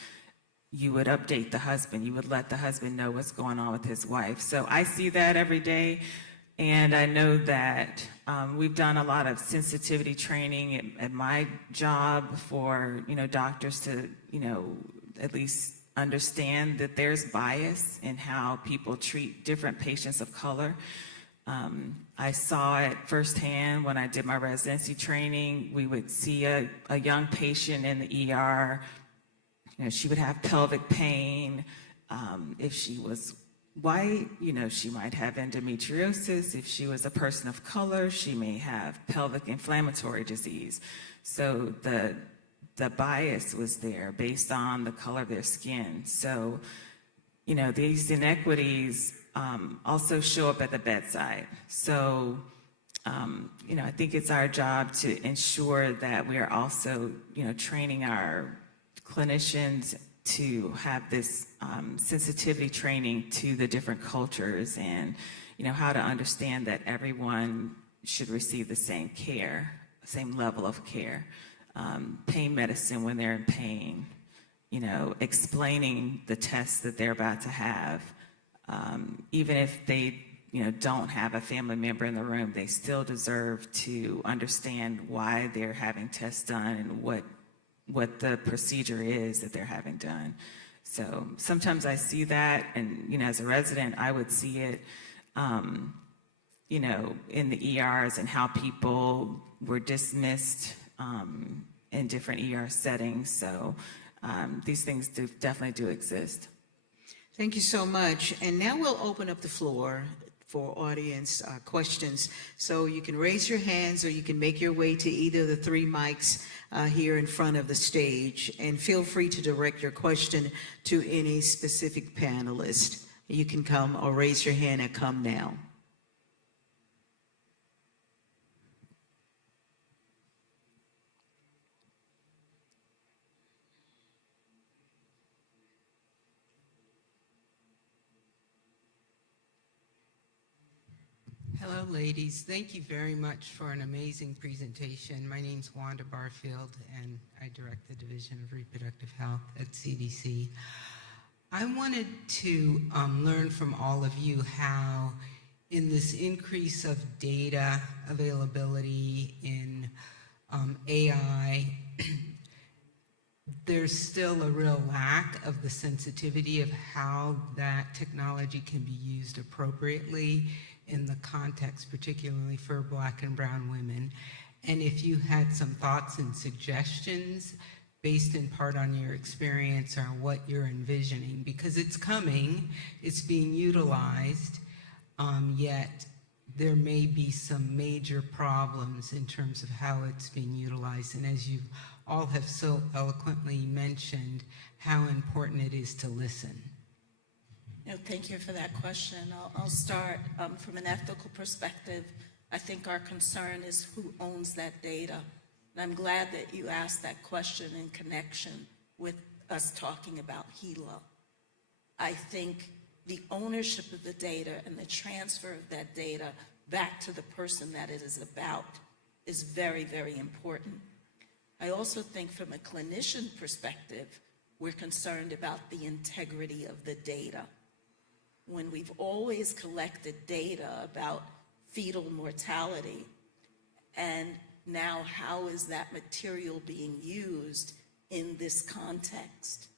You would update the husband. You would let the husband know what's going on with his wife. So I see that every day. And I know that we've done a lot of sensitivity training at my job for, doctors to, at least understand that there's bias in how people treat different patients of color. I saw it firsthand when I did my residency training. We would see a young patient in the ER. She would have pelvic pain. If she was white, she might have endometriosis. If she was a person of color, she may have pelvic inflammatory disease. So the bias was there based on the color of their skin. So, these inequities also show up at the bedside. So, I think it's our job to ensure that we are also, training our clinicians to have this sensitivity training to the different cultures and, how to understand that everyone should receive the same care, same level of care. pain medicine when they're in pain, explaining the tests that they're about to have. Even if they, don't have a family member in the room, they still deserve to understand why they're having tests done and what the procedure is that they're having done. So sometimes I see that, and, as a resident, I would see it, in the ERs and how people were dismissed in different ER settings. So these things definitely do exist. Thank you so much. And now we'll open up the floor for audience questions. So you can raise your hands or you can make your way to either of the three mics here in front of the stage. And feel free to direct your question to any specific panelist. You can come or raise your hand and come now. Hello, ladies. Thank you very much for an amazing presentation. My name's Wanda Barfield, and I direct the Division of Reproductive Health at CDC. I wanted to learn from all of you how, in this increase of data availability in AI, there's still a real lack of the sensitivity of how that technology can be used appropriately in the context, particularly for Black and brown women. And if you had some thoughts and suggestions based in part on your experience or what you're envisioning, because it's coming, it's being utilized, yet there may be some major problems in terms of how it's being utilized. And as you all have so eloquently mentioned, how important it is to listen. Thank you for that question. I'll start from an ethical perspective. I think our concern is who owns that data. And I'm glad that you asked that question in connection with us talking about HeLa. I think the ownership of the data and the transfer of that data back to the person that it is about is very, very important. I also think from a clinician perspective, we're concerned about the integrity of the data. When we've always collected data about fetal mortality, and now how is that material being used in this context,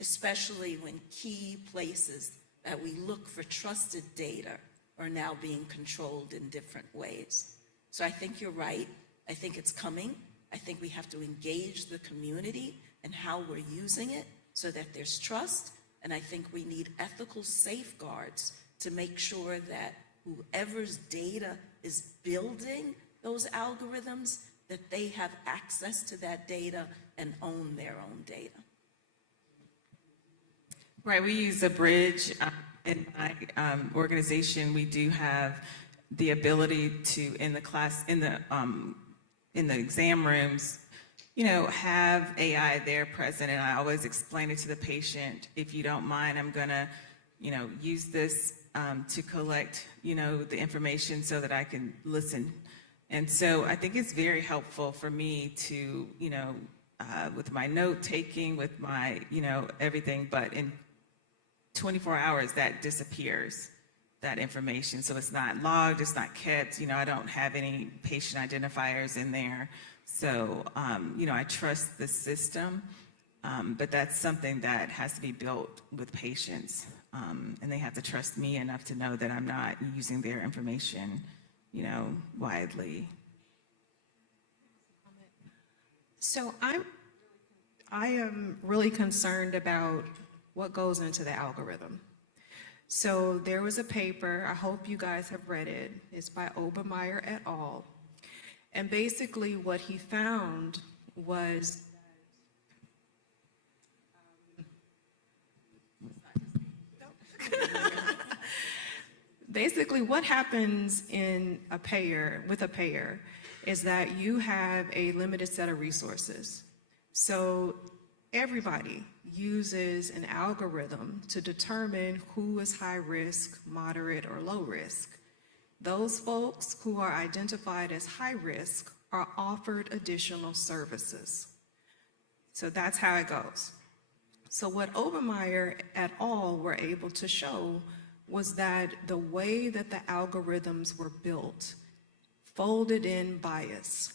especially when key places that we look for trusted data are now being controlled in different ways. So I think you're right. I think it's coming. I think we have to engage the community and how we're using it so that there's trust. And I think we need ethical safeguards to make sure that whoever's data is building those algorithms, that they have access to that data and own their own data. Right, we use a bridge. In my organization, we do have the ability to, in the exam rooms, have AI there present, and I always explain it to the patient. If you don't mind, I'm gonna, use this to collect, the information so that I can listen. And so I think it's very helpful for me to, with my note taking, with my, everything, but in 24 hours that disappears, that information. So it's not logged, it's not kept, I don't have any patient identifiers in there. So, I trust the system, but that's something that has to be built with patients. And they have to trust me enough to know that I'm not using their information, widely. So I am really concerned about what goes into the algorithm. So there was a paper, I hope you guys have read it. It's by Obermeyer et al. And basically what he found was basically what happens in with a payer is that you have a limited set of resources. So everybody uses an algorithm to determine who is high risk, moderate, or low risk. Those folks who are identified as high risk are offered additional services. So that's how it goes. So what Obermeyer et al. Were able to show was that the way that the algorithms were built folded in bias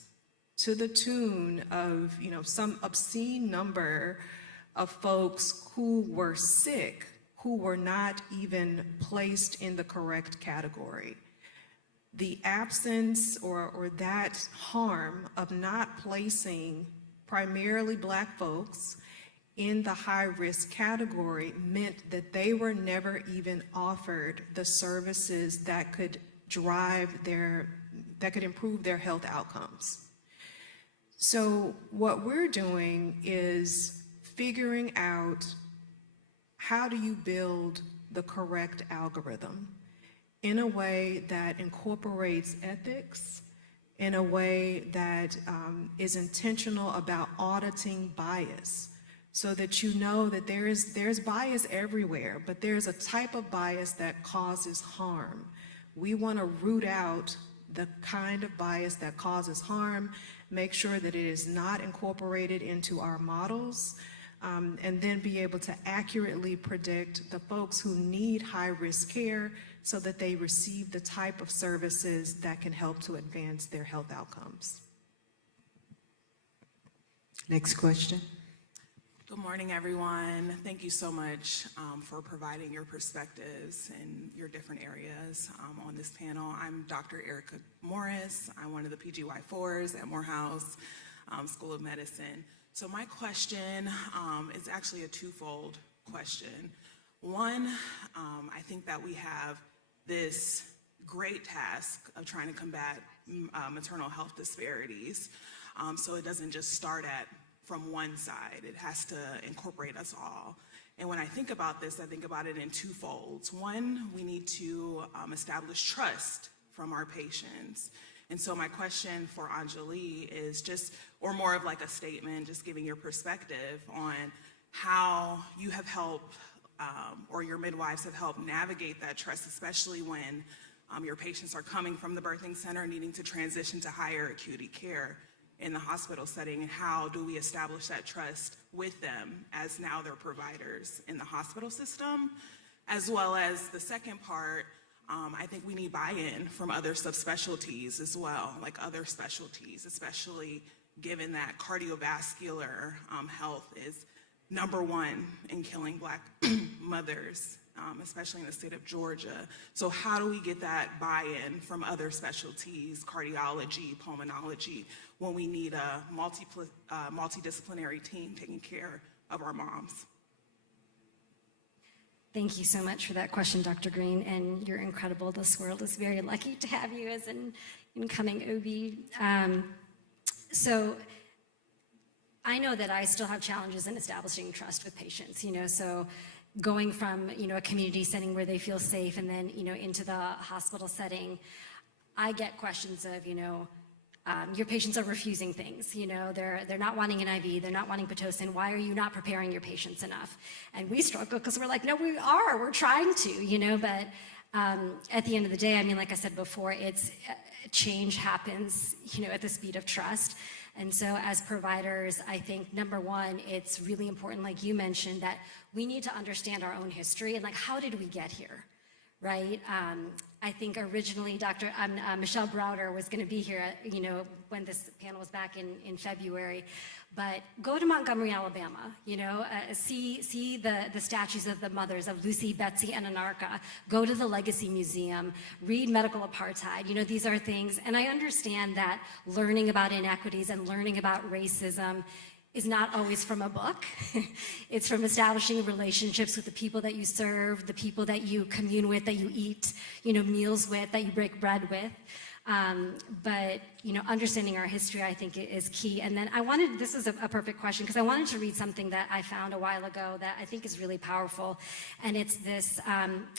to the tune of, some obscene number of folks who were sick, who were not even placed in the correct category. The absence or that harm of not placing primarily Black folks in the high-risk category meant that they were never even offered the services that could improve their health outcomes. So what we're doing is figuring out, how do you build the correct algorithm in a way that incorporates ethics, in a way that is intentional about auditing bias, so that you know that there's bias everywhere, but there's a type of bias that causes harm. We want to root out the kind of bias that causes harm, make sure that it is not incorporated into our models, and then be able to accurately predict the folks who need high-risk care so that they receive the type of services that can help to advance their health outcomes. Next question. Good morning, everyone. Thank you so much for providing your perspectives in your different areas on this panel. I'm Dr. Erica Morris. I'm one of the PGY4s at Morehouse School of Medicine. So my question is actually a twofold question. One, I think that we have this great task of trying to combat maternal health disparities. So it doesn't just start from one side. It has to incorporate us all. And when I think about this, I think about it in two folds. One, we need to establish trust from our patients. And so my question for Anjali is just, or more of like a statement, just giving your perspective on how you have helped, or your midwives have helped navigate that trust, especially when your patients are coming from the birthing center needing to transition to higher acuity care in the hospital setting, and how do we establish that trust with them as now they're providers in the hospital system, as well as the second part, I think we need buy-in from other subspecialties as well, like other specialties, especially given that cardiovascular health is #1 in killing Black mothers, especially in the state of Georgia. So how do we get that buy-in from other specialties, cardiology, pulmonology, when we need a multidisciplinary team taking care of our moms? Thank you so much for that question, Dr. Green, and you're incredible. This world is very lucky to have you as an incoming OB. So I know that I still have challenges in establishing trust with patients, so going from, a community setting where they feel safe and then, into the hospital setting, I get questions of, your patients are refusing things, they're not wanting an IV, they're not wanting Pitocin, why are you not preparing your patients enough? And we struggle because we're like, no, we're trying to, but at the end of the day, like I said before, it's change happens, at the speed of trust. And so as providers, I think #1, it's really important, like you mentioned, that we need to understand our own history and how did we get here, right? I think originally Michelle Browder was gonna be here, when this panel was back in February, but go to Montgomery, Alabama, see the statues of the mothers of Lucy, Betsy, and Anarcha, go to the Legacy Museum, read Medical Apartheid, these are things, and I understand that learning about inequities and learning about racism is not always from a book. It's from establishing relationships with the people that you serve, the people that you commune with, that you eat, meals with, that you break bread with. But understanding our history, I think, is key. And then this is a perfect question, because I wanted to read something that I found a while ago that I think is really powerful. And it's this,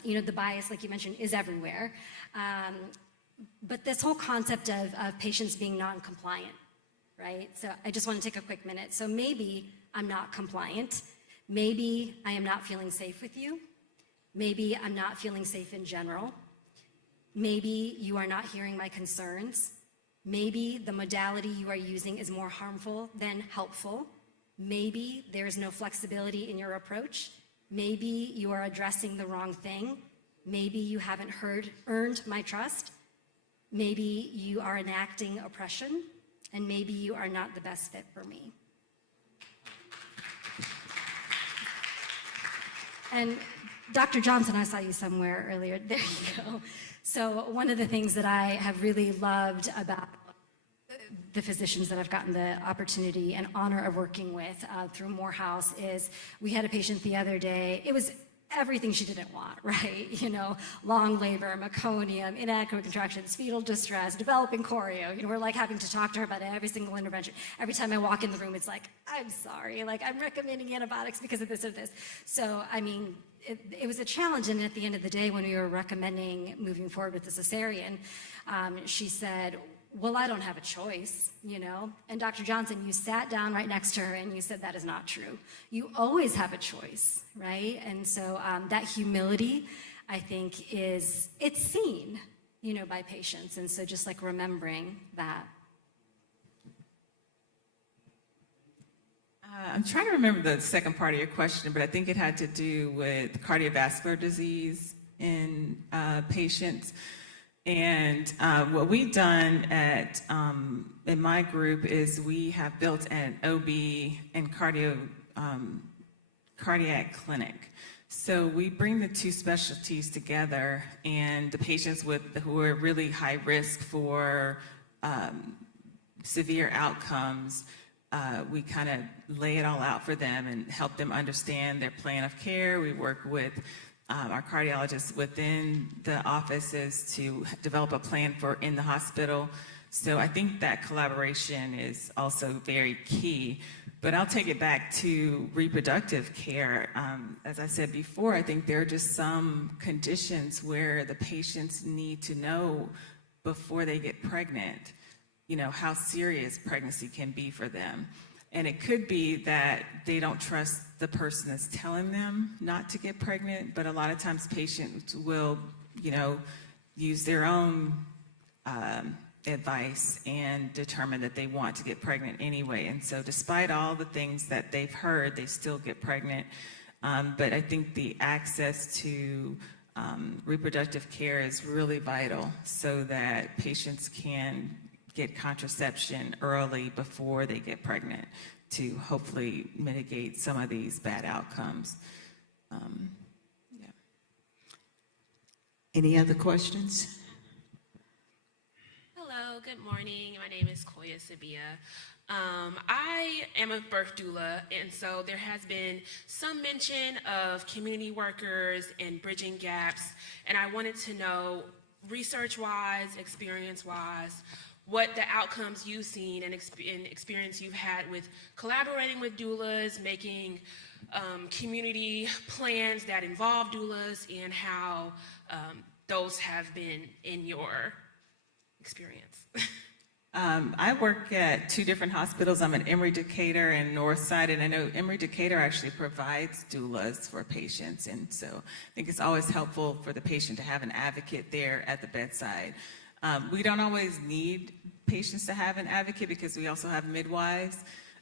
the bias, like you mentioned, is everywhere. But this whole concept of patients being non-compliant, right? So I just want to take a quick minute. So maybe I'm not compliant. Maybe I am not feeling safe with you. Maybe I'm not feeling safe in general. Maybe you are not hearing my concerns. Maybe the modality you are using is more harmful than helpful. Maybe there is no flexibility in your approach. Maybe you are addressing the wrong thing. Maybe you haven't earned my trust. Maybe you are enacting oppression, and maybe you are not the best fit for me. And Dr. Johnson, I saw you somewhere earlier. There you go. So one of the things that I have really loved about the physicians that I've gotten the opportunity and honor of working with through Morehouse is we had a patient the other day. It was everything she didn't want, right? You know, long labor, meconium, inadequate contractions, fetal distress, developing choreo. You know, we're like having to talk to her about every single intervention. Every time I walk in the room, it's like, I'm sorry, like I'm recommending antibiotics because of this or this. So, I mean, it was a challenge, and at the end of the day, when we were recommending moving forward with the cesarean, she said, well, I don't have a choice, you know? And Dr. Johnson, you sat down right next to her and you said that is not true. You always have a choice, right? And so that humility, I think, it's seen, you know, by patients. And so just like remembering that. I'm trying to remember the second part of your question, but I think it had to do with cardiovascular disease in patients. And what we've done in my group is we have built an OB and cardiac clinic. So we bring the two specialties together, and the patients who are really high risk for severe outcomes, we kind of lay it all out for them and help them understand their plan of care. We work with our cardiologists within the offices to develop a plan for in the hospital. So I think that collaboration is also very key. But I'll take it back to reproductive care. As I said before, I think there are just some conditions where the patients need to know before they get pregnant, you know, how serious pregnancy can be for them. And it could be that they don't trust the person that's telling them not to get pregnant, but a lot of times patients will, you know, use their own advice and determine that they want to get pregnant anyway. And so despite all the things that they've heard, they still get pregnant. But I think the access to reproductive care is really vital so that patients can get contraception early before they get pregnant to hopefully mitigate some of these bad outcomes. Yeah. Any other questions? Hello, good morning. My name is Koya Sabia. I am a birth doula, and so there has been some mention of community workers and bridging gaps, and I wanted to know, research-wise, experience-wise, what the outcomes you've seen and experience you've had with collaborating with doulas, making community plans that involve doulas, and how those have been in your experience. I work at two different hospitals. I'm at Emory-Decatur and Northside, and I know Emory-Decatur actually provides doulas for patients, and so I think it's always helpful for the patient to have an advocate there at the bedside. We don't always need patients to have an advocate because we also have midwives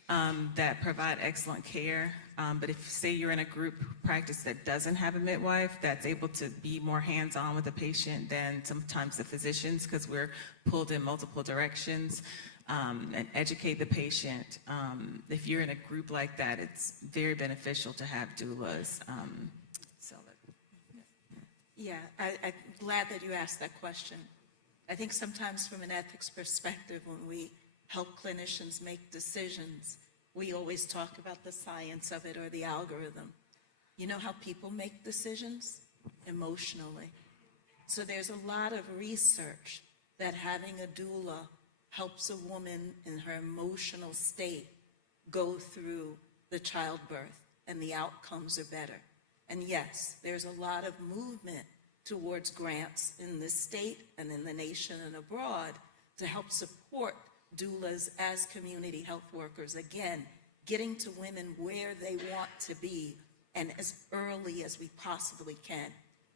that provide excellent care. But if, say, you're in a group practice that doesn't have a midwife that's able to be more hands-on with the patient than sometimes the physicians, because we're pulled in multiple directions, and educate the patient. If you're in a group like that, it's very beneficial to have doulas. Yeah, I'm glad that you asked that question. I think sometimes from an ethics perspective, when we help clinicians make decisions, we always talk about the science of it or the algorithm. You know how people make decisions? Emotionally. So there's a lot of research that having a doula helps a woman in her emotional state go through the childbirth, and the outcomes are better. And yes, there's a lot of movement towards grants in this state and in the nation and abroad to help support doulas as community health workers, again, getting to women where they want to be and as early as we possibly can.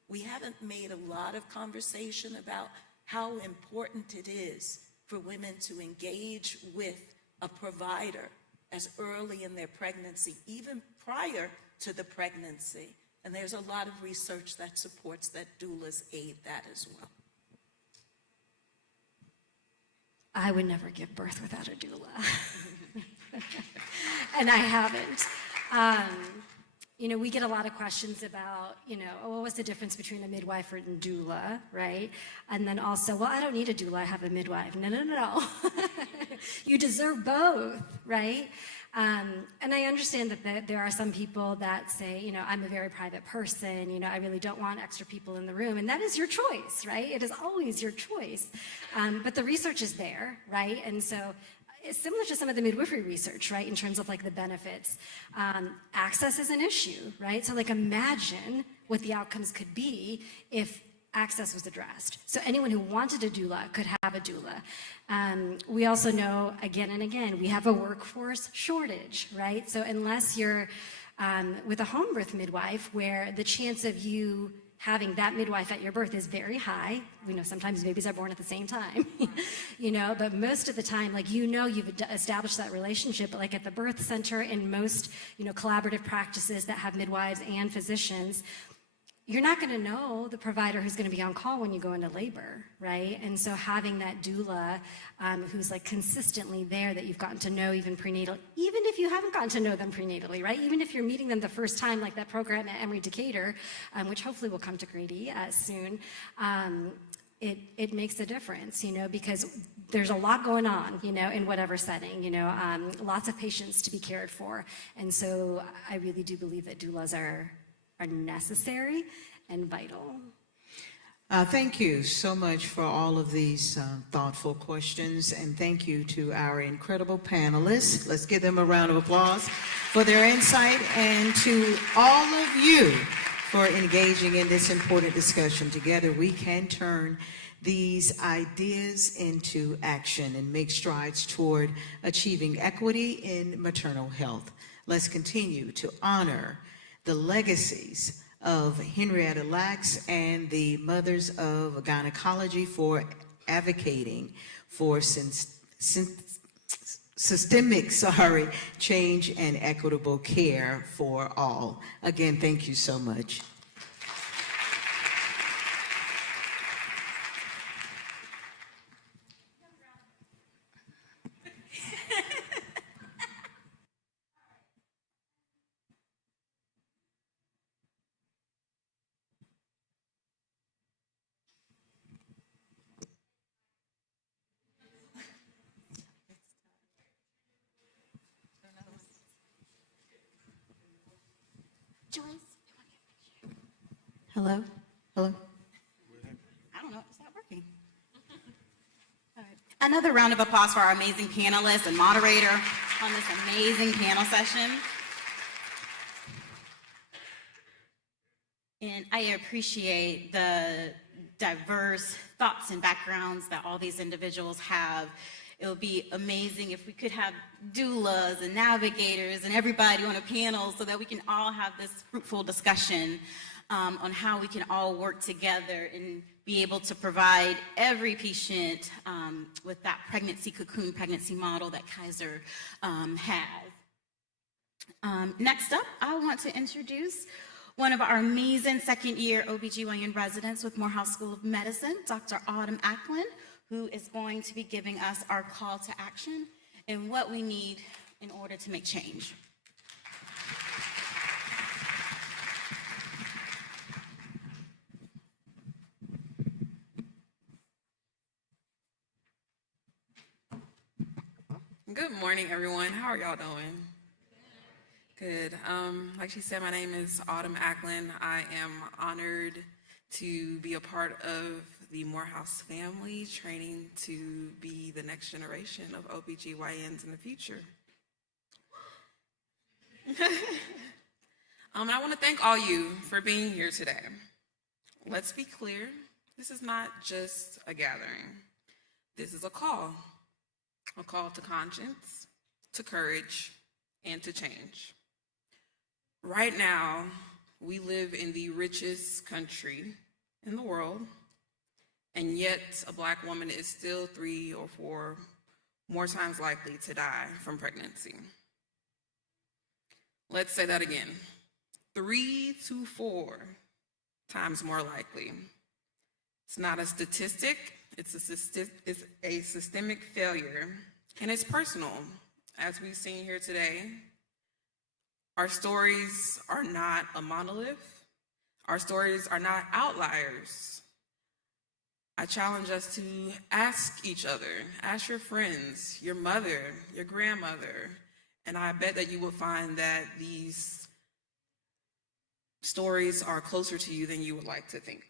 We haven't made a lot of conversation about how important it is for women to engage with a provider as early in their pregnancy, even prior to the pregnancy. And there's a lot of research that supports that doulas aid that as well. I would never give birth without a doula. And I haven't. You know, we get a lot of questions about, you know, oh, what was the difference between a midwife and doula, right? And then also, well, I don't need a doula, I have a midwife. No, no, no. You deserve both, right? And I understand that there are some people that say, you know, I'm a very private person, you know, I really don't want extra people in the room. And that is your choice, right? It is always your choice. But the research is there, right? And so it's similar to some of the midwifery research, right, in terms of like the benefits. Access is an issue, right? So like imagine what the outcomes could be if access was addressed. So anyone who wanted a doula could have a doula. We also know, again and again, we have a workforce shortage, right? So unless you're with a home birth midwife where the chance of you having that midwife at your birth is very high. We know sometimes babies are born at the same time, you know, but most of the time, like, you know, you've established that relationship, but like at the birth center and most, you know, collaborative practices that have midwives and physicians, you're not going to know the provider who's going to be on call when you go into labor, right? And so having that doula who's like consistently there that you've gotten to know even prenatal, even if you haven't gotten to know them prenatally, right? Even if you're meeting them the first time, like that program at Emory Decatur, which hopefully will come to Grady soon, it makes a difference, you know, because there's a lot going on, you know, in whatever setting, you know, lots of patients to be cared for. And so I really do believe that doulas are necessary and vital. Thank you so much for all of these thoughtful questions, and thank you to our incredible panelists. Let's give them a round of applause for their insight, and to all of you for engaging in this important discussion. Together we can turn these ideas into action and make strides toward achieving equity in maternal health. Let's continue to honor the legacies of Henrietta Lacks and the Mothers of Gynecology for advocating for systemic change and equitable care for all. Again, thank you so much. Hello? Hello? I don't know, is that working? All right. Another round of applause for our amazing panelists and moderator on this amazing panel session. And I appreciate the diverse thoughts and backgrounds that all these individuals have. It would be amazing if we could have doulas and navigators and everybody on a panel so that we can all have this fruitful discussion on how we can all work together and be able to provide every patient with that pregnancy cocoon pregnancy model that Kaiser has. Next up, I want to introduce one of our amazing second-year OBGYN residents with Morehouse School of Medicine, Dr. Autumn Acklin, who is going to be giving us our call to action and what we need in order to make change. Good morning, everyone. How are y'all doing? Good. Like she said, my name is Autumn Acklin. I am honored to be a part of the Morehouse family, training to be the next generation of OBGYNs in the future. I want to thank all you for being here today. Let's be clear, this is not just a gathering. This is a call to conscience, to courage, and to change. Right now, we live in the richest country in the world, and yet a Black woman is still 3 or 4 more times likely to die from pregnancy. Let's say that again. 3 to 4 times more likely. It's not a statistic, it's a systemic failure, and it's personal. As we've seen here today, our stories are not a monolith. Our stories are not outliers. I challenge us to ask each other, ask your friends, your mother, your grandmother, and I bet that you will find that these stories are closer to you than you would like to think.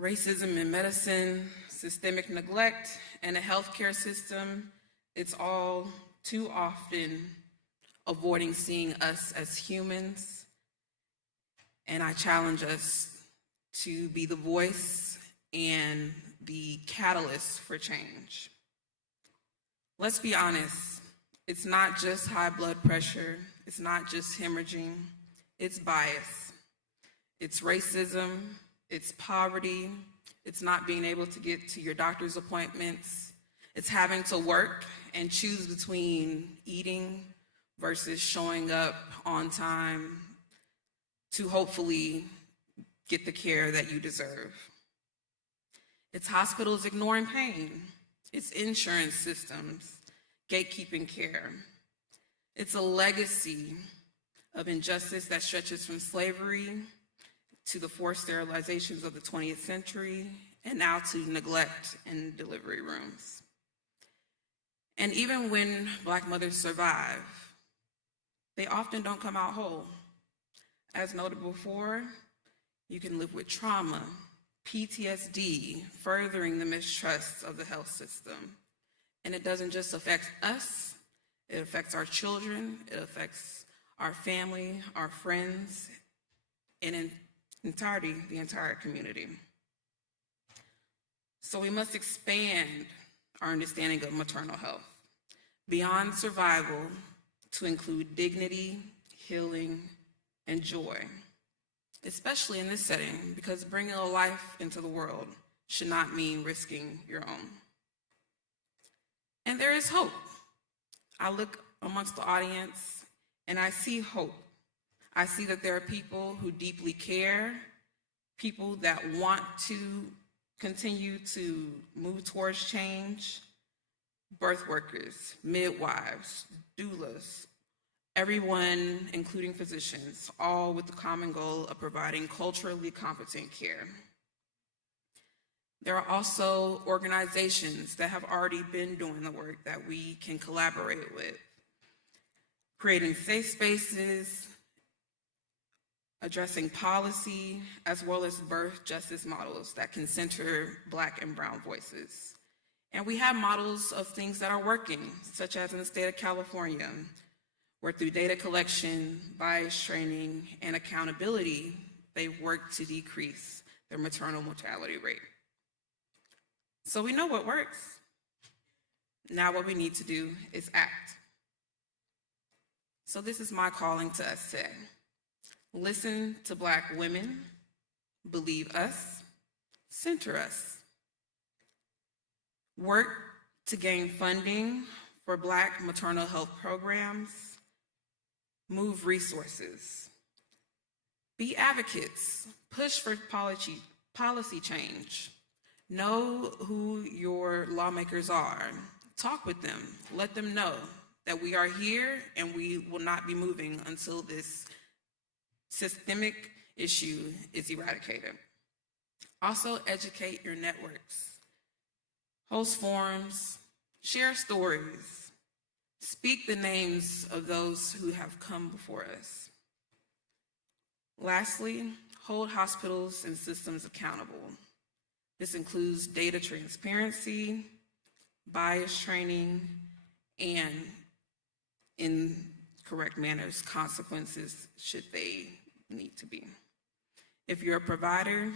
Racism in medicine, systemic neglect, and a healthcare system, it's all too often avoiding seeing us as humans. And I challenge us to be the voice and the catalyst for change. Let's be honest, it's not just high blood pressure, it's not just hemorrhaging, it's bias. It's racism, it's poverty, it's not being able to get to your doctor's appointments, it's having to work and choose between eating versus showing up on time to hopefully get the care that you deserve. It's hospitals ignoring pain. It's insurance systems gatekeeping care. It's a legacy of injustice that stretches from slavery to the forced sterilizations of the 20th century, and now to neglect in delivery rooms. And even when Black mothers survive, they often don't come out whole. As noted before, you can live with trauma, PTSD, furthering the mistrust of the health system. And it doesn't just affect us, it affects our children, it affects our family, our friends, and in entirety, the entire community. So we must expand our understanding of maternal health beyond survival to include dignity, healing, and joy, especially in this setting, because bringing a life into the world should not mean risking your own. And there is hope. I look amongst the audience and I see hope. I see that there are people who deeply care, people that want to continue to move towards change, birth workers, midwives, doulas, everyone, including physicians, all with the common goal of providing culturally competent care. There are also organizations that have already been doing the work that we can collaborate with, creating safe spaces, addressing policy, as well as birth justice models that can center Black and brown voices. And we have models of things that are working, such as in the state of California, where through data collection, bias training, and accountability, they've worked to decrease their maternal mortality rate. So we know what works. Now what we need to do is act. So this is my calling to us today. Listen to Black women, believe us, center us. Work to gain funding for Black maternal health programs, move resources. Be advocates, push for policy change. Know who your lawmakers are. Talk with them, let them know that we are here and we will not be moving until this systemic issue is eradicated. Also, educate your networks. Host forums, share stories, speak the names of those who have come before us. Lastly, hold hospitals and systems accountable. This includes data transparency, bias training, and in correct manners, consequences should they need to be. If you're a provider,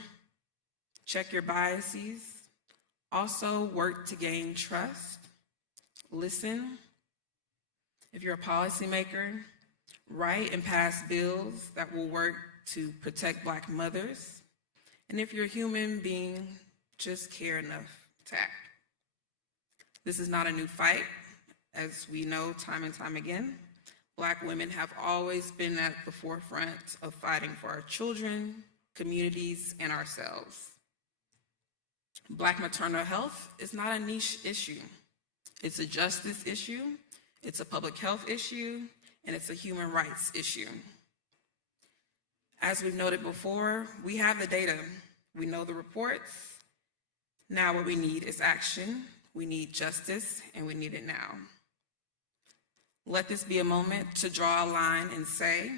check your biases. Also work to gain trust. Listen. If you're a policymaker, write and pass bills that will work to protect Black mothers. And if you're a human being, just care enough to act. This is not a new fight. As we know time and time again, Black women have always been at the forefront of fighting for our children, communities, and ourselves. Black maternal health is not a niche issue. It's a justice issue, it's a public health issue, and it's a human rights issue. As we've noted before, we have the data, we know the reports. Now what we need is action, we need justice, and we need it now. Let this be a moment to draw a line and say,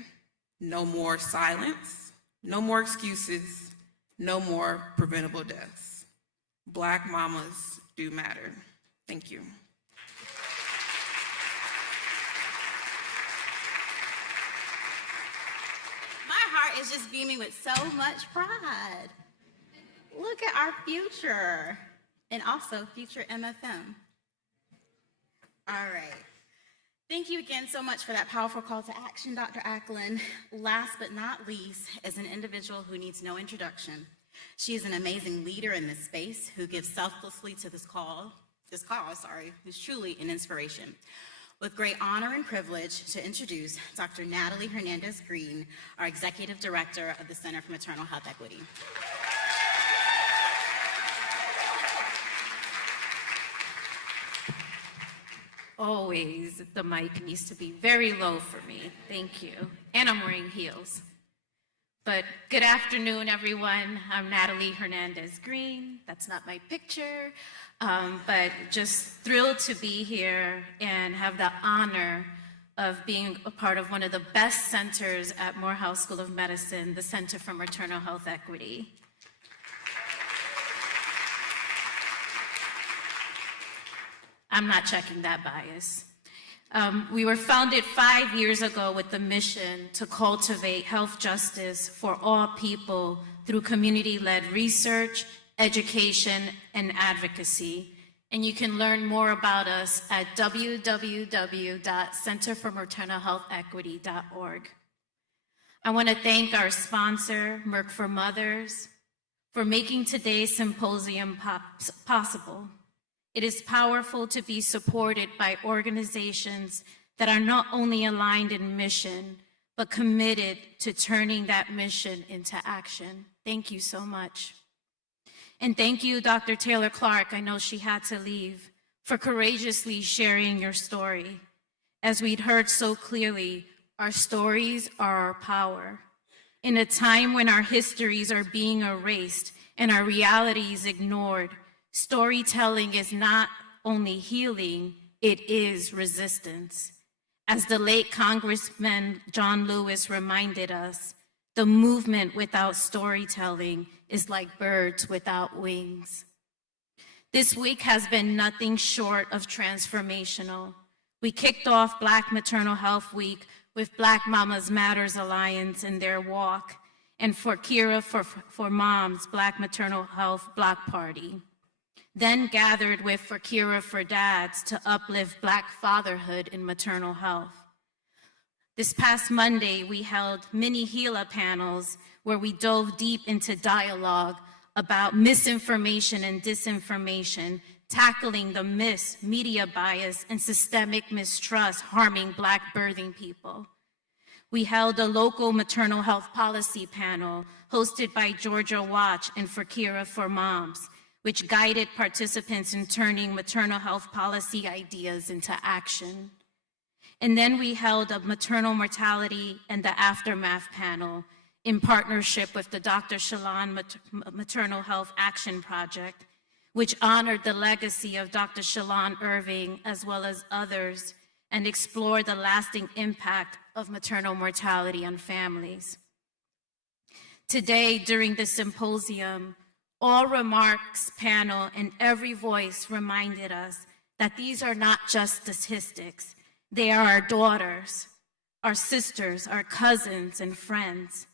no more silence, no more excuses, no more preventable deaths. Black mamas do matter. Thank you. My heart is just beaming with so much pride. Look at our future, and also future MFM. All right. Thank you again so much for that powerful call to action, Dr. Ackland. Last but not least is an individual who needs no introduction. She is an amazing leader in this space who gives selflessly to this cause, who's truly an inspiration. With great honor and privilege to introduce Dr. Natalie Hernandez-Green, our Executive Director of the Center for Maternal Health Equity. Always, the mic needs to be very low for me. Thank you. And I'm wearing heels. But good afternoon, everyone. I'm Natalie Hernandez-Green. That's not my picture. But just thrilled to be here and have the honor of being a part of one of the best centers at Morehouse School of Medicine, the Center for Maternal Health Equity. I'm not checking that bias. We were founded 5 years ago with the mission to cultivate health justice for all people through community-led research, education, and advocacy. And you can learn more about us at www.centerformaternalhealthequity.org. I want to thank our sponsor, Merck for Mothers, for making today's symposium possible. It is powerful to be supported by organizations that are not only aligned in mission, but committed to turning that mission into action. Thank you so much. And thank you, Dr. Taylor Clark, I know she had to leave, for courageously sharing your story. As we'd heard so clearly, our stories are our power. In a time when our histories are being erased and our realities ignored, storytelling is not only healing, it is resistance. As the late Congressman John Lewis reminded us, the movement without storytelling is like birds without wings. This week has been nothing short of transformational. We kicked off Black Maternal Health Week with Black Mamas Matters Alliance and their walk, and for Kira for Moms, Black Maternal Health Block Party. Then gathered with For Kira for Dads to uplift Black fatherhood in maternal health. This past Monday, we held mini HeLa panels where we dove deep into dialogue about misinformation and disinformation, tackling the myths, media bias, and systemic mistrust harming Black birthing people. We held a local maternal health policy panel hosted by Georgia Watch and For Kira for Moms, which guided participants in turning maternal health policy ideas into action. And then we held a maternal mortality and the aftermath panel in partnership with the Dr. Shalon Maternal Health Action Project, which honored the legacy of Dr. Shalon Irving as well as others and explored the lasting impact of maternal mortality on families. Today, during the symposium, all remarks, panel, and every voice reminded us that these are not just statistics. They are our daughters, our sisters, our cousins, and friends.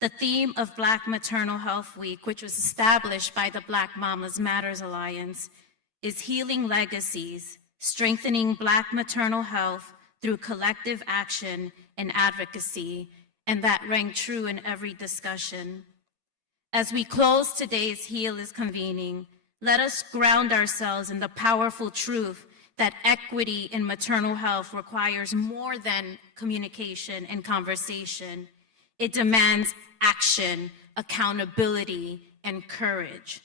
The theme of Black Maternal Health Week, which was established by the Black Mamas Matters Alliance, is healing legacies, strengthening Black maternal health through collective action and advocacy, and that rang true in every discussion. As we close today's HeLa's convening, let us ground ourselves in the powerful truth that equity in maternal health requires more than communication and conversation. It demands action, accountability, and courage.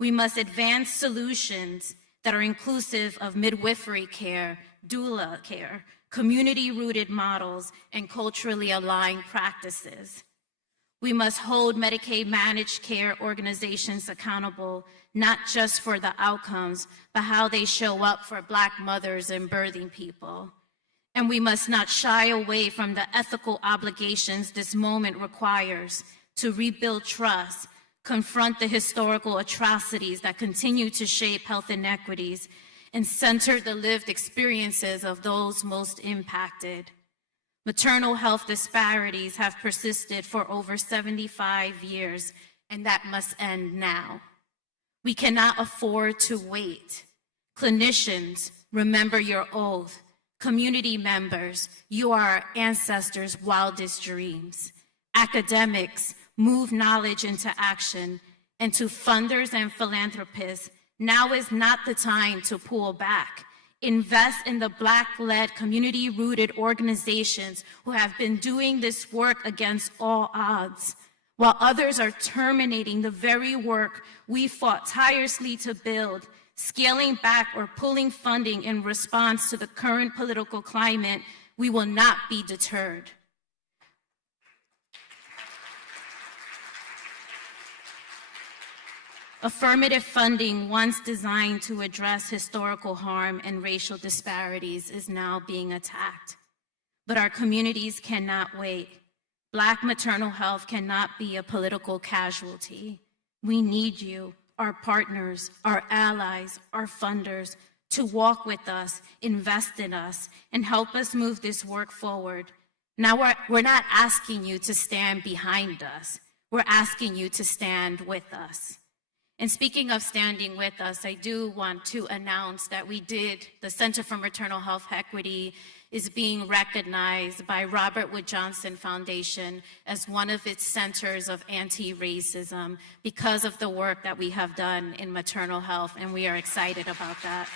We must advance solutions that are inclusive of midwifery care, doula care, community-rooted models, and culturally aligned practices. We must hold Medicaid managed care organizations accountable, not just for the outcomes, but how they show up for Black mothers and birthing people. And we must not shy away from the ethical obligations this moment requires to rebuild trust, confront the historical atrocities that continue to shape health inequities, and center the lived experiences of those most impacted. Maternal health disparities have persisted for over 75 years, and that must end now. We cannot afford to wait. Clinicians, remember your oath. Community members, you are our ancestors' wildest dreams. Academics, move knowledge into action. And to funders and philanthropists, now is not the time to pull back. Invest in the Black-led, community-rooted organizations who have been doing this work against all odds, while others are terminating the very work we fought tirelessly to build, scaling back or pulling funding in response to the current political climate. We will not be deterred. Affirmative funding, once designed to address historical harm and racial disparities, is now being attacked. But our communities cannot wait. Black maternal health cannot be a political casualty. We need you, our partners, our allies, our funders, to walk with us, invest in us, and help us move this work forward. Now we're not asking you to stand behind us. We're asking you to stand with us. And speaking of standing with us, I do want to announce that the Center for Maternal Health Equity is being recognized by Robert Wood Johnson Foundation as one of its centers of anti-racism because of the work that we have done in maternal health, and we are excited about that.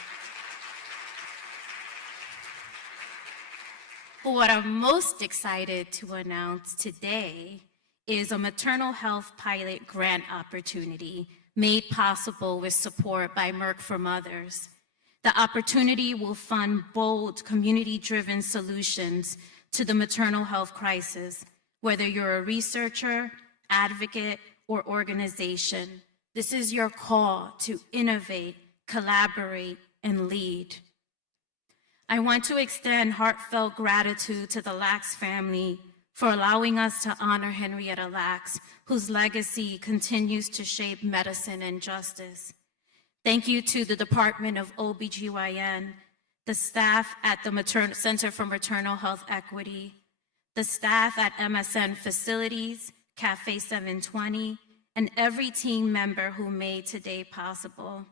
But what I'm most excited to announce today is a maternal health pilot grant opportunity made possible with support by Merck for Mothers. The opportunity will fund bold, community-driven solutions to the maternal health crisis, whether you're a researcher, advocate, or organization. This is your call to innovate, collaborate, and lead. I want to extend heartfelt gratitude to the Lacks family for allowing us to honor Henrietta Lacks, whose legacy continues to shape medicine and justice. Thank you to the Department of OBGYN, the staff at the Center for Maternal Health Equity, the staff at MSM Facilities, Cafe 720, and every team member who made today possible.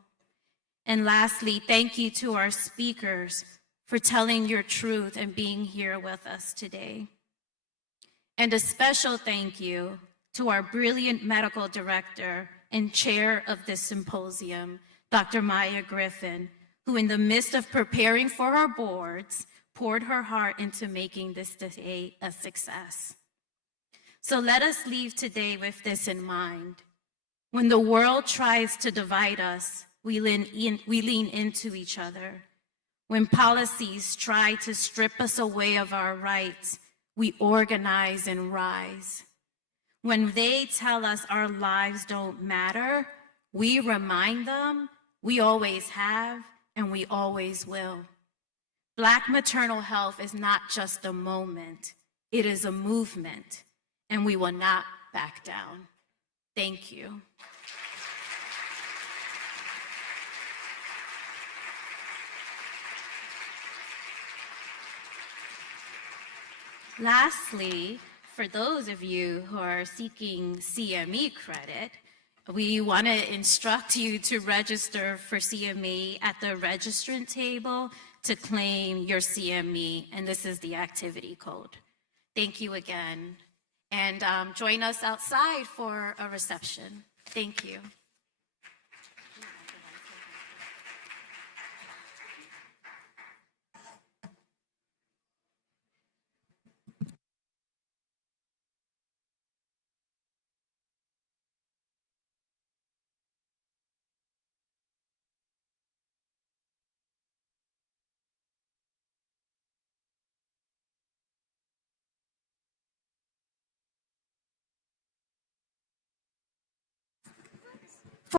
And lastly, thank you to our speakers for telling your truth and being here with us today. And a special thank you to our brilliant medical director and chair of this symposium, Dr. Maya Griffin, who in the midst of preparing for our boards, poured her heart into making this day a success. So let us leave today with this in mind. When the world tries to divide us, we lean into each other. When policies try to strip us away of our rights, we organize and rise. When they tell us our lives don't matter, we remind them we always have and we always will. Black maternal health is not just a moment, it is a movement, and we will not back down. Thank you. Lastly, for those of you who are seeking CME credit, we want to instruct you to register for CME at the registrant table to claim your CME, and this is the activity code. Thank you again. and join us outside for a reception. Thank you.